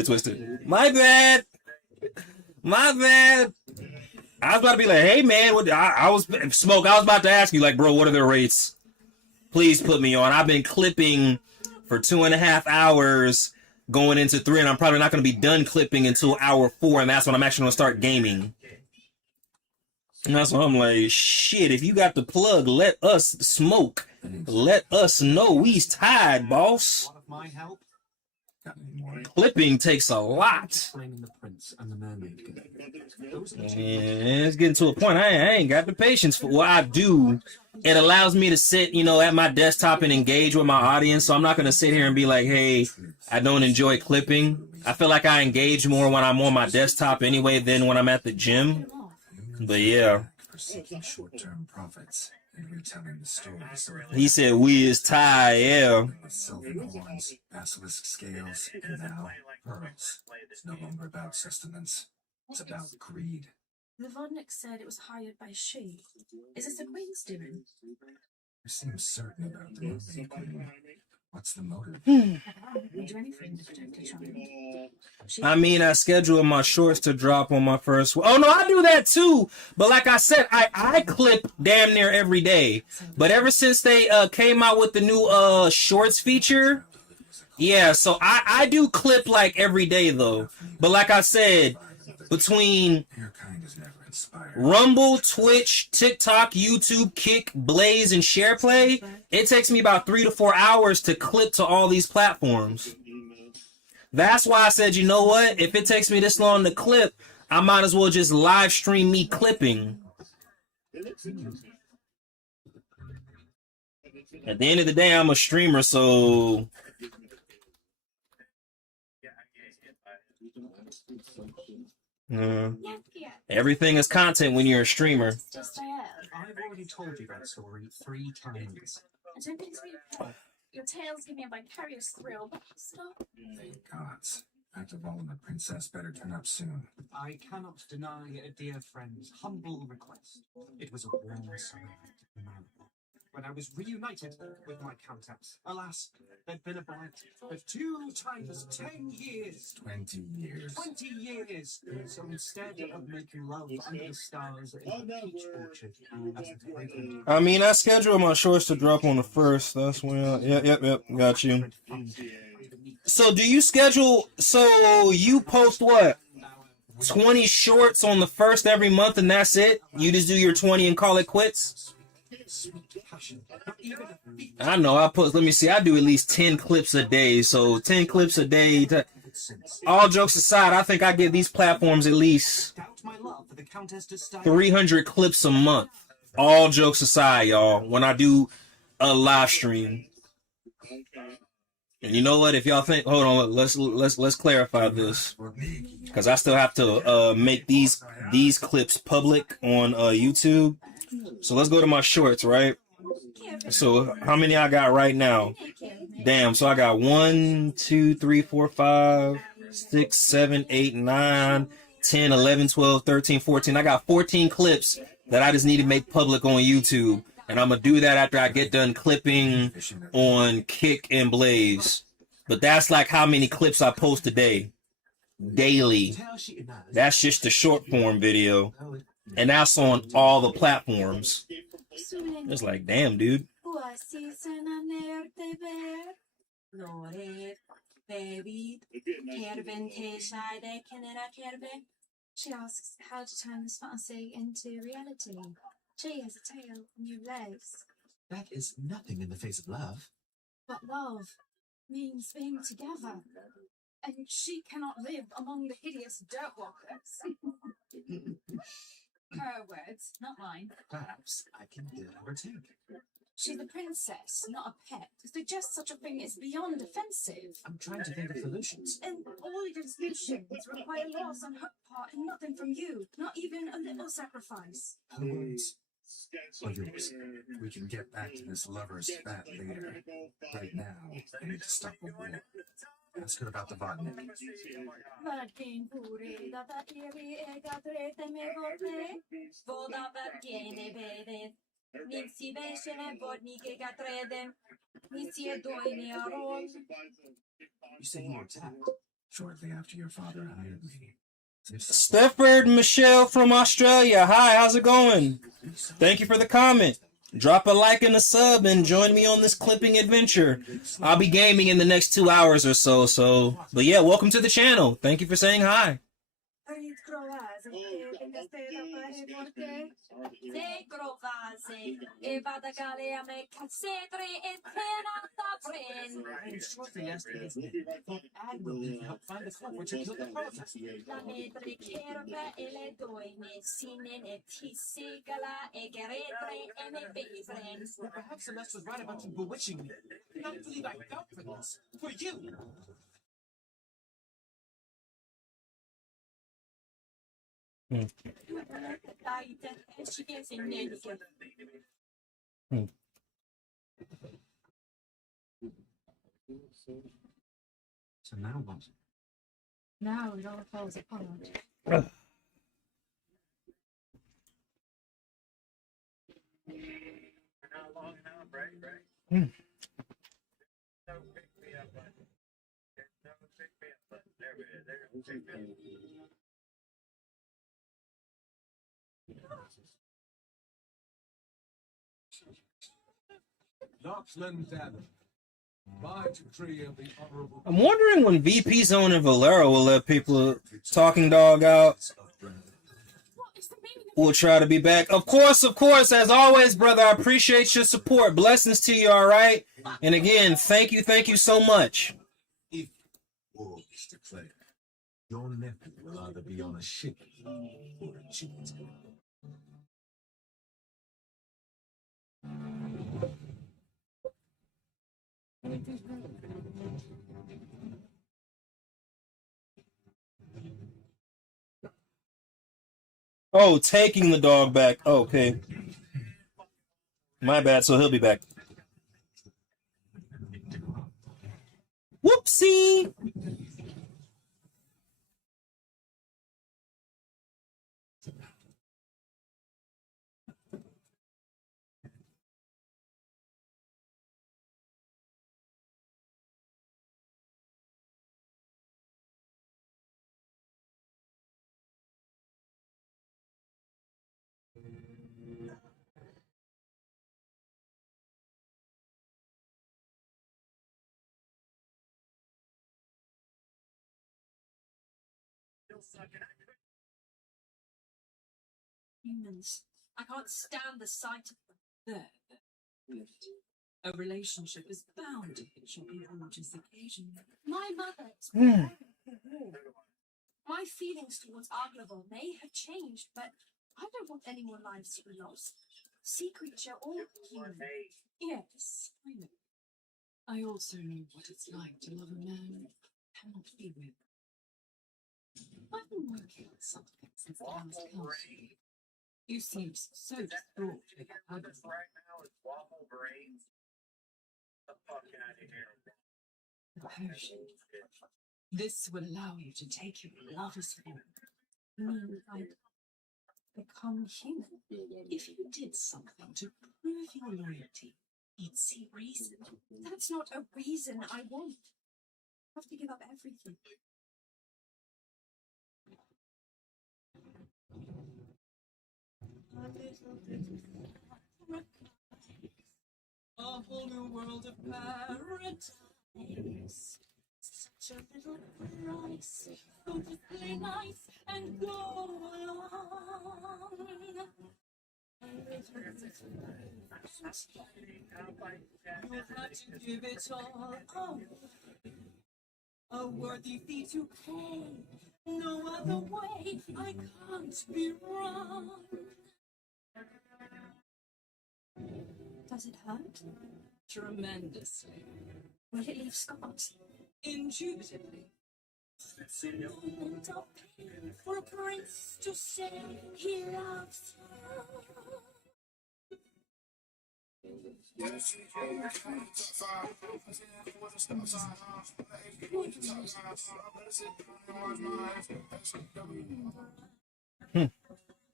twisted. My bad. I was about to be like, hey man, I was Smoke. I was about to ask you, like, bro, what are their rates? Please put me on. I've been clipping for 2.5 hours, going into 3, and I'm probably not going to be done clipping until hour 4, and that's when I'm actually going to start gaming. And that's why I'm like, shit, if you got the plug, let us smoke. Let us know we's tied, boss. Clipping takes a lot. And it's getting to a point I ain't got the patience for what I do. It allows me to sit, at my desktop and engage with my audience. So I'm not going to sit here and be like, hey, I don't enjoy clipping. I feel like I engage more when I'm on my desktop anyway than when I'm at the gym. But yeah. Short-term profits and retelling the stories. He said we is tied, yeah. Silver horns, basilisk scales, and now pearls. It's no longer about sustenance. It's about greed. The Vodnik said it was hired by she. Is this a Queen's doing? You seem certain about the mermaid queen. What's the motive? We do anything to protect a child. I mean, I schedule my shorts to drop on my first. Oh no, I do that too. But like I said, I clip damn near every day. But ever since they came out with the new shorts feature, yeah. So I do clip like every day though. But like I said, between Rumble, Twitch, TikTok, YouTube, Kick, Blaze, and SharePlay, it takes me about 3 to 4 hours to clip to all these platforms. That's why I said, you know what? If it takes me this long to clip, I might as well just live stream me clipping. At the end of the day, I'm a streamer, so everything is content when you're a streamer. I've already told you that story 3 times. I don't think so. Your tales give me a vicarious thrill, but stop. Thank gods. After all, the princess better turn up soon. I cannot deny a dear friend's humble request. It was a warm summer night in Malibu, when I was reunited with my countess. Alas, there'd been a blight for 2 times 10 years. 20 years. 20 years! So instead of making love under the stars in a peach orchard, as the fragrant I mean, I scheduled my shorts to drop on the 1st. That's when. Yep. Got you. So, do you schedule? So you post what? 20 shorts on the 1st every month, and that's it? You just do your 20 and call it quits? I know. Let me see. I do at least 10 clips a day. So 10 clips a day. All jokes aside, I think I give these platforms at least 300 clips a month. All jokes aside, y'all. When I do a live stream. And you know what? If y'all think, hold on, let's clarify this, because I still have to make these clips public on YouTube. So let's go to my shorts, right? So how many I got right now? Damn. So I got 1, 2, 3, 4, 5, 6, 7, 8, 9, 10, 11, 12, 13, 14. I got 14 clips that I just need to make public on YouTube. And I'm going to do that after I get done clipping on Kick and Blaze. But that's like how many clips I post a day. Daily. That's just the short form video. And that's on all the platforms. It's like, damn, dude. She asks how to turn this fantasy into reality. She has a tail and you legs. That is nothing in the face of love. But love means being together. And she cannot live among the hideous dirt walkers. Her words, not mine. Perhaps I can give her a take. She's a princess, not a pet. To suggest such a thing is beyond offensive. I'm trying to think of solutions. And all your solutions require loss on her part and nothing from you. Not even a little sacrifice. Her words. Or yours. We can get back to this lover's spat later. Right now, I need to stop the war. Ask her about the vodnik. You say you were attacked shortly after your father hired me. Stefford Michelle from Australia. Hi, how's it going? Thank you for the comment. Drop a like and a sub and join me on this clipping adventure. I'll be gaming in the next 2 hours or so. But yeah, welcome to the channel. Thank you for saying hi. Perhaps Celeste was right about you bewitching me. I don't believe I felt for this. For you. So now what? Now it all falls apart. I'm wondering when VP Zone and Valero will let people talking dog out. We'll try to be back. Of course, as always, brother, I appreciate your support. Blessings to you, all right? And again, thank you so much. War is declared. Your nephew will either be on a ship or a jet. Oh, taking the dog back. Oh, okay. My bad, so he'll be back. Whoopsie! Humans. I can't stand the sight of them. There. A relationship is bound to hit your religious occasion. My mother is Hmm. for war. My feelings towards Aglavon may have changed, but I don't want any more lives to be lost. Sea creature or human. Yes, I know. I also know what it's like to love a man you cannot be with. I've been working on something since the last council. You seem so distraught with Aglavon. Potion. This will allow you to take your lover's form. Mean I'd become human. If you did something to prove your loyalty, you'd see reason. That's not a reason I want. I have to give up everything. A whole new world of paradise. Such a little price. So just play nice and go along. You'll have to give it all away. A worthy fee to pay. No other way. I can't be wrong. Does it hurt? Tremendously. Will it leave scars? Indubitably. Moment of pain for a prince to say he loves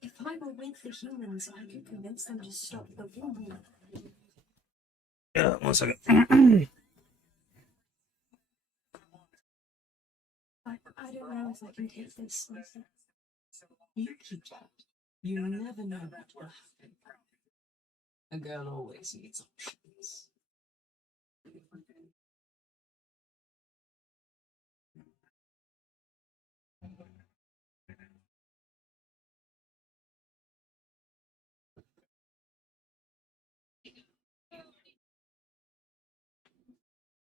If I were with the humans, I could convince them to stop the war. Yeah, 1 second. I don't know if I can take this. You keep that. You never know what will happen. A girl always needs options.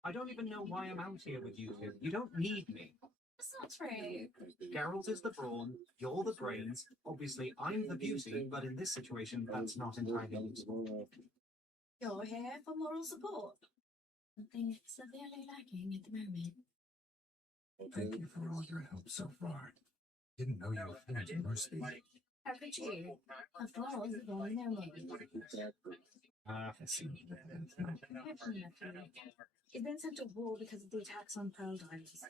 I don't even know why I'm out here with you two. You don't need me. That's not true. Geralt is the brawn, you're the brains. Obviously, I'm the beauty, but in this situation, that's not entirely useful. You're here for moral support. Something severely lacking at the moment. Thank you for all your help so far. Didn't know you were fluent in mercy. How could you? After all, you've only known me. I see. Definitely. You've been sent to war because of the attacks on Pearl Diamonds.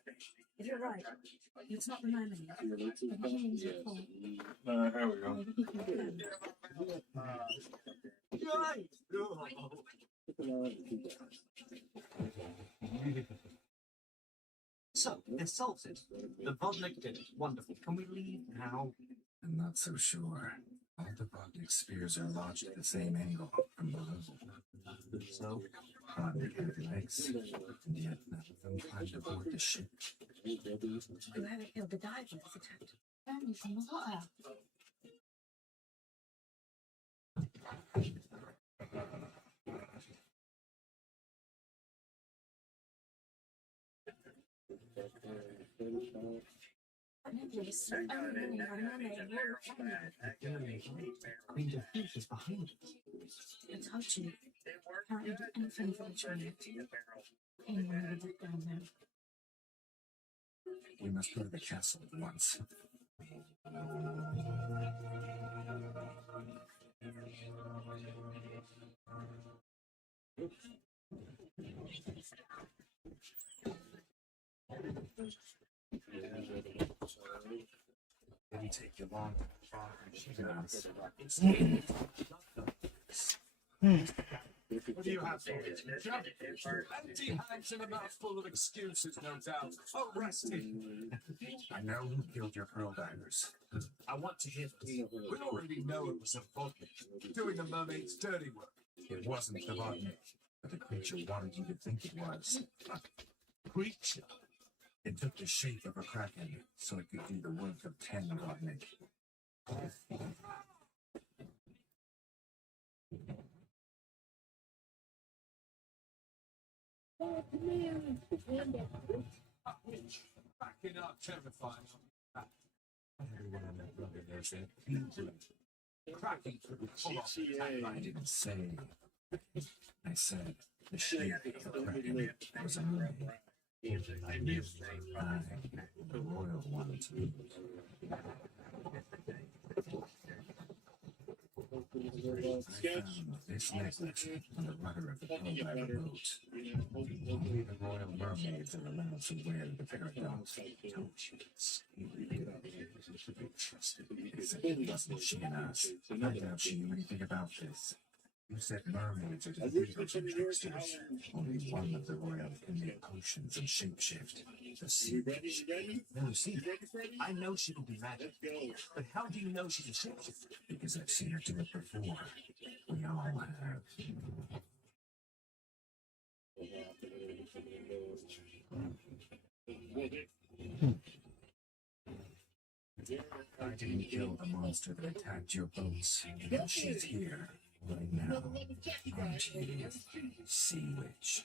If you're right, it's not the mermaid, but the humans at fault. Here we go. Maybe people can. So, this solves it. The Vodnik did it. Wonderful. Can we leave now? I'm not so sure. All the Vodnik spheres are launched at the same angle from below. So? Vodnik have legs, and yet none of them climbed aboard the ship. Whoever killed the divers attacked only from the water. necklace. Only women have a mermaid royal family. Queen of Heath is behind it. I told you. Apparently do anything for the child. Anyone would look down there. We must go to the castle at once. Didn't take you long What do you have for it? Empty hands and a mouthful of excuses, no doubt. Oh, Rusty. I know who killed your pearl divers. I want to hear this. We already know it was a vodnik doing the mermaid's dirty work. It wasn't the vodnik, but the creature wanted you to think it was. Creature? It took the shape of a kraken, so it could do the work of 10 vodnik. Backing up, terrifying. Everyone on that brother knows that. Cracking could be full off the attack. I didn't say. I said the shape of the kraken was a mermaid. I knew the royal wanted to. I found this necklace on the rudder of the pearl diver boat. Only the royal mermaids are allowed to wear the paradox. Don't you trust it? Except it wasn't she and us. I doubt she knew anything about this. You said mermaids are the heroes and tricksters. Only one of the royals can make potions and shapeshift. The sea witch. No, see, I know she can do magic. But how do you know she's a shapeshifter? Because I've seen her do it before. We all have. I didn't kill the monster that attacked your boats. And she's here, right now. Aren't you, sea witch?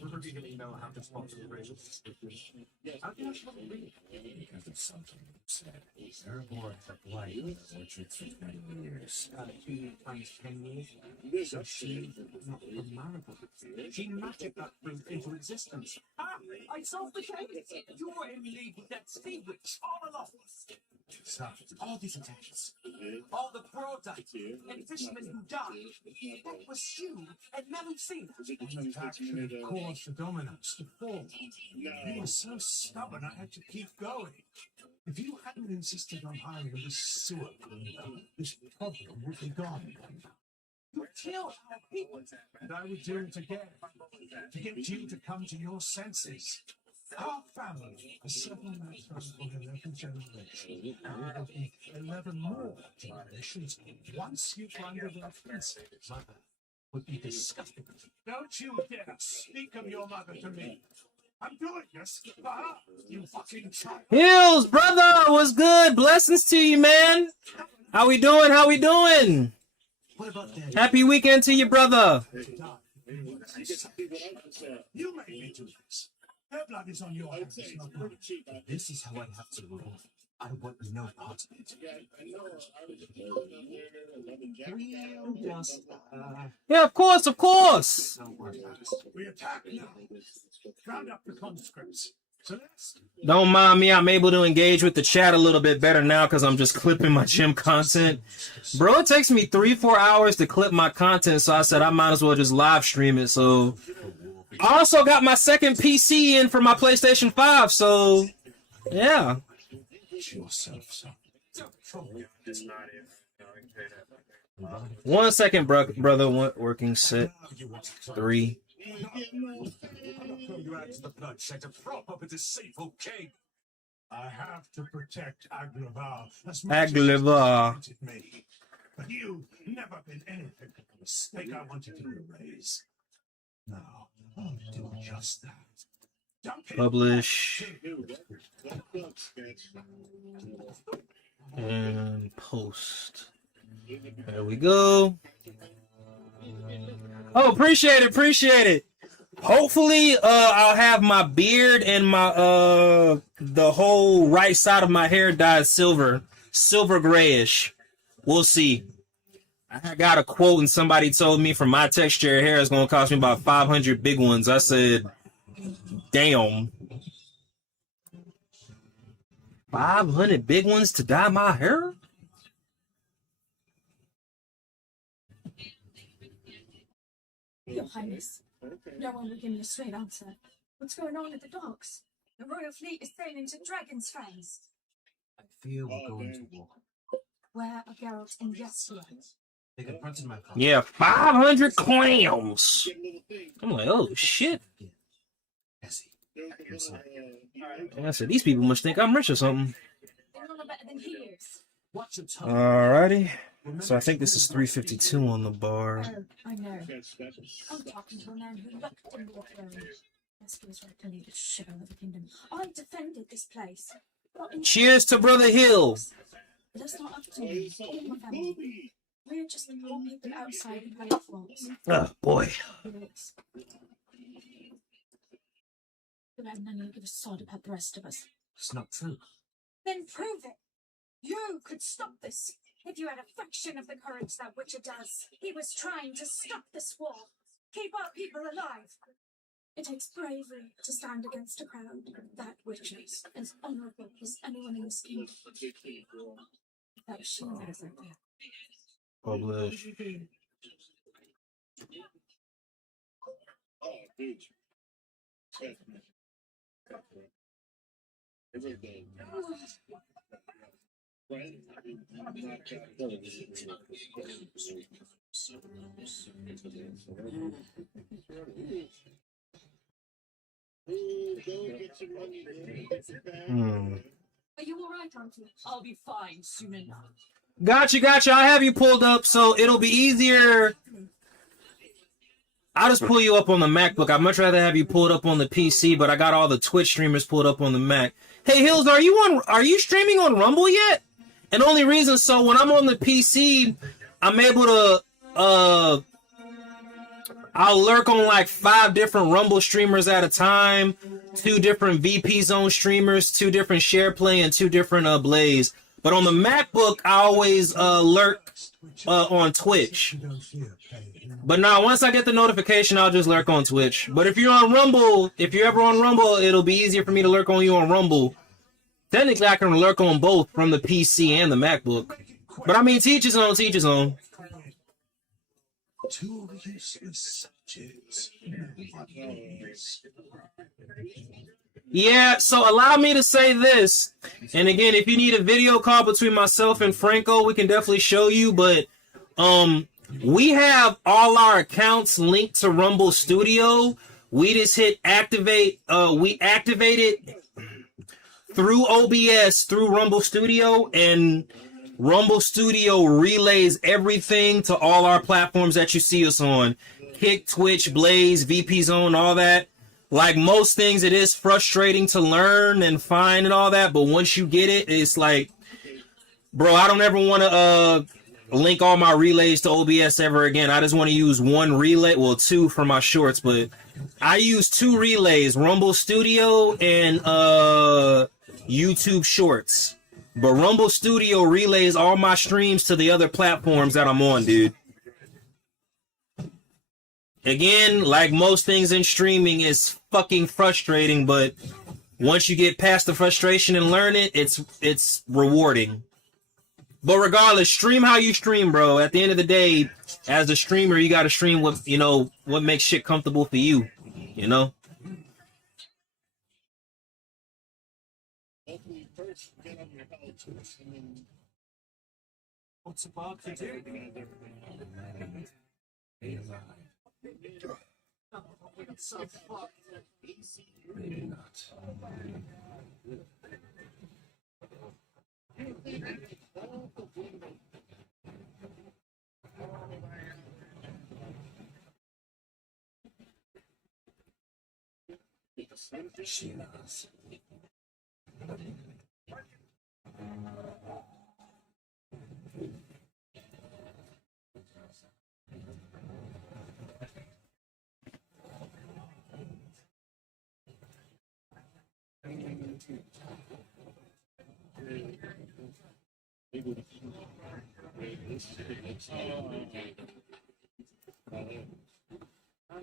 Never really know how to sponsor the racial. How do you read? Because of something you said. Erebor had blight in the orchards for 20 years. 2 times 10 years. So she's not remarkable. She magicked that fruit into existence. Ah, I solved the case. You're in league with that sea witch all along. So, All these attacks, all the products and fishermen who died, that was you and Melusina. An attack should have caused the dominoes to fall. You were so stubborn I had to keep going. If you hadn't insisted on hiring this sewer cleaner, this problem would be gone. You killed our people. And I would do it again, to get you to come to your senses. Our family has served on that throne for 11 generations. And it will be 11 more generations once you find the right prince. Mother would be disgusted. Don't you dare speak of your mother to me. I'm doing this for her, you fucking child. Hills, brother, what's good? Blessings to you, man. How we doing? How we doing? What about that? Happy weekend to you, brother. You made me do this. Her blood is on your hands, not mine. This is how I have to rule. I want no part of it. We'll just, Yeah, of course, of course. don't worry about it. We attack now. Round up the conscripts. Celeste, Don't mind me. I'm able to engage with the chat a little bit better now because I'm just clipping my gym content. Bro, it takes me 3-4 hours to clip my content, so I said I might as well just live stream it. So I also got my second PC in for my PlayStation 5, so yeah. yourself, son. 1 second, brother. Working set 3. I'm not going to add to the bloodshed to prop up a deceitful king. I have to protect Aglavar as much as he's disappointed me. But you've never been anything but the mistake I wanted to erase. Now, I'll do just that. Publish and post. There we go. Oh, appreciate it. Hopefully, I'll have my beard and my the whole right side of my hair dyed silver grayish. We'll see. I got a quote and somebody told me for my texture of hair it's gonna cost me about 500 big ones. I said, damn. 500 big ones to dye my hair? Your Highness, no one will give me a straight answer. What's going on at the docks? The royal fleet is sailing to Dragon's Fangs. I fear we're going to war. Where are Geralt and Yaskia? They confronted my father. Yeah, 500 clams. I'm like, oh shit. And I said, these people must think I'm rich or something. They're none better than he is. Alrighty. So I think this is 352 on the bar. Oh, I know. I'm talking to a man who looked into the throne. Yaskia's right to lead the shell of the kingdom. I defended this place. Cheers to Brother Hill. But that's not up to me or my family. We're just the poor people outside who play false. Oh boy. But I have none of you give a sod about the rest of us. It's not true. Then prove it. You could stop this. If you had a fraction of the courage that Witcher does. He was trying to stop this war. Keep our people alive. It takes bravery to stand against a crowd that Witcher's as honourable as anyone in this kingdom. That shield is out there. Publish. Are you alright, Auntie? I'll be fine soon enough. Gotcha. I have you pulled up, so it'll be easier. I'll just pull you up on the MacBook. I'd much rather have you pulled up on the PC, but I got all the Twitch streamers pulled up on the Mac. Hey Hills, are you streaming on Rumble yet? And only reason, so when I'm on the PC, I'm able to I'll lurk on like 5 different Rumble streamers at a time, 2 different VP Zone streamers, 2 different SharePlay, and 2 different Blaze. But on the MacBook, I always lurk on Twitch. But now, once I get the notification, I'll just lurk on Twitch. But if you're on Rumble, if you're ever on Rumble, it'll be easier for me to lurk on you on Rumble. Technically, I can lurk on both from the PC and the MacBook. But I mean, teach his own, teach his own. Two useless subjects. Yeah, so allow me to say this. And again, if you need a video call between myself and Franco, we can definitely show you. But we have all our accounts linked to Rumble Studio. We just hit activate. We activate it through OBS, through Rumble Studio, and Rumble Studio relays everything to all our platforms that you see us on. Kick, Twitch, Blaze, VP Zone, all that. Like most things, it is frustrating to learn and find and all that, but once you get it, it's like, bro, I don't ever want to link all my relays to OBS ever again. I just want to use one relay, well, 2 for my shorts, but I use 2 relays, Rumble Studio and YouTube Shorts. But Rumble Studio relays all my streams to the other platforms that I'm on, dude. Again, like most things in streaming, it's fucking frustrating, but once you get past the frustration and learn it, it's rewarding. But regardless, stream how you stream, bro. At the end of the day, as a streamer, you gotta stream what, you know, what makes shit comfortable for you, you know? What's a bark to do? Be alive. So fucked. Maybe not. She knows.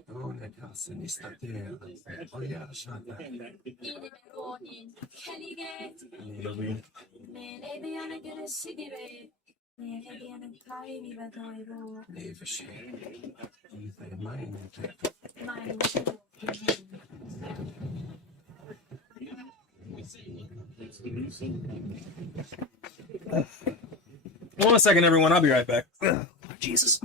Una casa in sta terra, voglio lasciarla. Leversi, inte mind. One second, everyone. I'll be right back. Ugh, Jesus.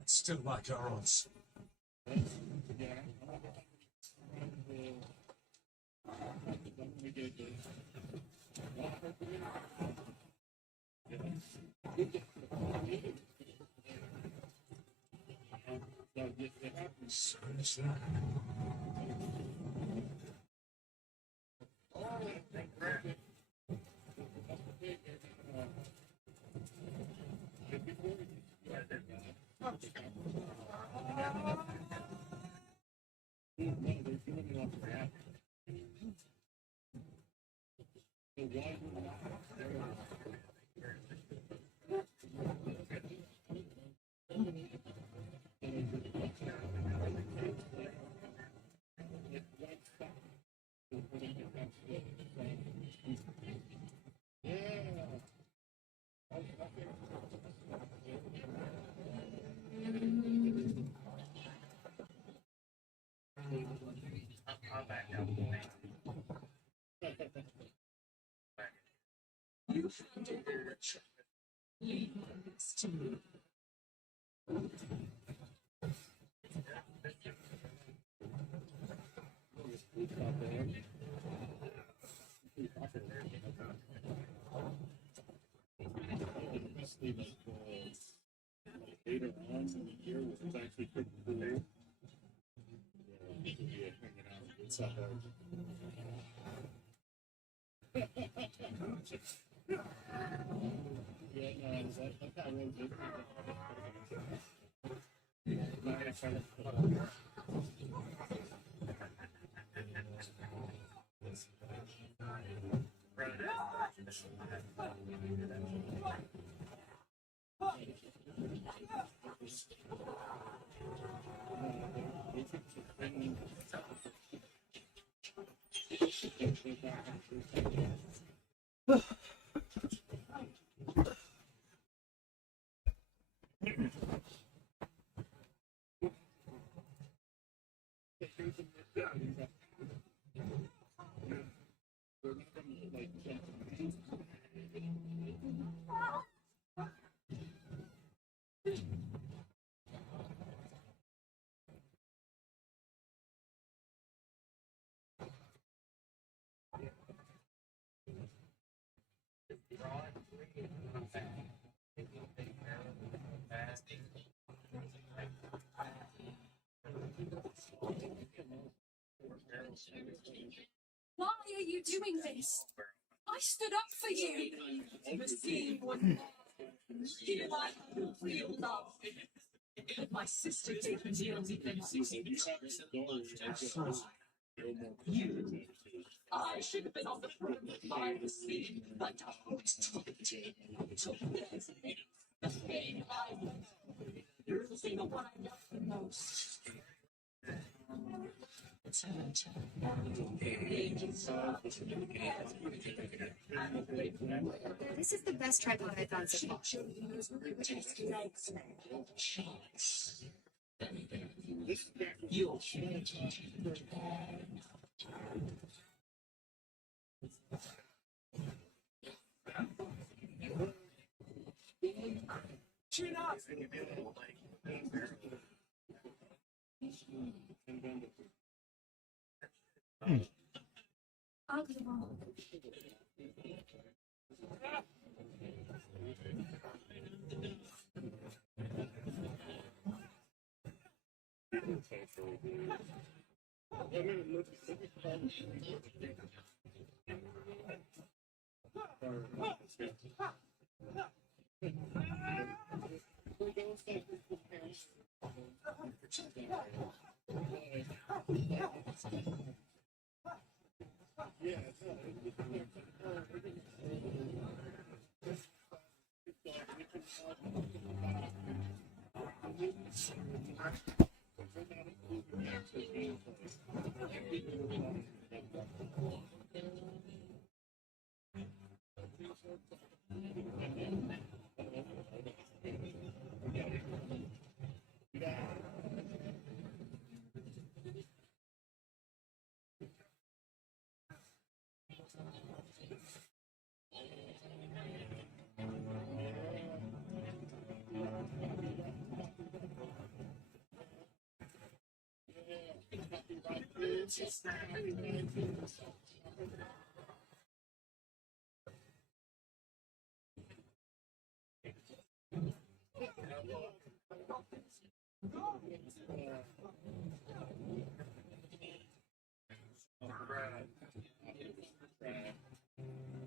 It's still like our odds. So is that. Later on in the year, which was actually pretty cool. Yeah, hanging out with South Why are you doing this? I stood up for you. The scene was here. I had real love. But my sister didn't deal with you. I should have been on the front behind the scene, but I took the pain I went through. You're the thing of what I love the most. This is the best tripod I've found so far. Chin up!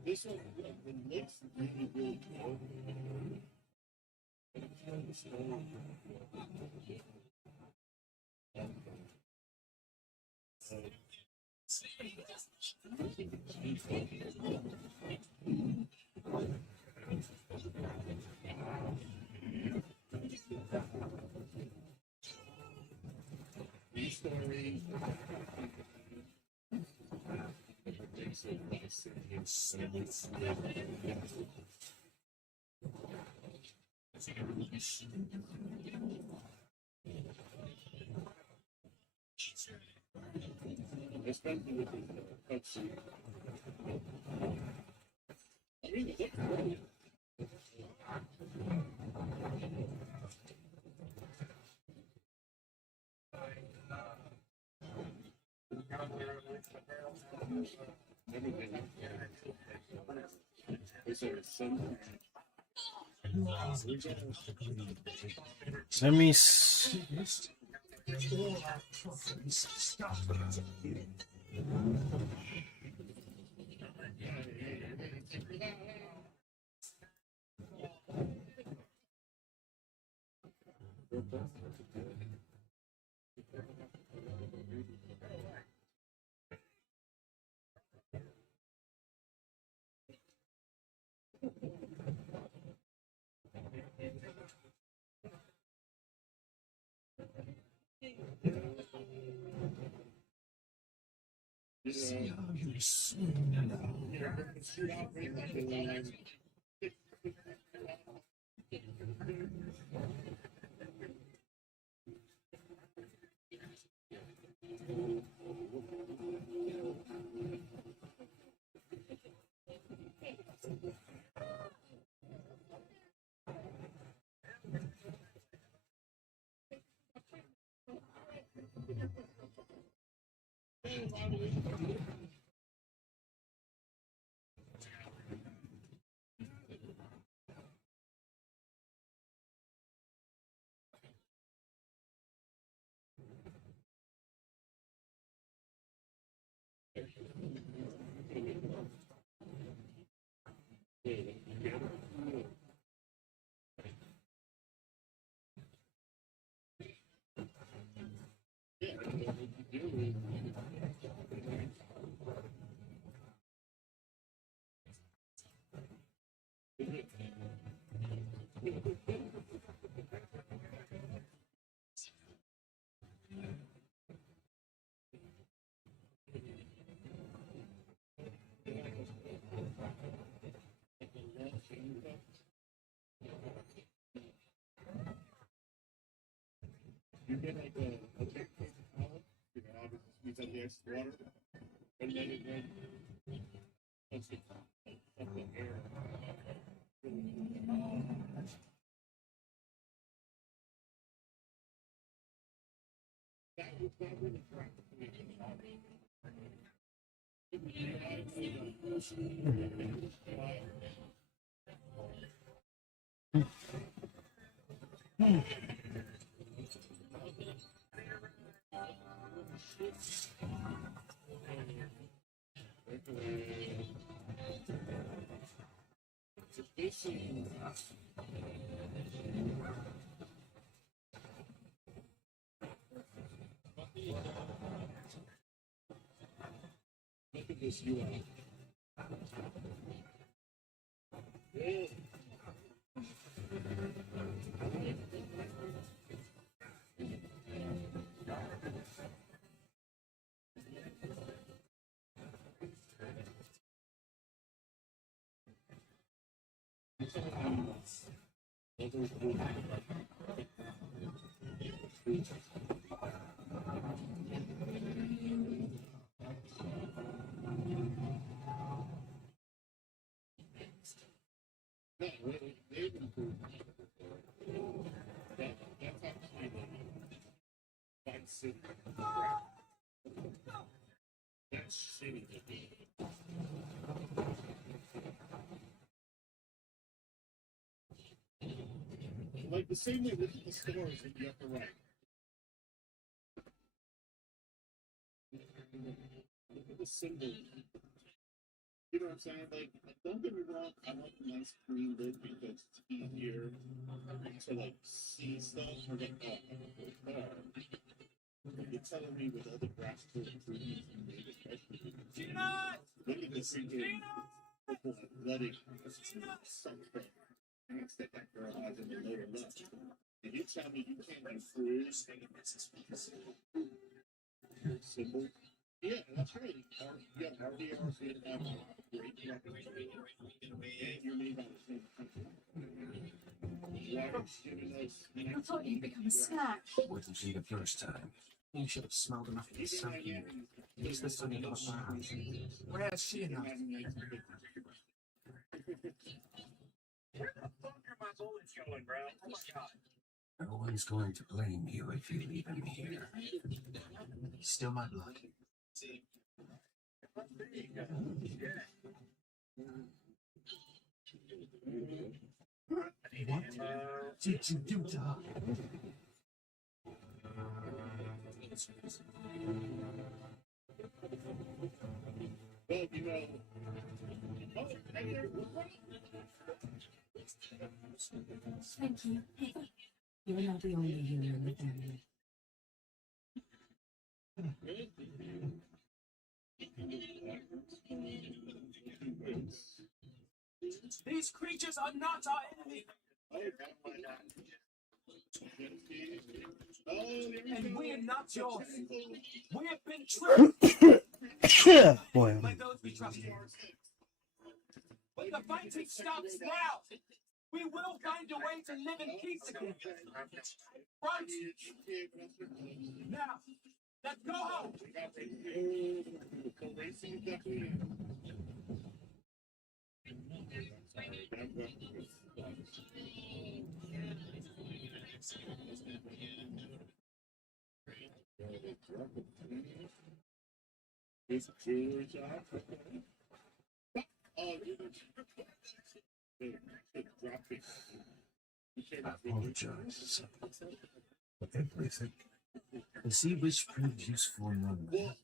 This one, the next really good. Story. Especially with the cutscene. Let me see. All our problems start here. See how you swing now. You get like a big towel, you know, obviously squeeze out the extra water, and then it then puts the air. That was not really correct. Look at this UI. Yeah. That's shitty. Like the same way with the stores in the upper right. Look at the symbol. You know what I'm saying? Like, don't get me wrong, I like the nice green lid because it's easier to like see stuff. Or like, you're telling me with other graphical improvements you made especially. Look at this freaking athletic something. That that girl has in the lower left. And you tell me you can't improve symbol? Yeah, that's right. Yeah, RDRs did have great and you're made by the same country. I thought you'd become a snack. Wouldn't be the first time. You should have smelled enough of the something. Use this on your house. Where's she enough? Where the fuck are my bullets going, bro? Oh my god. No one's going to blame you if you leave him here. Still my blood. What did you do to her? Well, you know, Thank you. You're not the only human in the family. These creatures are not our enemy. And we're not yours. We have been tricked Boy. by those we trust. But the fighting stops now. We will find a way to live in peace again. Right? Now, let's go home. It's jewelry shop. Oh, drop it. I apologize for everything. To see which proved useful in one way.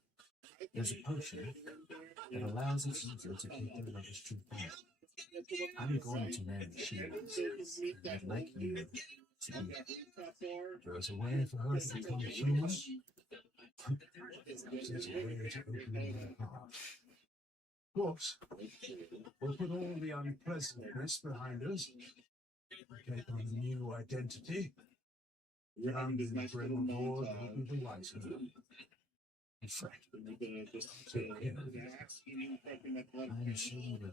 There's a potion that allows its user to keep their lover's true form. I'm going to marry Sheila, and I'd like you to be. There's a way for her to become human, There's a way to open their heart. Of course, we'll put all the unpleasantness behind us, take on a new identity, grounded in Bryn Lord will be the wiser. In fact, take care of it. I'm sure you will.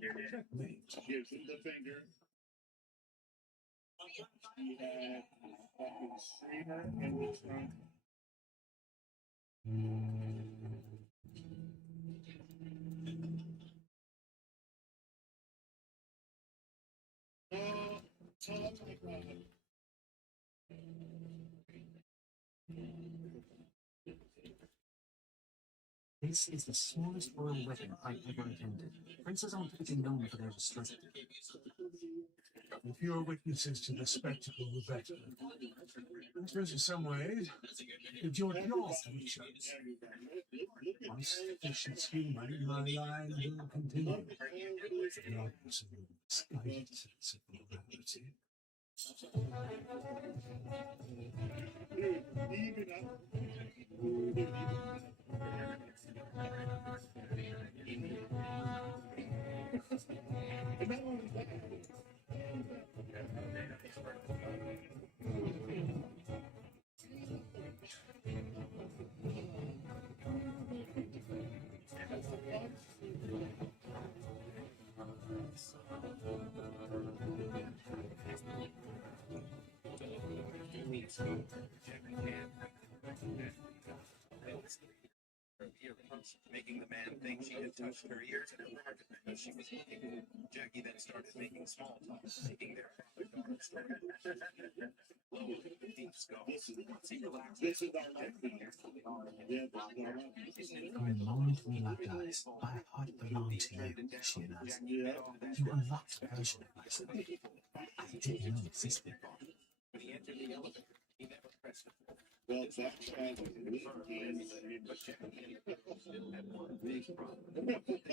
Checkmate. Gives him the finger. He had fucking streamer in the trunk. This is the smallest royal wedding I've ever attended. Princes aren't typically known for their restraint. The fewer witnesses to the spectacle, the better. I suppose in some ways, the joy of each other. Once the fish is human, my line will continue. Not to slight sense of morality. Making the man think she had touched her ears and her heart because she was looking. Jackie then started making small talk, making their father-daughter story. Low, deep skulls. Once he relaxed, From the moment we locked eyes, my heart belonged to you, she announced. You unlocked a version of myself I didn't know existed. When he entered the elevator, he never pressed it. Well, that's tragic. But Jackie still had one big problem. They do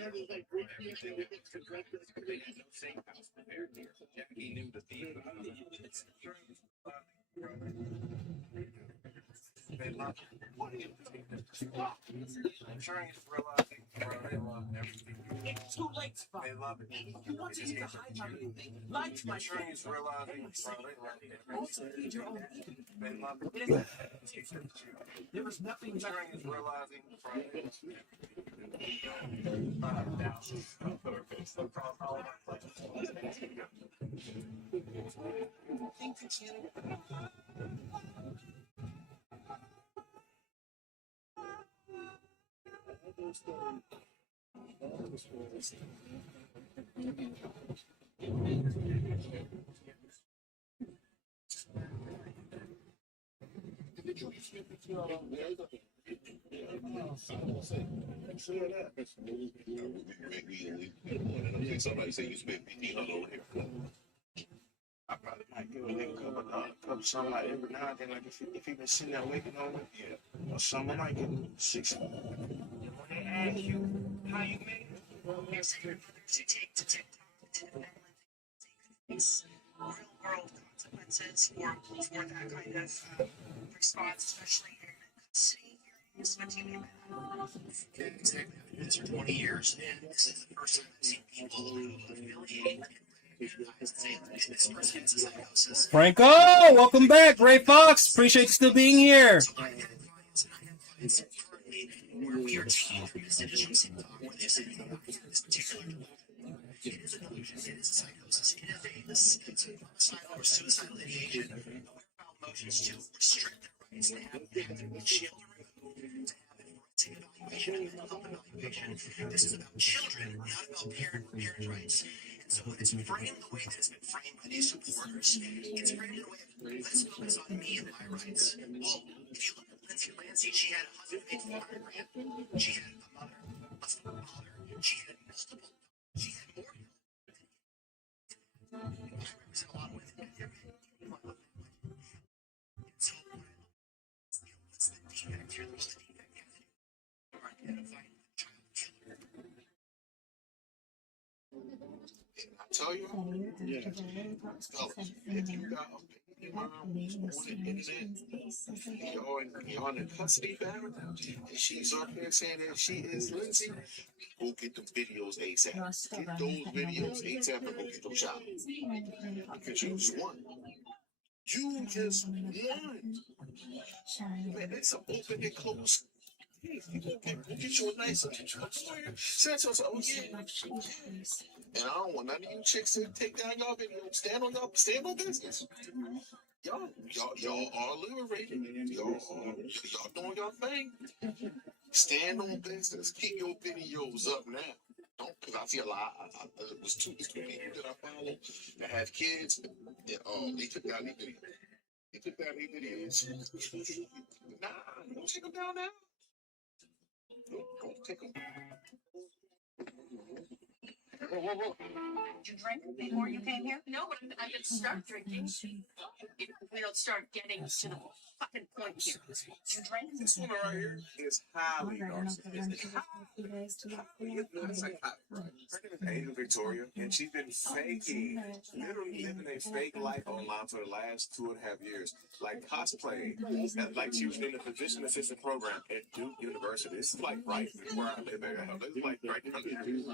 everything they had no safe house prepared here. Jackie knew the thief. They love you. I'm sure he's realizing they love everything. It's too late, Spot. They love it. You wanted to hide my movie. Lied to my I'm sure he's realizing also feed your own ego. they love it. It isn't. There was nothing I'm sure left. he's realizing Somebody say you spent $1,500 on haircut. I probably might give a nigga a couple something like every now and then, like if he been sitting there waiting on me, yeah, or something, I might give him 60. When they ask you how you make it, there's certain others you take to TikTok to face real world consequences for that kind of response, especially in custody hearings. What do you mean by that? Yeah, exactly. I've been doing this for 20 years, and this is the first time I've seen people who affiliate Franco, welcome back. Ray Fox, appreciate you still being here. Where we are taking from this individual where they say this particular it is a delusion, it is a psychosis, it is a suicidal or suicidal ideation. Our motions to restrict their rights, to have their shield removed, to have a forensic evaluation, a health evaluation. This is about children, not about parent rights. And so when it's framed the way that it's been framed by these supporters, it's framed in a way of, let's focus on me and my rights. Well, if you look at Lindsay Lansing, she had a husband who made $400,000. She had a mother, a father. She had multiple. She had more. I represent a lot of women. So what's the defect here? What's the defect here? Or identifying the child killer. I Oh, you? Yeah. Fellas, if you got a baby mom who's on the internet, you're on the custody battle, and she's up here saying that she is Lindsay, go get them videos ASAP. Get those videos ASAP and go get them shot. Because you just won. You just won. Man, it's an open and close. We'll get you a nice lawyer. Say so, oh yeah. And I don't want none of you chicks to take down y'all video. Stand on business. Y'all are liberated. Y'all doing your thing. Stand on business. Keep your videos up now. Don't, because I see a lot. It was two people that I follow that have kids. And, they took down their videos. They took down their videos. Nah, don't take them down now. Don't take them. Whoa. Did you drink before you came here? No, but I didn't start drinking. If we don't start getting to the fucking point here. Did you drink? This woman right here is highly narcissistic. Her name is Angel Victoria, and she's been faking, literally living a fake life online for the last 2.5 years. Like cosplaying, like she was in the physician assistant program at Duke University. This is like right where I live at. This is like right crazy.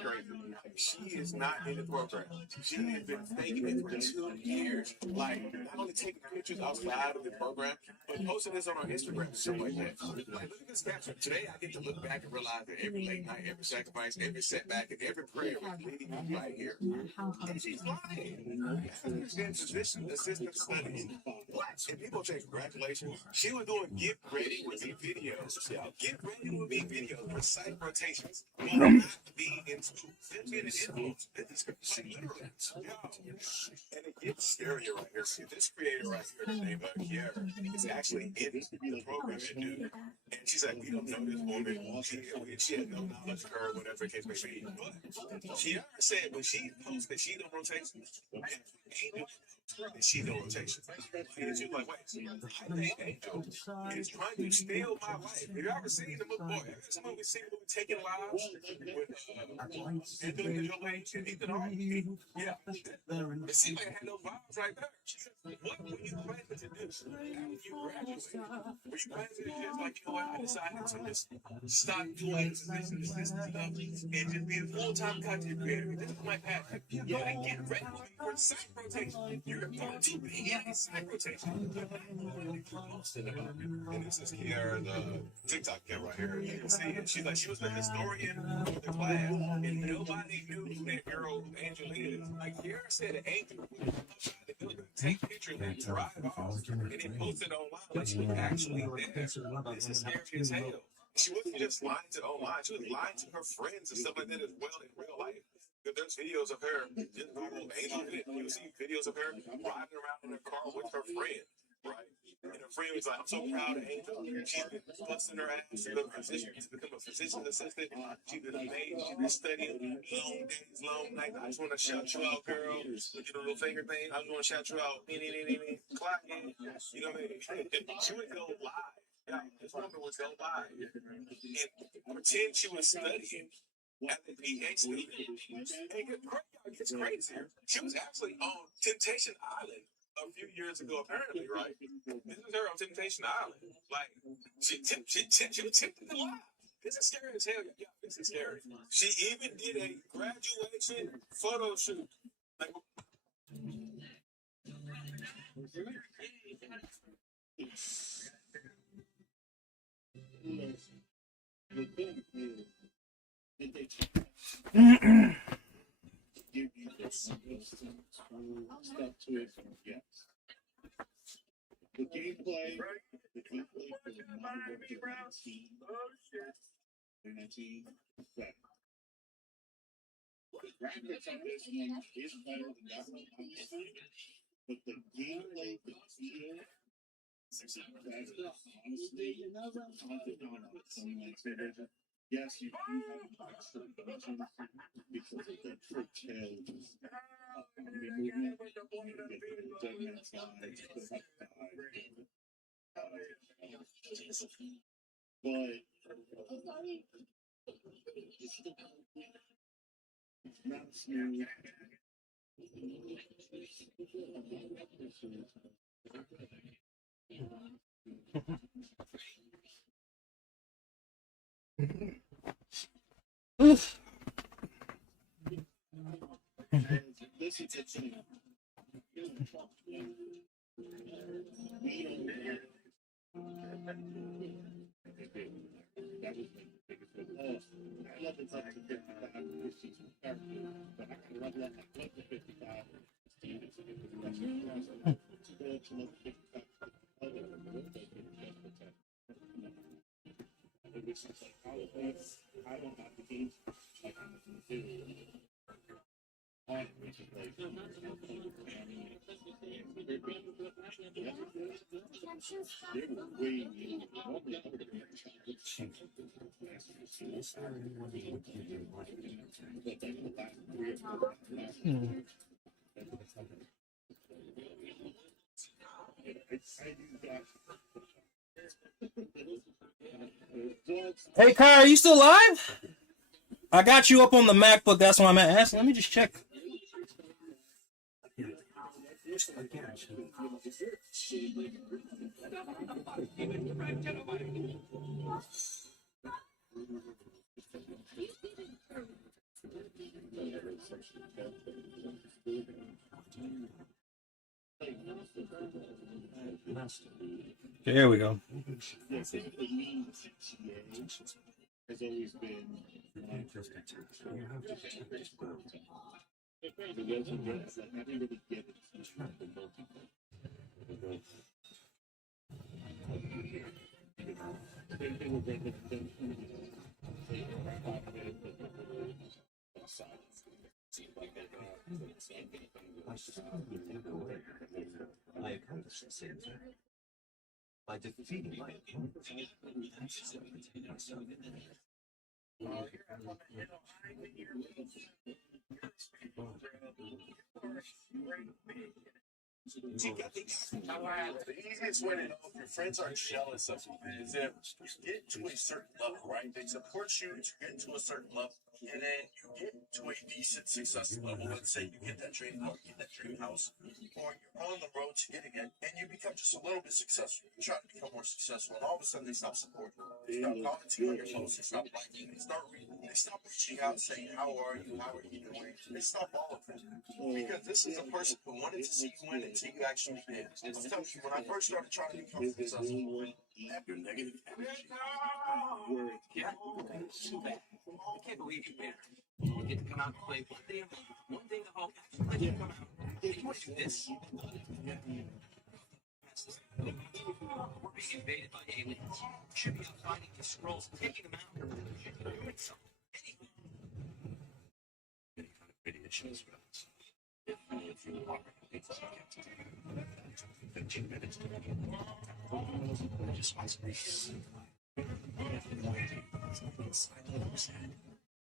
She is not in the program. She has been faking it for 2 years. Like, not only taking pictures outside of the program, but posting this on her Instagram, stuff like that. Like, look at this caption. Today, I get to look back and realize that every late night, every sacrifice, every setback, and every prayer was leading me right here. And she's lying. She's in physician assistant studies. What? And people say, congratulations. She was doing get ready with me videos. Get ready with me videos, precise rotations. Will not be in school. Being an influence. This is like literally. And it gets scarier right here. See, this creator right here, named Kiara, is actually in the program at Duke. And she's like, we don't know this woman. She had no knowledge of her, whatever the case may be. But Kiara said when she posted that she's on rotation, and she's on rotation. And she was like, wait, I think Angel is trying to steal my life. Have you ever seen the movie? Boy, have some movie seen the movie Taking Lives with Angelina Jolie and Ethan Hawke? Yeah. It seemed like it had those vibes right there. What were you planning to do after you graduated? Were you planning to just like, you know what, I decided to just stop doing physician assistant stuff and just be a full-time content creator? This is my passion. You gotta get ready for site rotation. You're going to be in a site rotation. And this is Kiara, the TikTok account right here. You can see it. She's like, she was the historian of the class, and nobody knew who that girl Angel is. Like Kiara said, Angel would take pictures and drive off, and he posted online like she was actually there. This is scary as hell. She wasn't just lying to online; she was lying to her friends and stuff like that as well in real life. There's videos of her, just Google Angel Fit, you'll see videos of her riding around in her car with her friend, right? And her friend was like, I'm so proud of Angel. She's been busting her ass to become a physician assistant. She's been amazing. She's been studying long days, long nights. I just want to shout you out, girl. Look at the little finger thing. I just want to shout you out. Clock in. You know what I mean? She would go live. Yeah, this woman would go live and pretend she was studying at the PhD. And it gets crazier. She was actually on Temptation Island a few years ago, apparently, right? This is her on Temptation Island. Like, she was tempted to lie. This is scary as hell. Yeah, this is scary. She even did a graduation photo shoot. Like, Give you this stuff to it, yes. The gameplay for the modern version of 19 effect. The graphics on this one is better than that one, but the gameplay, the feel, that's honestly content on a 2019 version. Yes, you do have extra functions because of the curtailed movement, the segment size, the size, but it's not smooth. Hey, Kai, are you still live? I got you up on the MacBook. That's why I'm asking. Let me just check. There we go. I accomplished the same thing by defeating my opponent. The easiest way to know if your friends are jealous of you is if you get to a certain level, right? They support you to get to a certain level, and then you get to a decent success level. Let's say you get that dream car, get that dream house, or you're on the road to getting it, and you become just a little bit successful. You try to become more successful, and all of a sudden they stop supporting you. They stop commenting on your posts. They stop liking. They stop reading. They stop reaching out saying, "How are you? How are you doing?" They stop all of that because this is a person who wanted to see you win until you actually did. I'm telling you, when I first started trying to become successful, after negative energy. Yeah, too bad. I can't believe you, man. You get to come out and play one day a home. Let you come out. You want to do this. We're being invaded by aliens. We should be out finding these scrolls and taking them out. Doing something. Anything. Any kind of radiation as well. If you are, it's 15 minutes to begin. I just want to be inside of his head.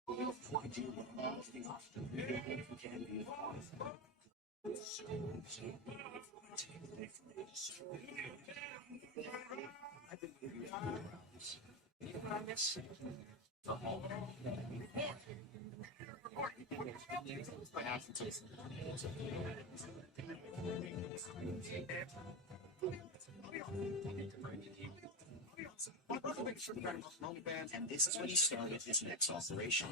Before I do anything often, you can be involved. So, take the day from me. I've been giving you 4 hours. You know what I miss? The home. And this is when he started his next operation.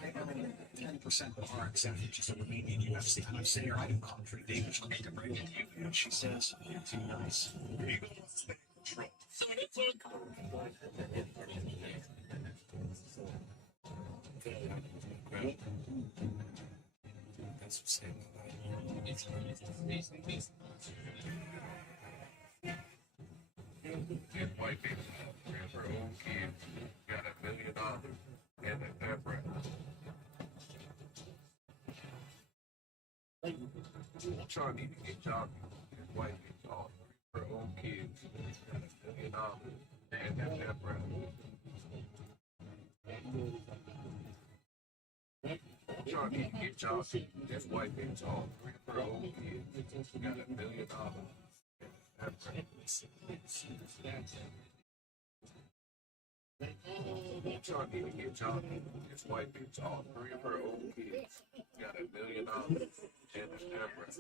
10% of our executives are Romanian UFC. And I say her, I do contract English. I hate to break it to you. And she says, you're too nice. Here you go. Control. That's what's saying. White people, her own kid, got $1 million and a pepper. I'm trying to get job. White people, her own kids, got $1 million and a pepper. I'm trying to get jobs. That's white people, all 3 of her own kids, got $1 million. Trying to get y'all. This white bitch, all three of her old kids got $1 million and an aircraft.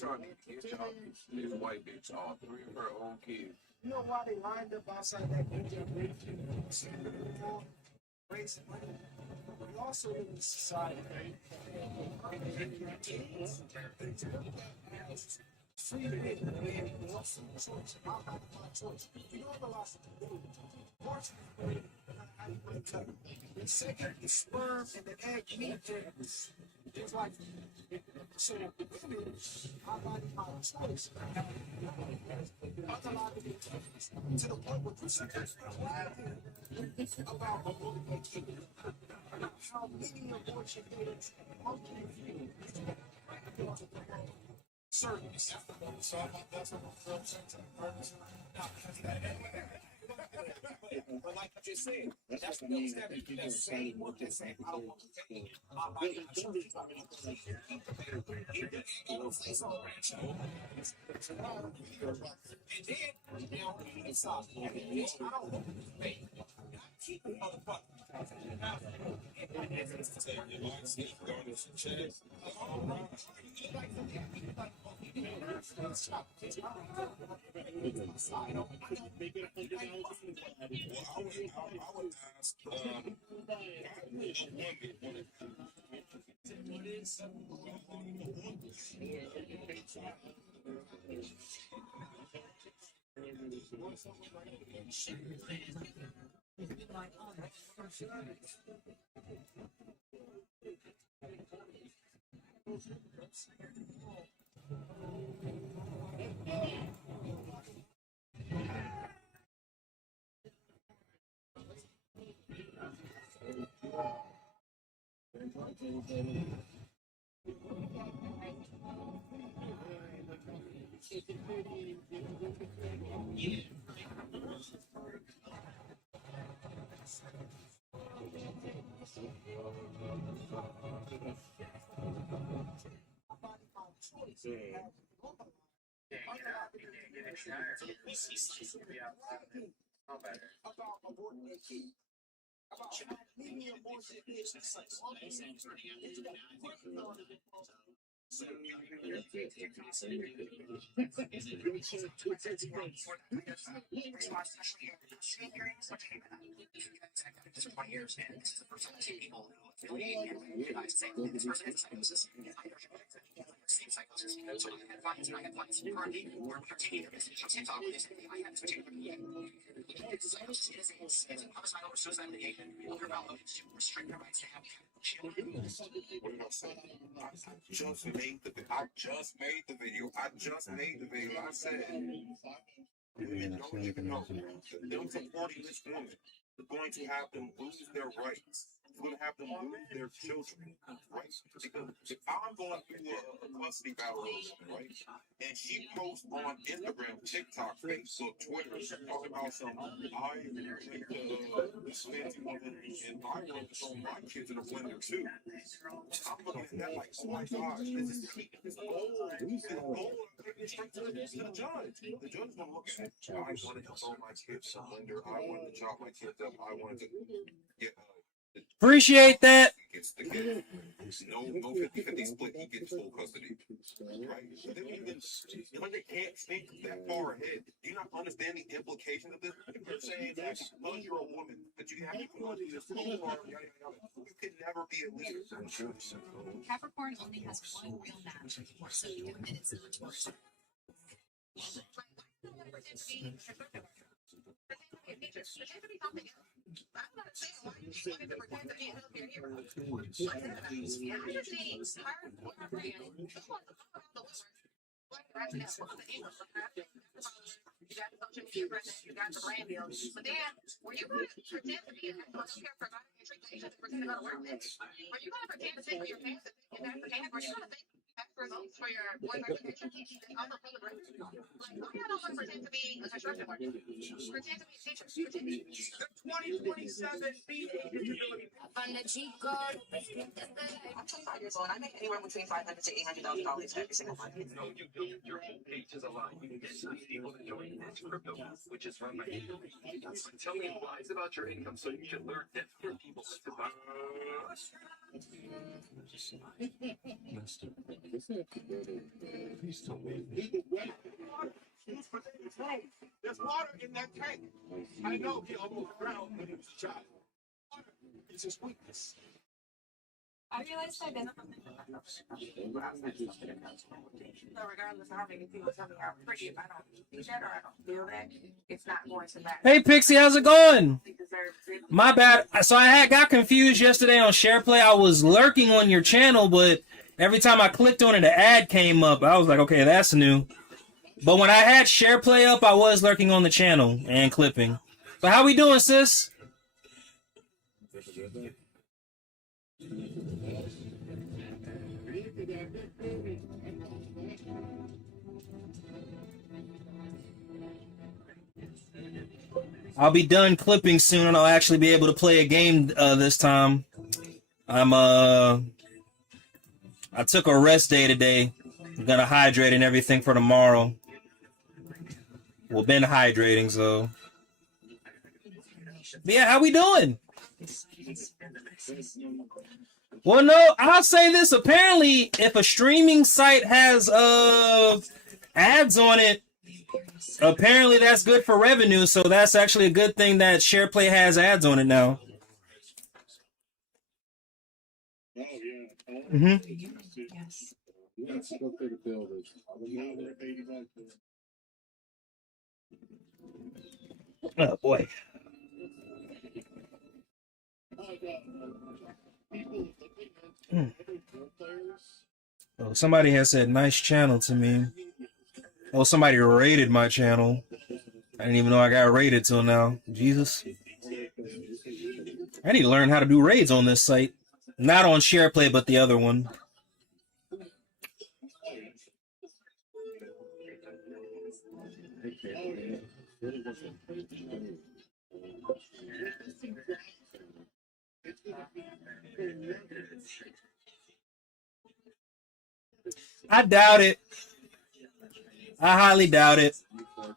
Trying to get y'all. This white bitch, all three of her old kids. You know why they lined up outside that race? We also live in a society freedom is choice. My body, my choice. You know the loss of the baby. Fortunately, how you wake up. The second, the sperm and the egg meet there. It's like, so women, my body, my choice. To the point where procedures about how many abortion days service. So that's what but like you just said, that's the things that same one that say, I don't want to take my body, my choice. I mean, and then, now, it's I don't want to pay. Keep the motherfucker. About aborting their kid. About maybe abortion is I just made the video. I said, women don't even know. Them supporting this woman is going to have them lose their rights. It's going to have them lose their children, right? Because if I'm going through a custody battle, right, and she posts on Instagram, TikTok, Facebook, Twitter, talking about some, I think this fancy woman, and I want to throw my kids in a blender too. I'm looking at that like, oh my gosh, this is gold. This is gold. I'm taking it straight to the judge. The judge is going to look at it. I wanted to throw my kids in a blender. I wanted to chop my kids up. I wanted to get Appreciate that. gets the kid. No 50-50 split, he gets full custody. Right? But they don't even, when they can't think that far ahead, do you not understand the implications of this? They're saying that because you're a woman, that you have to go through this whole part, yada, yada, yada. You can never be a leader. Capricorn only has one real match, so you do, and it's not Taurus. You got the social media presence, you got the brand deal, but then were you going to pretend to be a healthcare provider and treat patients and pretend to go to work with? Were you going to pretend to take your pants and that pretend? Were you going to think results for your board presentation. Also pull the grades. Like, okay, I don't want to pretend to be a construction worker. Pretend to be a teacher. Pretend to be The 2027 BA disability. I'm 25 years old and I make anywhere between $500 to $800,000 every single month. No, you don't. Your whole page is a lie. You can get 9 people to join this crypto class, which is run by people. Telling you lies about your income so you can learn different people to buy. Please tell me. There's water in that tank. I know he almost drowned when he was a child. Water is his weakness. I realized I didn't. So regardless of how many people tell me I'm pretty, if I don't see that or I don't feel that, it's not going to matter. Hey Pixie, how's it going? My bad. So I got confused yesterday on SharePlay. I was lurking on your channel, but every time I clicked on it, the ad came up. I was like, okay, that's new. But when I had SharePlay up, I was lurking on the channel and clipping. But how we doing, sis? I'll be done clipping soon, and I'll actually be able to play a game this time. I took a rest day today. I'm gonna hydrate and everything for tomorrow. Well, been hydrating, so. But yeah, how we doing? Well, no, I'll say this. Apparently, if a streaming site has ads on it, apparently that's good for revenue. So that's actually a good thing that SharePlay has ads on it now. Mm-hmm. Yes. Oh boy. Oh, somebody has said nice channel to me. Oh, somebody rated my channel. I didn't even know I got rated till now. Jesus. I need to learn how to do raids on this site. Not on SharePlay, but the other one. I doubt it. I highly doubt it.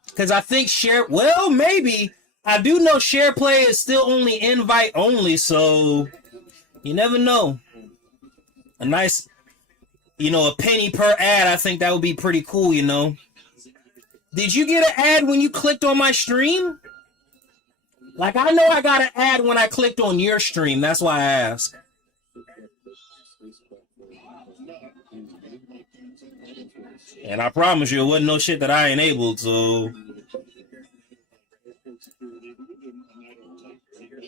Because I think well, maybe. I do know SharePlay is still only invite only, so you never know. A nice, a penny per ad, I think that would be pretty cool, Did you get an ad when you clicked on my stream? Like, I know I got an ad when I clicked on your stream. That's why I asked. And I promise you, it wasn't no shit that I enabled, so.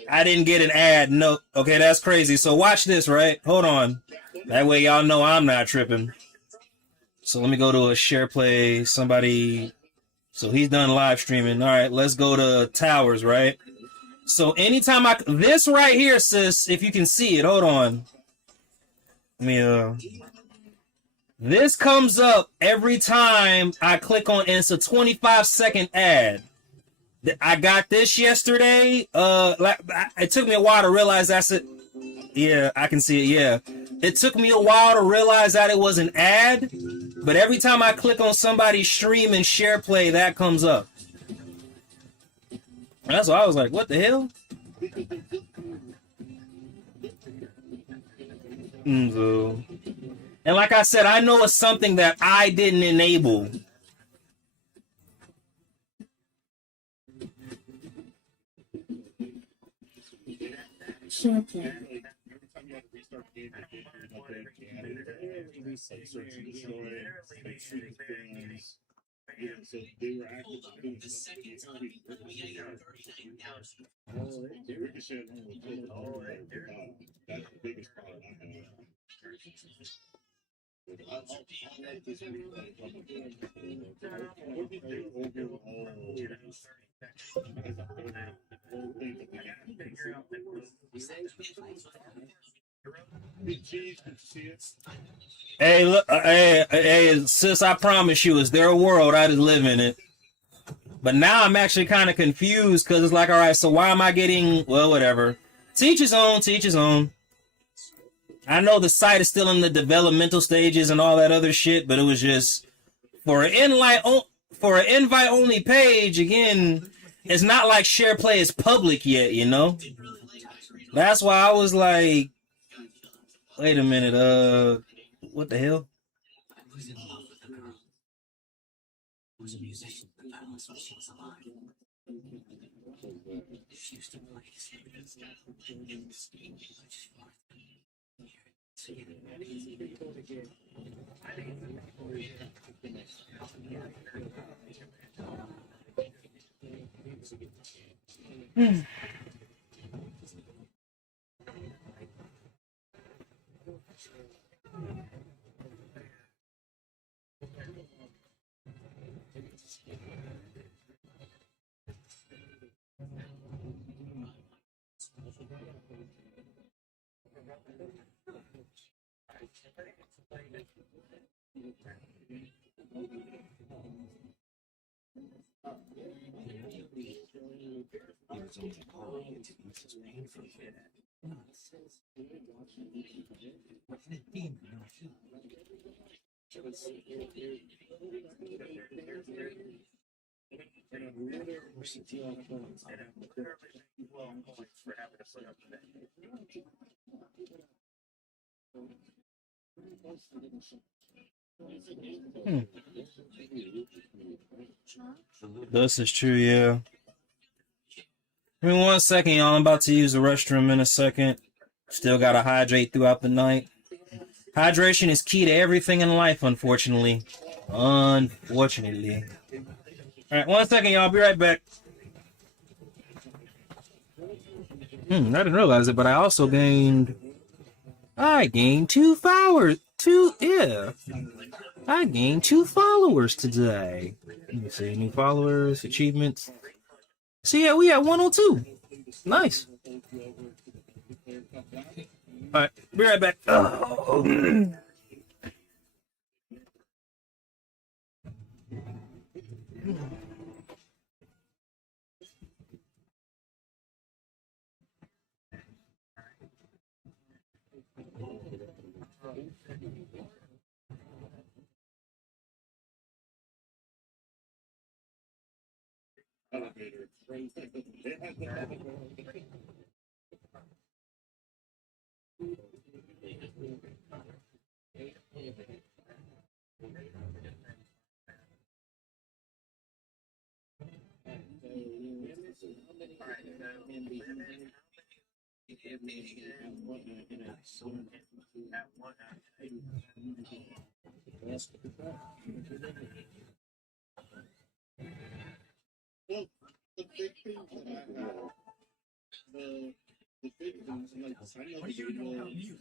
I didn't get an ad. No. Okay, that's crazy. So watch this, right? Hold on. That way y'all know I'm not tripping. So let me go to a SharePlay. Somebody. So he's done live streaming. All right, let's go to Towers, right? So anytime this right here, sis, if you can see it, hold on. Let me, this comes up every time I click on, and it's a 25-second ad. I got this yesterday. It took me a while to realize that's it. Yeah, I can see it. Yeah, it took me a while to realize that it was an ad, but every time I click on somebody's stream and SharePlay, that comes up. That's why I was like, "What the hell?" And like I said, I know it's something that I didn't enable. So they were actually the second time we ate 39 hours. Ricochet that's the biggest problem I have. Hey, look, hey, sis, I promise you, it's their world. I just live in it. But now I'm actually kind of confused because it's like, all right, so why am I getting, well, whatever. Teach his own, teach his own. I know the site is still in the developmental stages and all that other shit, but it was just for an invite only page. Again, it's not like share play is public yet, you know. That's why I was like, wait a minute, what the hell? Was a musician in the palace when she was alive. She used to play. This is true, yeah. Give me 1 second, y'all. I'm about to use the restroom in a second. Still gotta hydrate throughout the night. Hydration is key to everything in life, unfortunately. Unfortunately. Alright, 1 second, y'all. I'll be right back. I didn't realize it, but I gained 2 followers. I gained 2 followers today. Let me see, new followers, achievements. So yeah, we at 102. Nice. Alright, be right back. What do you know about music?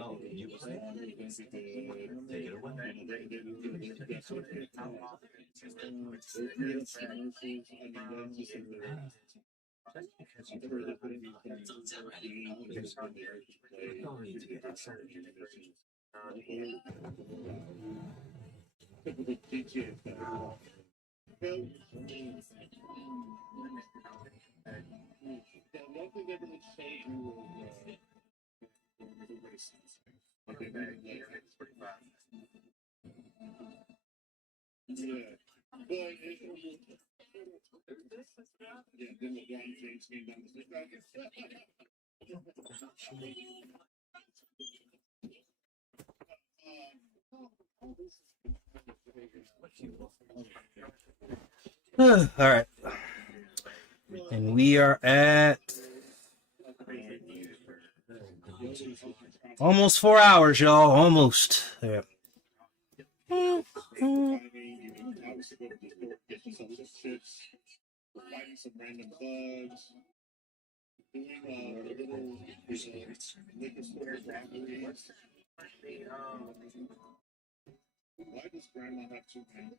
Oh, you play? Take it away. Alright. And we are at almost 4 hours, y'all. Almost. Yeah. Why does grandma have 2 hands?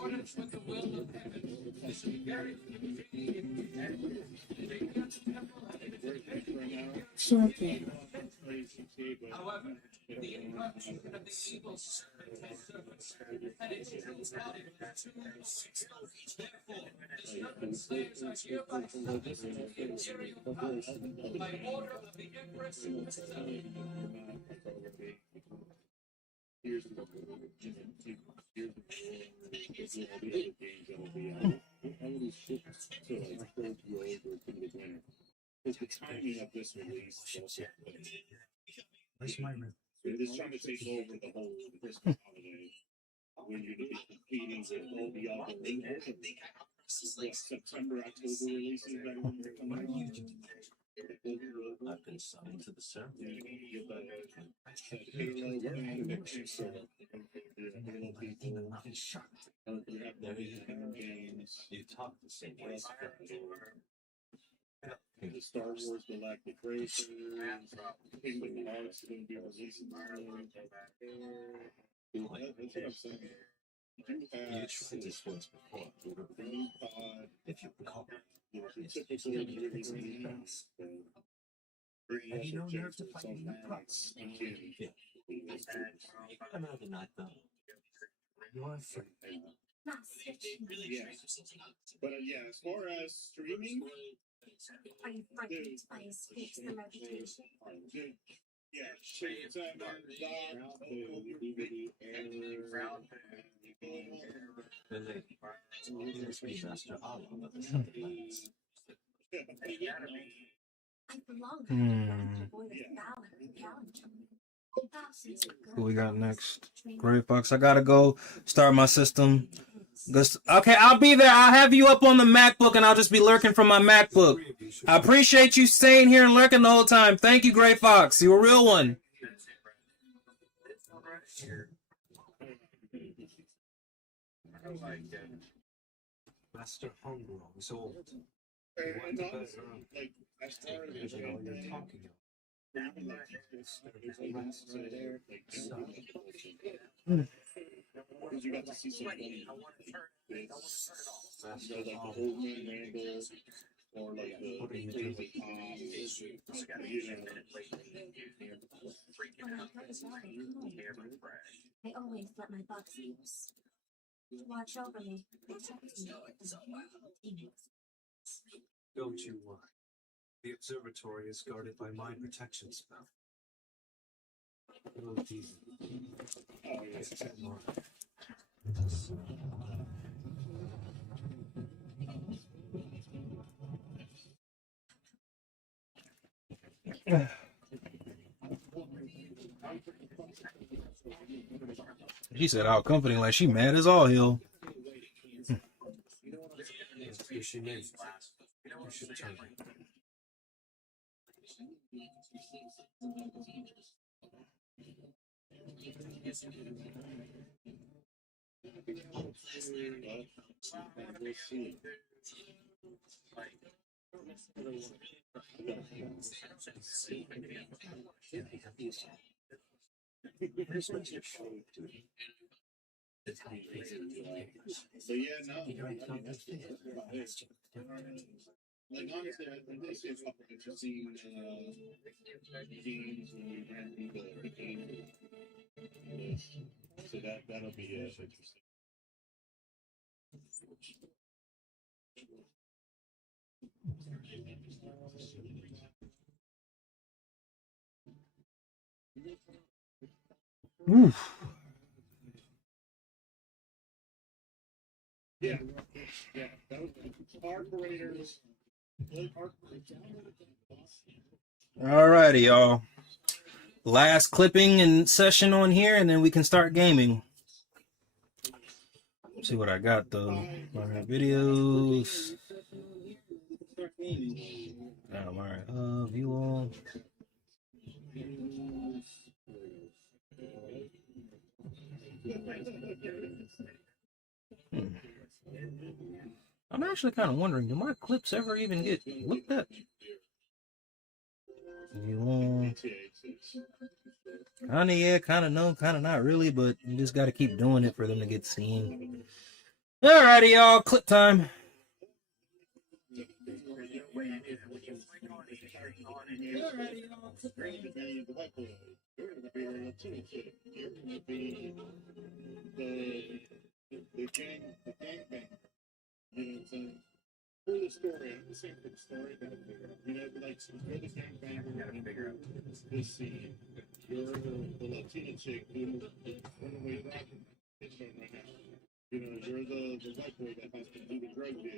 accordance with the will of heaven, this very however, the incorruption of the evil spirit has surfaced, and it kills out of 2 6 each. Therefore, the serpent slayers are hereby sentenced to imperial punishment by order of the Empress herself. The timing of this release Where's my room? is trying to take over the whole Christmas holiday. When you're gonna be competing with all the other September, October releases that are gonna come out. I've been signed to the ceremony. You talk the same way. The Star Wars Galactic Racers, Kingdom Hearts is gonna be releasing soon. That's what I'm saying. You tried this once before. If you recall, it's typical release. Have you no nerve to fight me? Another night though. You're afraid. Yeah. But yeah, as far as streaming, Are you frightened by his fearsome reputation? yeah, it's Then they must be Master Allah of the Southlands. I belong to the boy of valor and gallantry. Thousands of Who we got next? Gray Fox. I gotta go start my system. Okay, I'll be there. I'll have you up on the MacBook and I'll just be lurking from my MacBook. I appreciate you staying here and lurking the whole time. Thank you, Gray Fox. You're a real one. Master Homegrown is old. like as far as you're talking you got to see some funny like the old man Randall or like the crazy I always let my bugs loose. Watch over me, protect me. Don't you worry. The observatory is guarded by my protection spell. Oh, Jesus. She said out company like she mad as all hell. If she needs you should turn So yeah, no. Like honestly, I think they say a couple interesting games when we ran through the game list. So that'll be interesting. Oof. Yeah, that was Arcurators. Alrighty, y'all. Last clipping and session on here, and then we can start gaming. See what I got though. Alright, videos. Alright, view all. I'm actually kind of wondering, do my clips ever even get looked at? View all. Kinda yeah, kinda no, kinda not really, but you just gotta keep doing it for them to get seen. Alrighty, y'all, clip time. The gang bang. You know what I'm saying? For the story, I'm just saying for the story, you know, like, you're the gang bang, we're gonna figure out this scene. You're the Latina chick who run away rocking this one right now. You know, you're the white boy that has to do the drug deal.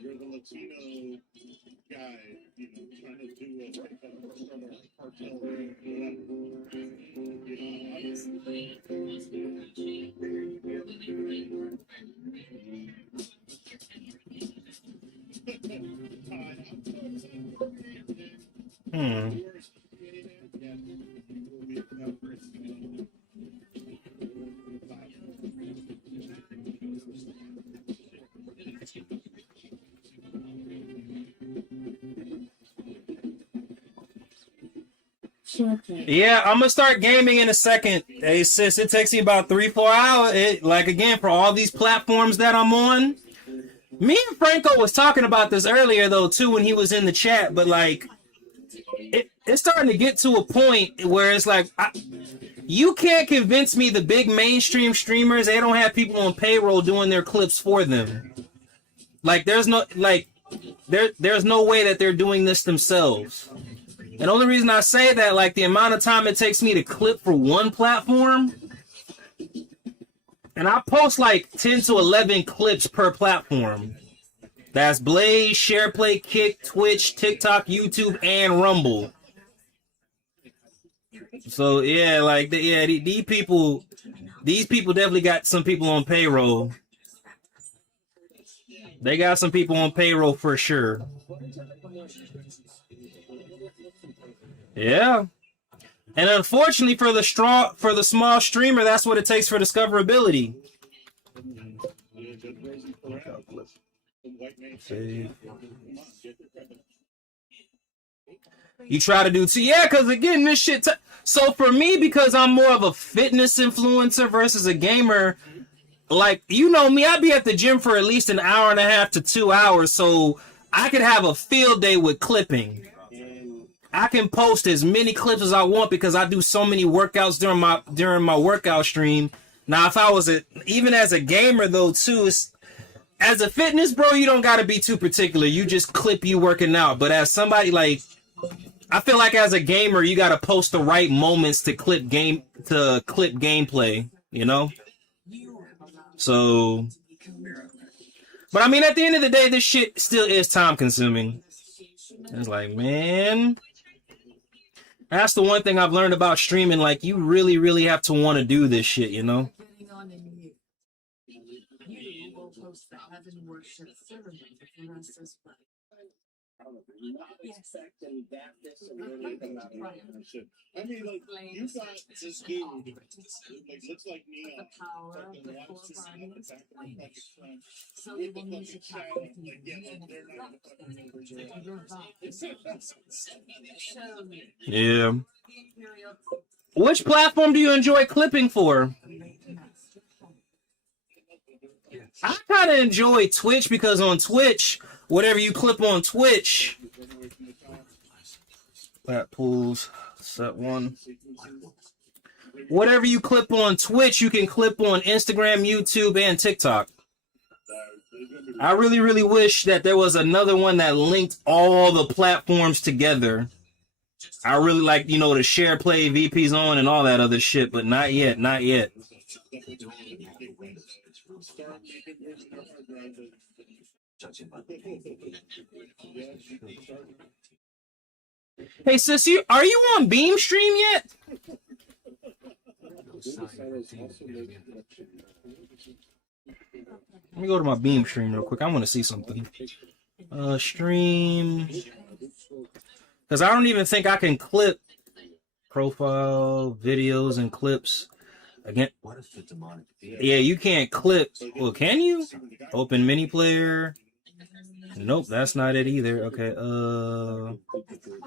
You're the Latino guy, you know, trying to do a start a cartel or whatever. Yeah, I'm gonna start gaming in a second. Hey sis, it takes me about 3-4 hours. Like again, for all these platforms that I'm on. Me and Franco was talking about this earlier though too when he was in the chat, but like it's starting to get to a point where it's like you can't convince me the big mainstream streamers, they don't have people on payroll doing their clips for them. Like there's no there's no way that they're doing this themselves. And the only reason I say that, like the amount of time it takes me to clip for one platform, and I post like 10 to 11 clips per platform. That's Blaze, SharePlay, Kick, Twitch, TikTok, YouTube, and Rumble. So yeah, like these people definitely got some people on payroll. They got some people on payroll for sure. Yeah. And unfortunately for the small streamer, that's what it takes for discoverability. You try to do yeah, because again, this shit. So for me, because I'm more of a fitness influencer versus a gamer, like you know me, I'd be at the gym for at least an hour and a half to 2 hours, so I could have a field day with clipping. I can post as many clips as I want because I do so many workouts during my workout stream. Now, if I was even as a gamer though too, as a fitness bro, you don't got to be too particular. You just clip you working out. But as somebody like, I feel like as a gamer, you got to post the right moments to clip gameplay. You know. So, but I mean, at the end of the day, this shit still is time consuming. It's like, man. That's the one thing I've learned about streaming. Like, you really, really have to want to do this shit, you know? Yes. I mean, like, you got this dude, like, looks like Neon. So with the fucking shadow, like, yeah, they're not Yeah. Which platform do you enjoy clipping for? I kind of enjoy Twitch because on Twitch, whatever you clip on Twitch, that pulls set one. Whatever you clip on Twitch, you can clip on Instagram, YouTube, and TikTok. I really, really wish that there was another one that linked all the platforms together. I really like, you know, the share play, VP Zone, and all that other shit, but not yet, not yet. Hey, sis, are you on Beam Stream yet? Let me go to my Beam stream real quick. I want to see something. Stream. Because I don't even think I can clip profile videos and clips. Again, yeah, you can't clip. Well, can you? Open mini player. Nope, that's not it either. Okay,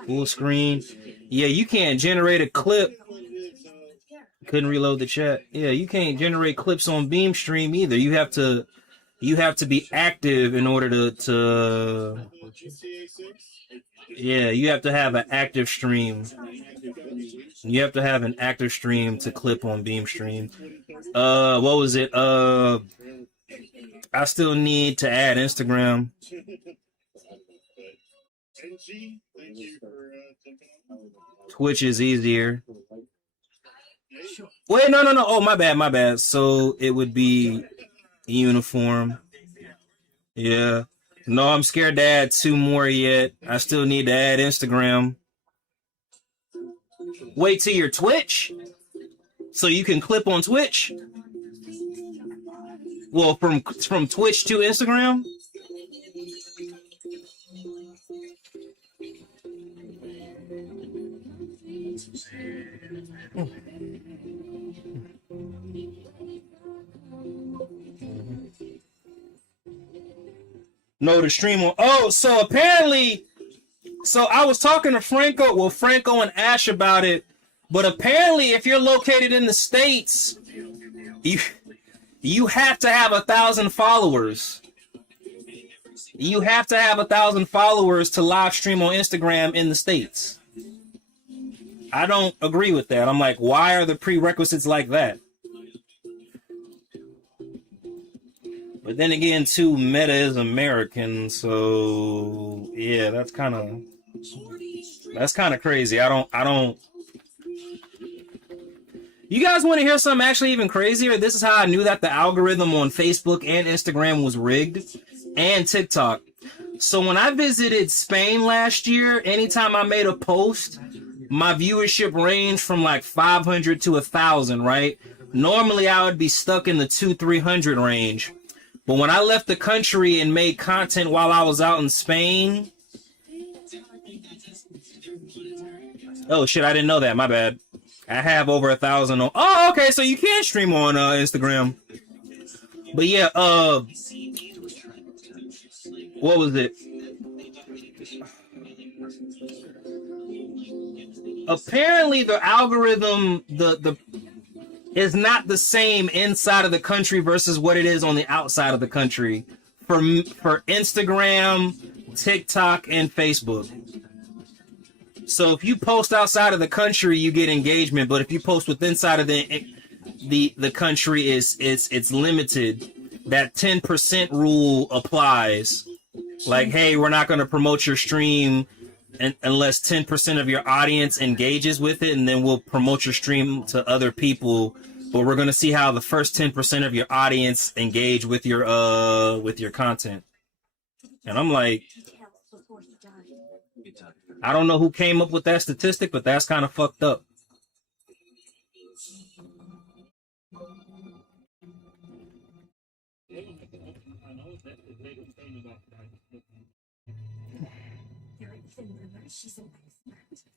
full screen. Yeah, you can't generate a clip. Couldn't reload the chat. Yeah, you can't generate clips on Beam stream either. You have to be active in order to yeah, you have to have an active stream. You have to have an active stream to clip on Beam stream. What was it? I still need to add Instagram. Twitch is easier. Wait, no. Oh, my bad. So it would be uniform. Yeah. No, I'm scared to add 2 more yet. I still need to add Instagram. Wait till your Twitch? So you can clip on Twitch? Well, from Twitch to Instagram? No, the stream on. Oh, so apparently, so I was talking to Franco and Ash about it, but apparently, if you're located in the States, you have to have 1,000 followers. You have to have 1,000 followers to live stream on Instagram in the States. I don't agree with that. I'm like, why are the prerequisites like that? But then again, too, Meta is American, so yeah, that's kind of crazy. I don't. You guys want to hear something actually even crazier? This is how I knew that the algorithm on Facebook and Instagram was rigged, and TikTok. So when I visited Spain last year, anytime I made a post, my viewership ranged from like 500 to 1,000, right? Normally I would be stuck in the 200-300 range. But when I left the country and made content while I was out in Spain... Oh shit, I didn't know that, my bad. I have over 1,000 on... Oh, okay, so you can stream on Instagram. But yeah, what was it? Apparently the algorithm is not the same inside of the country versus what it is on the outside of the country for Instagram, TikTok, and Facebook. So if you post outside of the country, you get engagement, but if you post with inside of the country, it's limited. That 10% rule applies. Like, hey, we're not going to promote your stream unless 10% of your audience engages with it, and then we'll promote your stream to other people. But we're going to see how the first 10% of your audience engage with your content. And I'm like, I don't know who came up with that statistic, but that's kind of fucked up.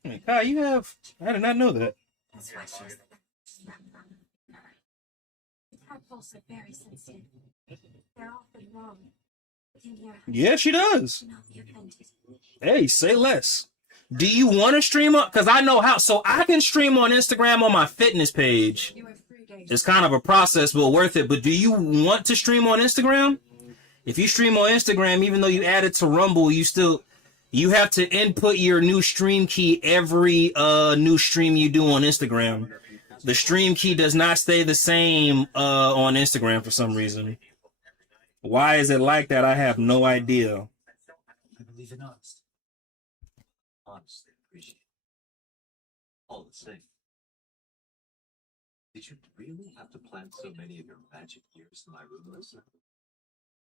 Hey, Kai, you have... I did not know that. That's why she was her pulse are very sensitive. They're often wrong. Yeah, she does. Hey, say less. Do you want to stream up? Because I know how. So I can stream on Instagram on my fitness page. It's kind of a process, but worth it. But do you want to stream on Instagram? If you stream on Instagram, even though you add it to Rumble, you have to input your new stream key every new stream you do on Instagram. The stream key does not stay the same on Instagram for some reason. Why is it like that? I have no idea. I believe in honesty. Honestly, appreciate it. All the same. Did you really have to plant so many of your magic years in my room, Lisa?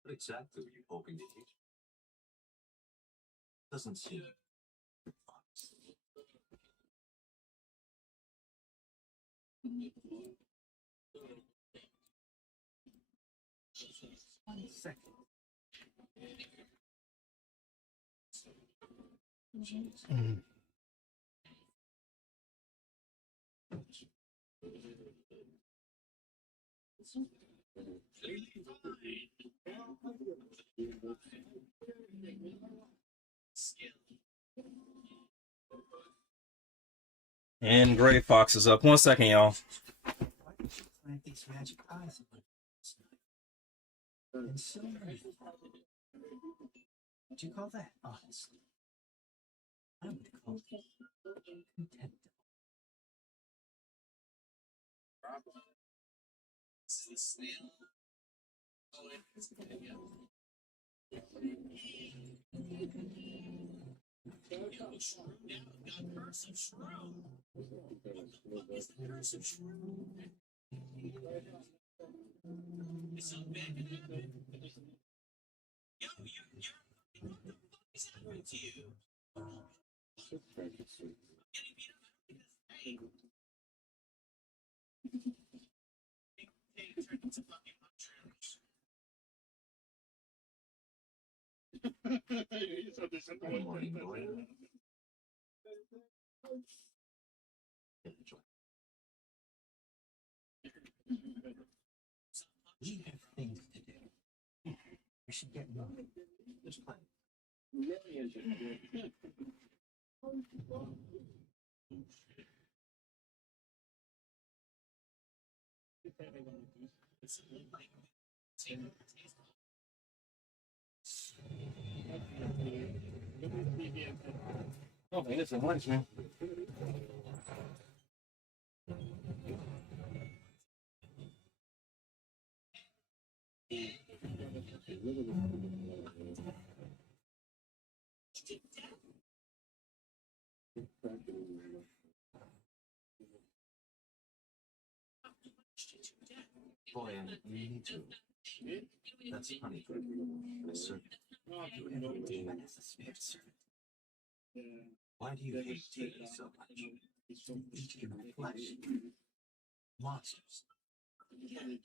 What exactly were you hoping to teach? Doesn't seem honest. second. Mm. And Gray Fox is up. 1 second, y'all. Why did you plant these magic eyes on me? And so many. Would you call that honest? I would call it contempt. Good morning, Noel. We have things to do. We should get moving. There's plenty. Oh, man, it's a lunch, man. Boy, and you need to. That's honey for a servant. You every demon has a spirit servant. Why do you hate tea so much? Eat human flesh. Monsters.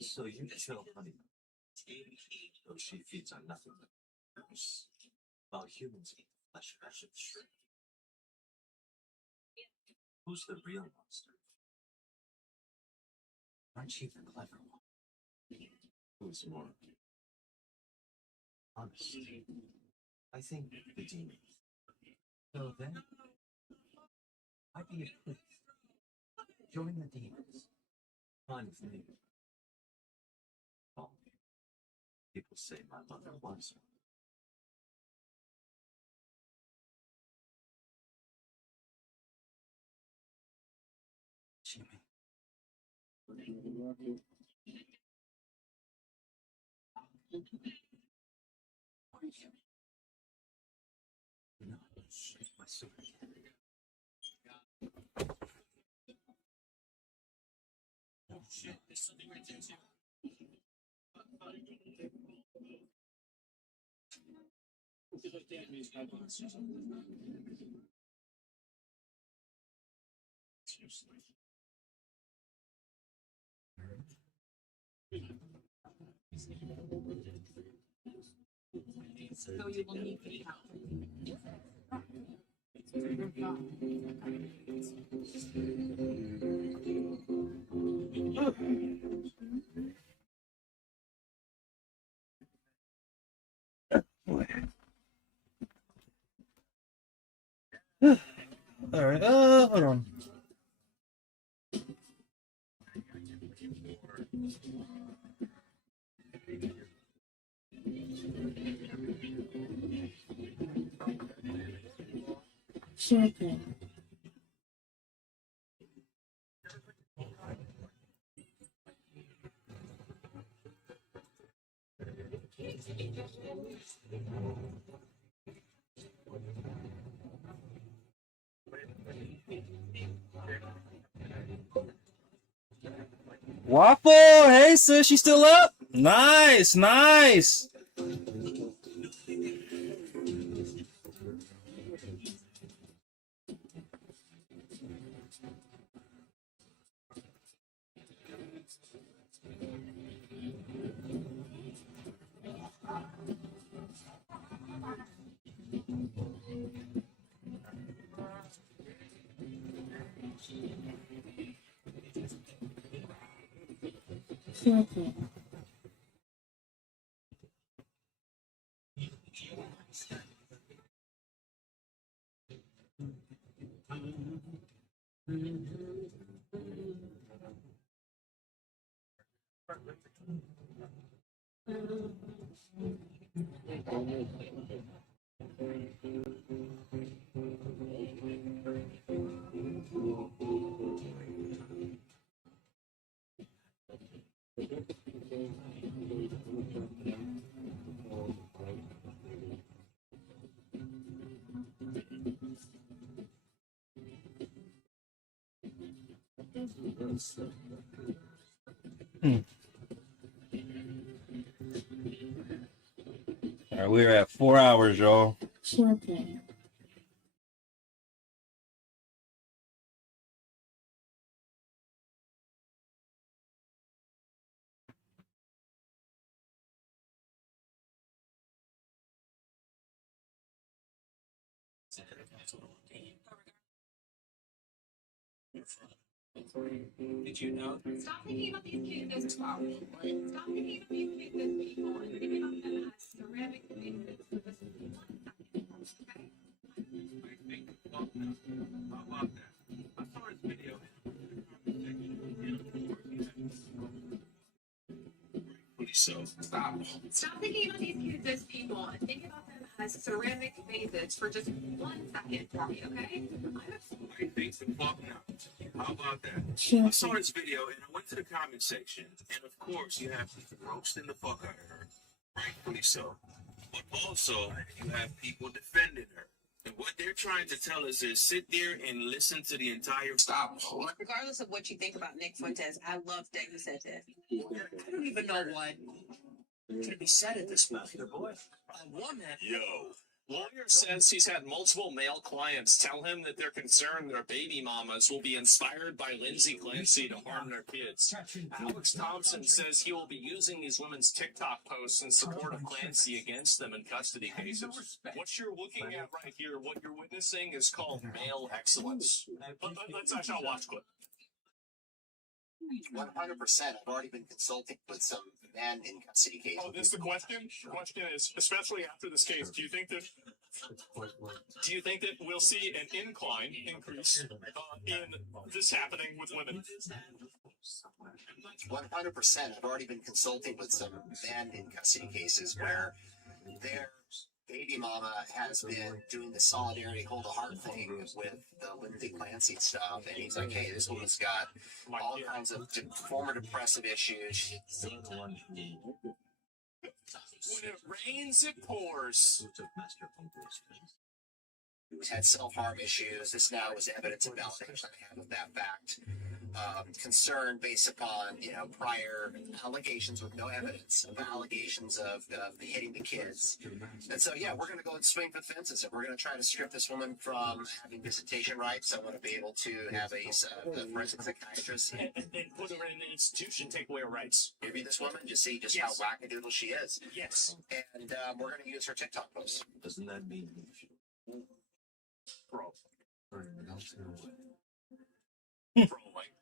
So you chill honey. Though she feeds on nothing but worms, while humans eat the flesh of shrimp. Who's the real monster? Aren't you the clever one? Who's more honest? I think the demon. So then, I'd be a priest. Join the demons. Fine with me. Oh, people say my mother was one. Jimmy. What are you? No, it's my sword. Oh shit, there's something right there too. It's like Japanese cowboys or something. Seriously. So you will need the count. All right. Hold on. Sure thing. Waffle, hey sis, she still up? Nice, nice. All right, we're at 4 hours, y'all. Did you know? Stop thinking about these kids as powerful. Stop thinking about these kids as people and think about them as ceramic vases for just 1 second. Okay? How about that? I saw his video. So stop. Stop thinking about these kids as people and think about them as ceramic vases for just 1 second for me, okay? Thanks for fucking out. How about that? I saw this video and I went to the comment section, and of course you have people roasting the fuck out of her, rightfully so. But also you have people defending her. And what they're trying to tell us is sit there and listen to the entire stop. Regardless of what you think about Nick Fuentes, I love that you said that. I don't even know what can be said at this point. A woman. Yo. Lawyer says he's had multiple male clients tell him that they're concerned their baby mamas will be inspired by Lindsay Clancy to harm their kids. Alex Thompson says he will be using these women's TikTok posts in support of Clancy against them in custody cases. What you're looking at right here, what you're witnessing, is called male excellence. Let's actually watch clip. 100%. I've already been consulting with some men in custody cases. Oh, this is the question? The question is, especially after this case, do you think that we'll see an increase in this happening with women? 100%. I've already been consulting with some men in custody cases where their baby mama has been doing the solidarity hold a heart thing with the Lindsay Clancy stuff, and he's like, hey, this woman's got all kinds of former depressive issues. When it rains, it pours. Who's had self-harm issues. This now is evidence and validation I have of that fact. Concern based upon, prior allegations with no evidence of allegations of hitting the kids. And so, yeah, we're going to go and swing for the fences, and we're going to try to strip this woman from having visitation rights. I want to be able to have a forensic psychiatrist. And put her in an institution, take away her rights. Interview this woman, just see just how wackadoodle she is. Yes. And we're going to use her TikTok posts. Doesn't that mean Bro. Hmm. Bro, like,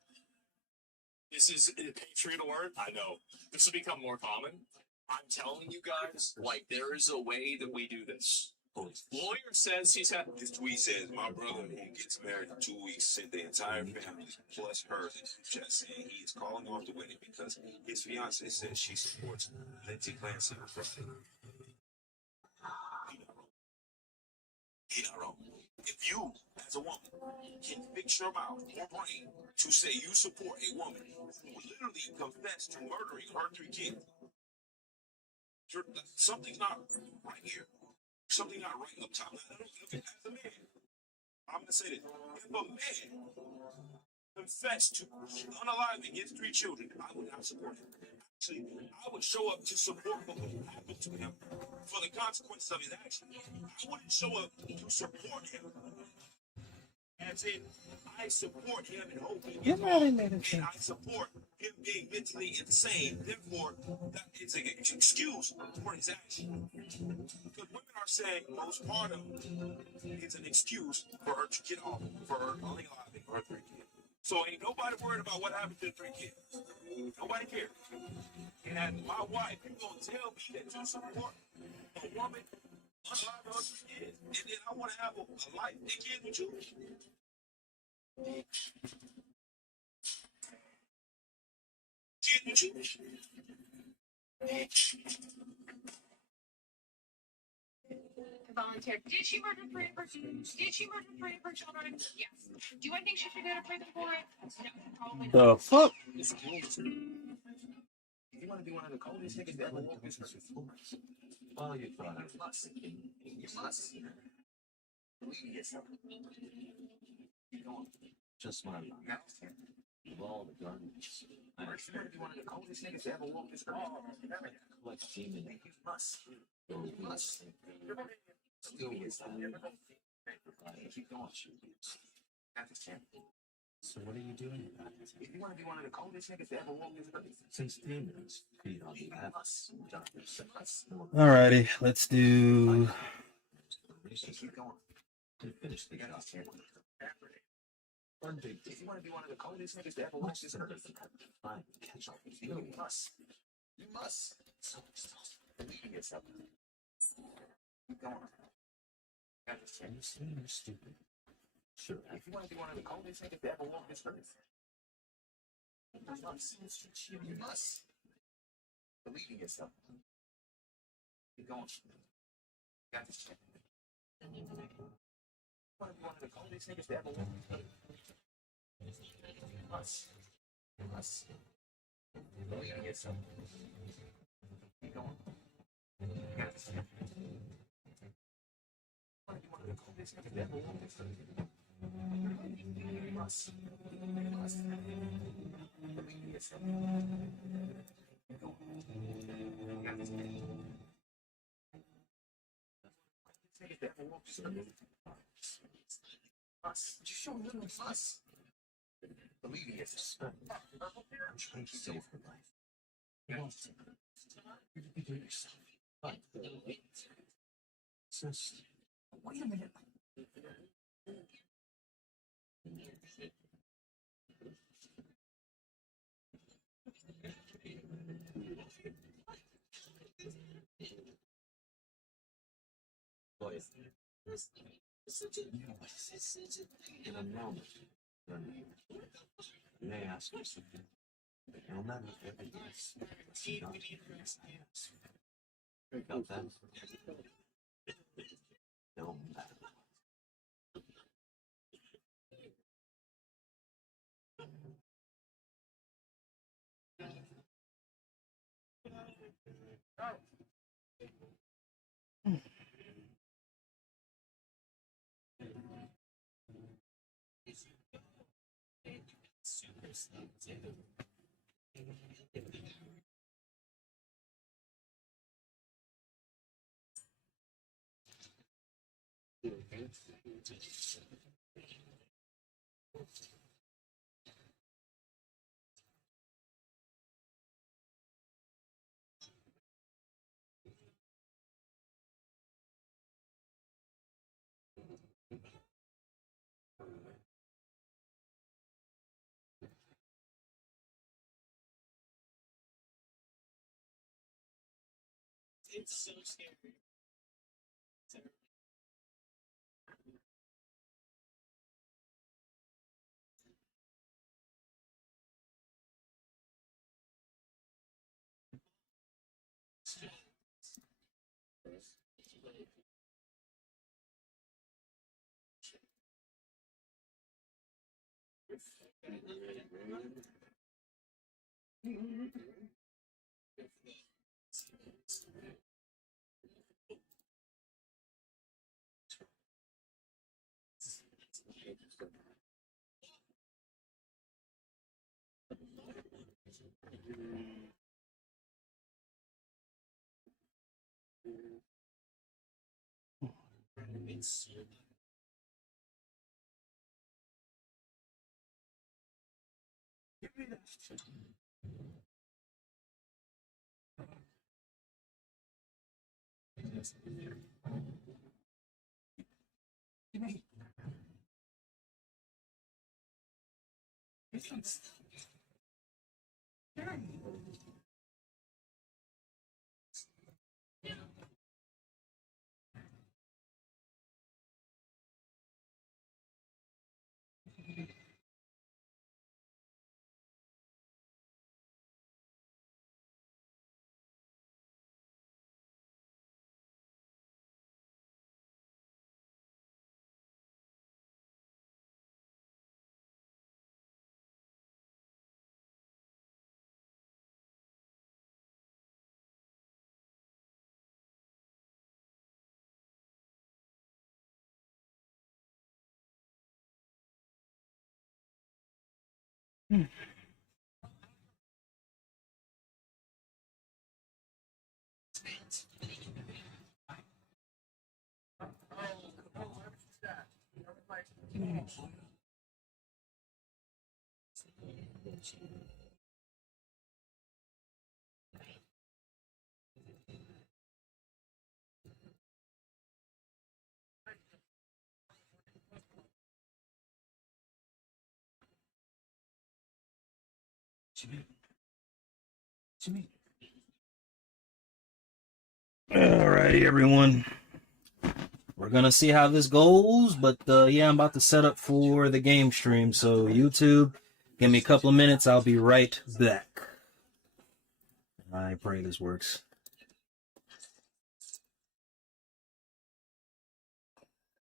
this is a Patriot alert. I know. This will become more common. I'm telling you guys, like, there is a way that we do this. Lawyer says he's had. His tweet says, my brother who gets married in 2 weeks sent the entire family plus hers in the chat saying he is calling off the wedding because his fiance says she supports Lindsay Clancy on Friday. He not wrong. If you, as a woman, can fix your mouth or brain to say you support a woman who literally confessed to murdering her 3 kids, something's not right here. Something not right up top. Now, as a man, I'm going to say this. If a man confessed to unaliving his 3 children, I would not support him. Actually, I would show up to support what would happen to him for the consequences of his actions. I wouldn't show up to support him. As in, I support him and hope he gets off, and I support him being mentally insane. Therefore, that is an excuse for his action. Because women are saying postpartum is an excuse for her to get off, for her unaliving her 3 kids. So ain't nobody worried about what happened to the 3 kids. Nobody cares. And as my wife, you gonna tell me that you support a woman unalive her 3 kids, and then I want to have a life and kids with you? Kids with you? Volunteered. Did she murder 3 of her children? Did she murder 3 of her children? Yes. Do I think she should go to prison for it? No, probably not. The fuck? You want to be one of the coldest niggas that ever walked this earth? Oh, you thought I You must. You must. Believe in yourself. Keep going. just my luck. Now, Of all the guardians, I you want to be one of the coldest niggas that ever walked this earth? collect demon You must. You must. Believe in yourself. Keep going. Not this chance. So what are you doing about it? If you want to be one of the coldest niggas that ever walked this earth, Since demons feed on the apples of darkness, Alrighty, let's do. keep going. to finish the job. One big if you want to be one of the coldest niggas that ever walked this earth, Fine, catch up with you you. must. You must. Believe in yourself. Keep going. Not this And chance. you seem you're stupid. Sure, If you want to be one of the coldest niggas that ever walked this earth, you must. You must. Believe in yourself. Keep going. Got this chance. You want to be one of the coldest niggas that ever walked this earth, you must. You must. Believe in yourself. Keep going. Got this chance. You want to be one of the coldest niggas that ever walked this earth, you must. You must. Believe in yourself. Keep going. Got this chance. Niggas that ever walked this earth, must. You must. Believe in yourself. I'm trying to save her life. You want to. You do it yourself. But, just Wait a minute. boys. In a moment, you may ask you something. You'll never ever guess. Got that? No matter what. It's so scary. It's Give me that. Give me. Alrighty, everyone. We're gonna see how this goes, but yeah, I'm about to set up for the game stream. So YouTube, give me a couple of minutes. I'll be right back. I pray this works.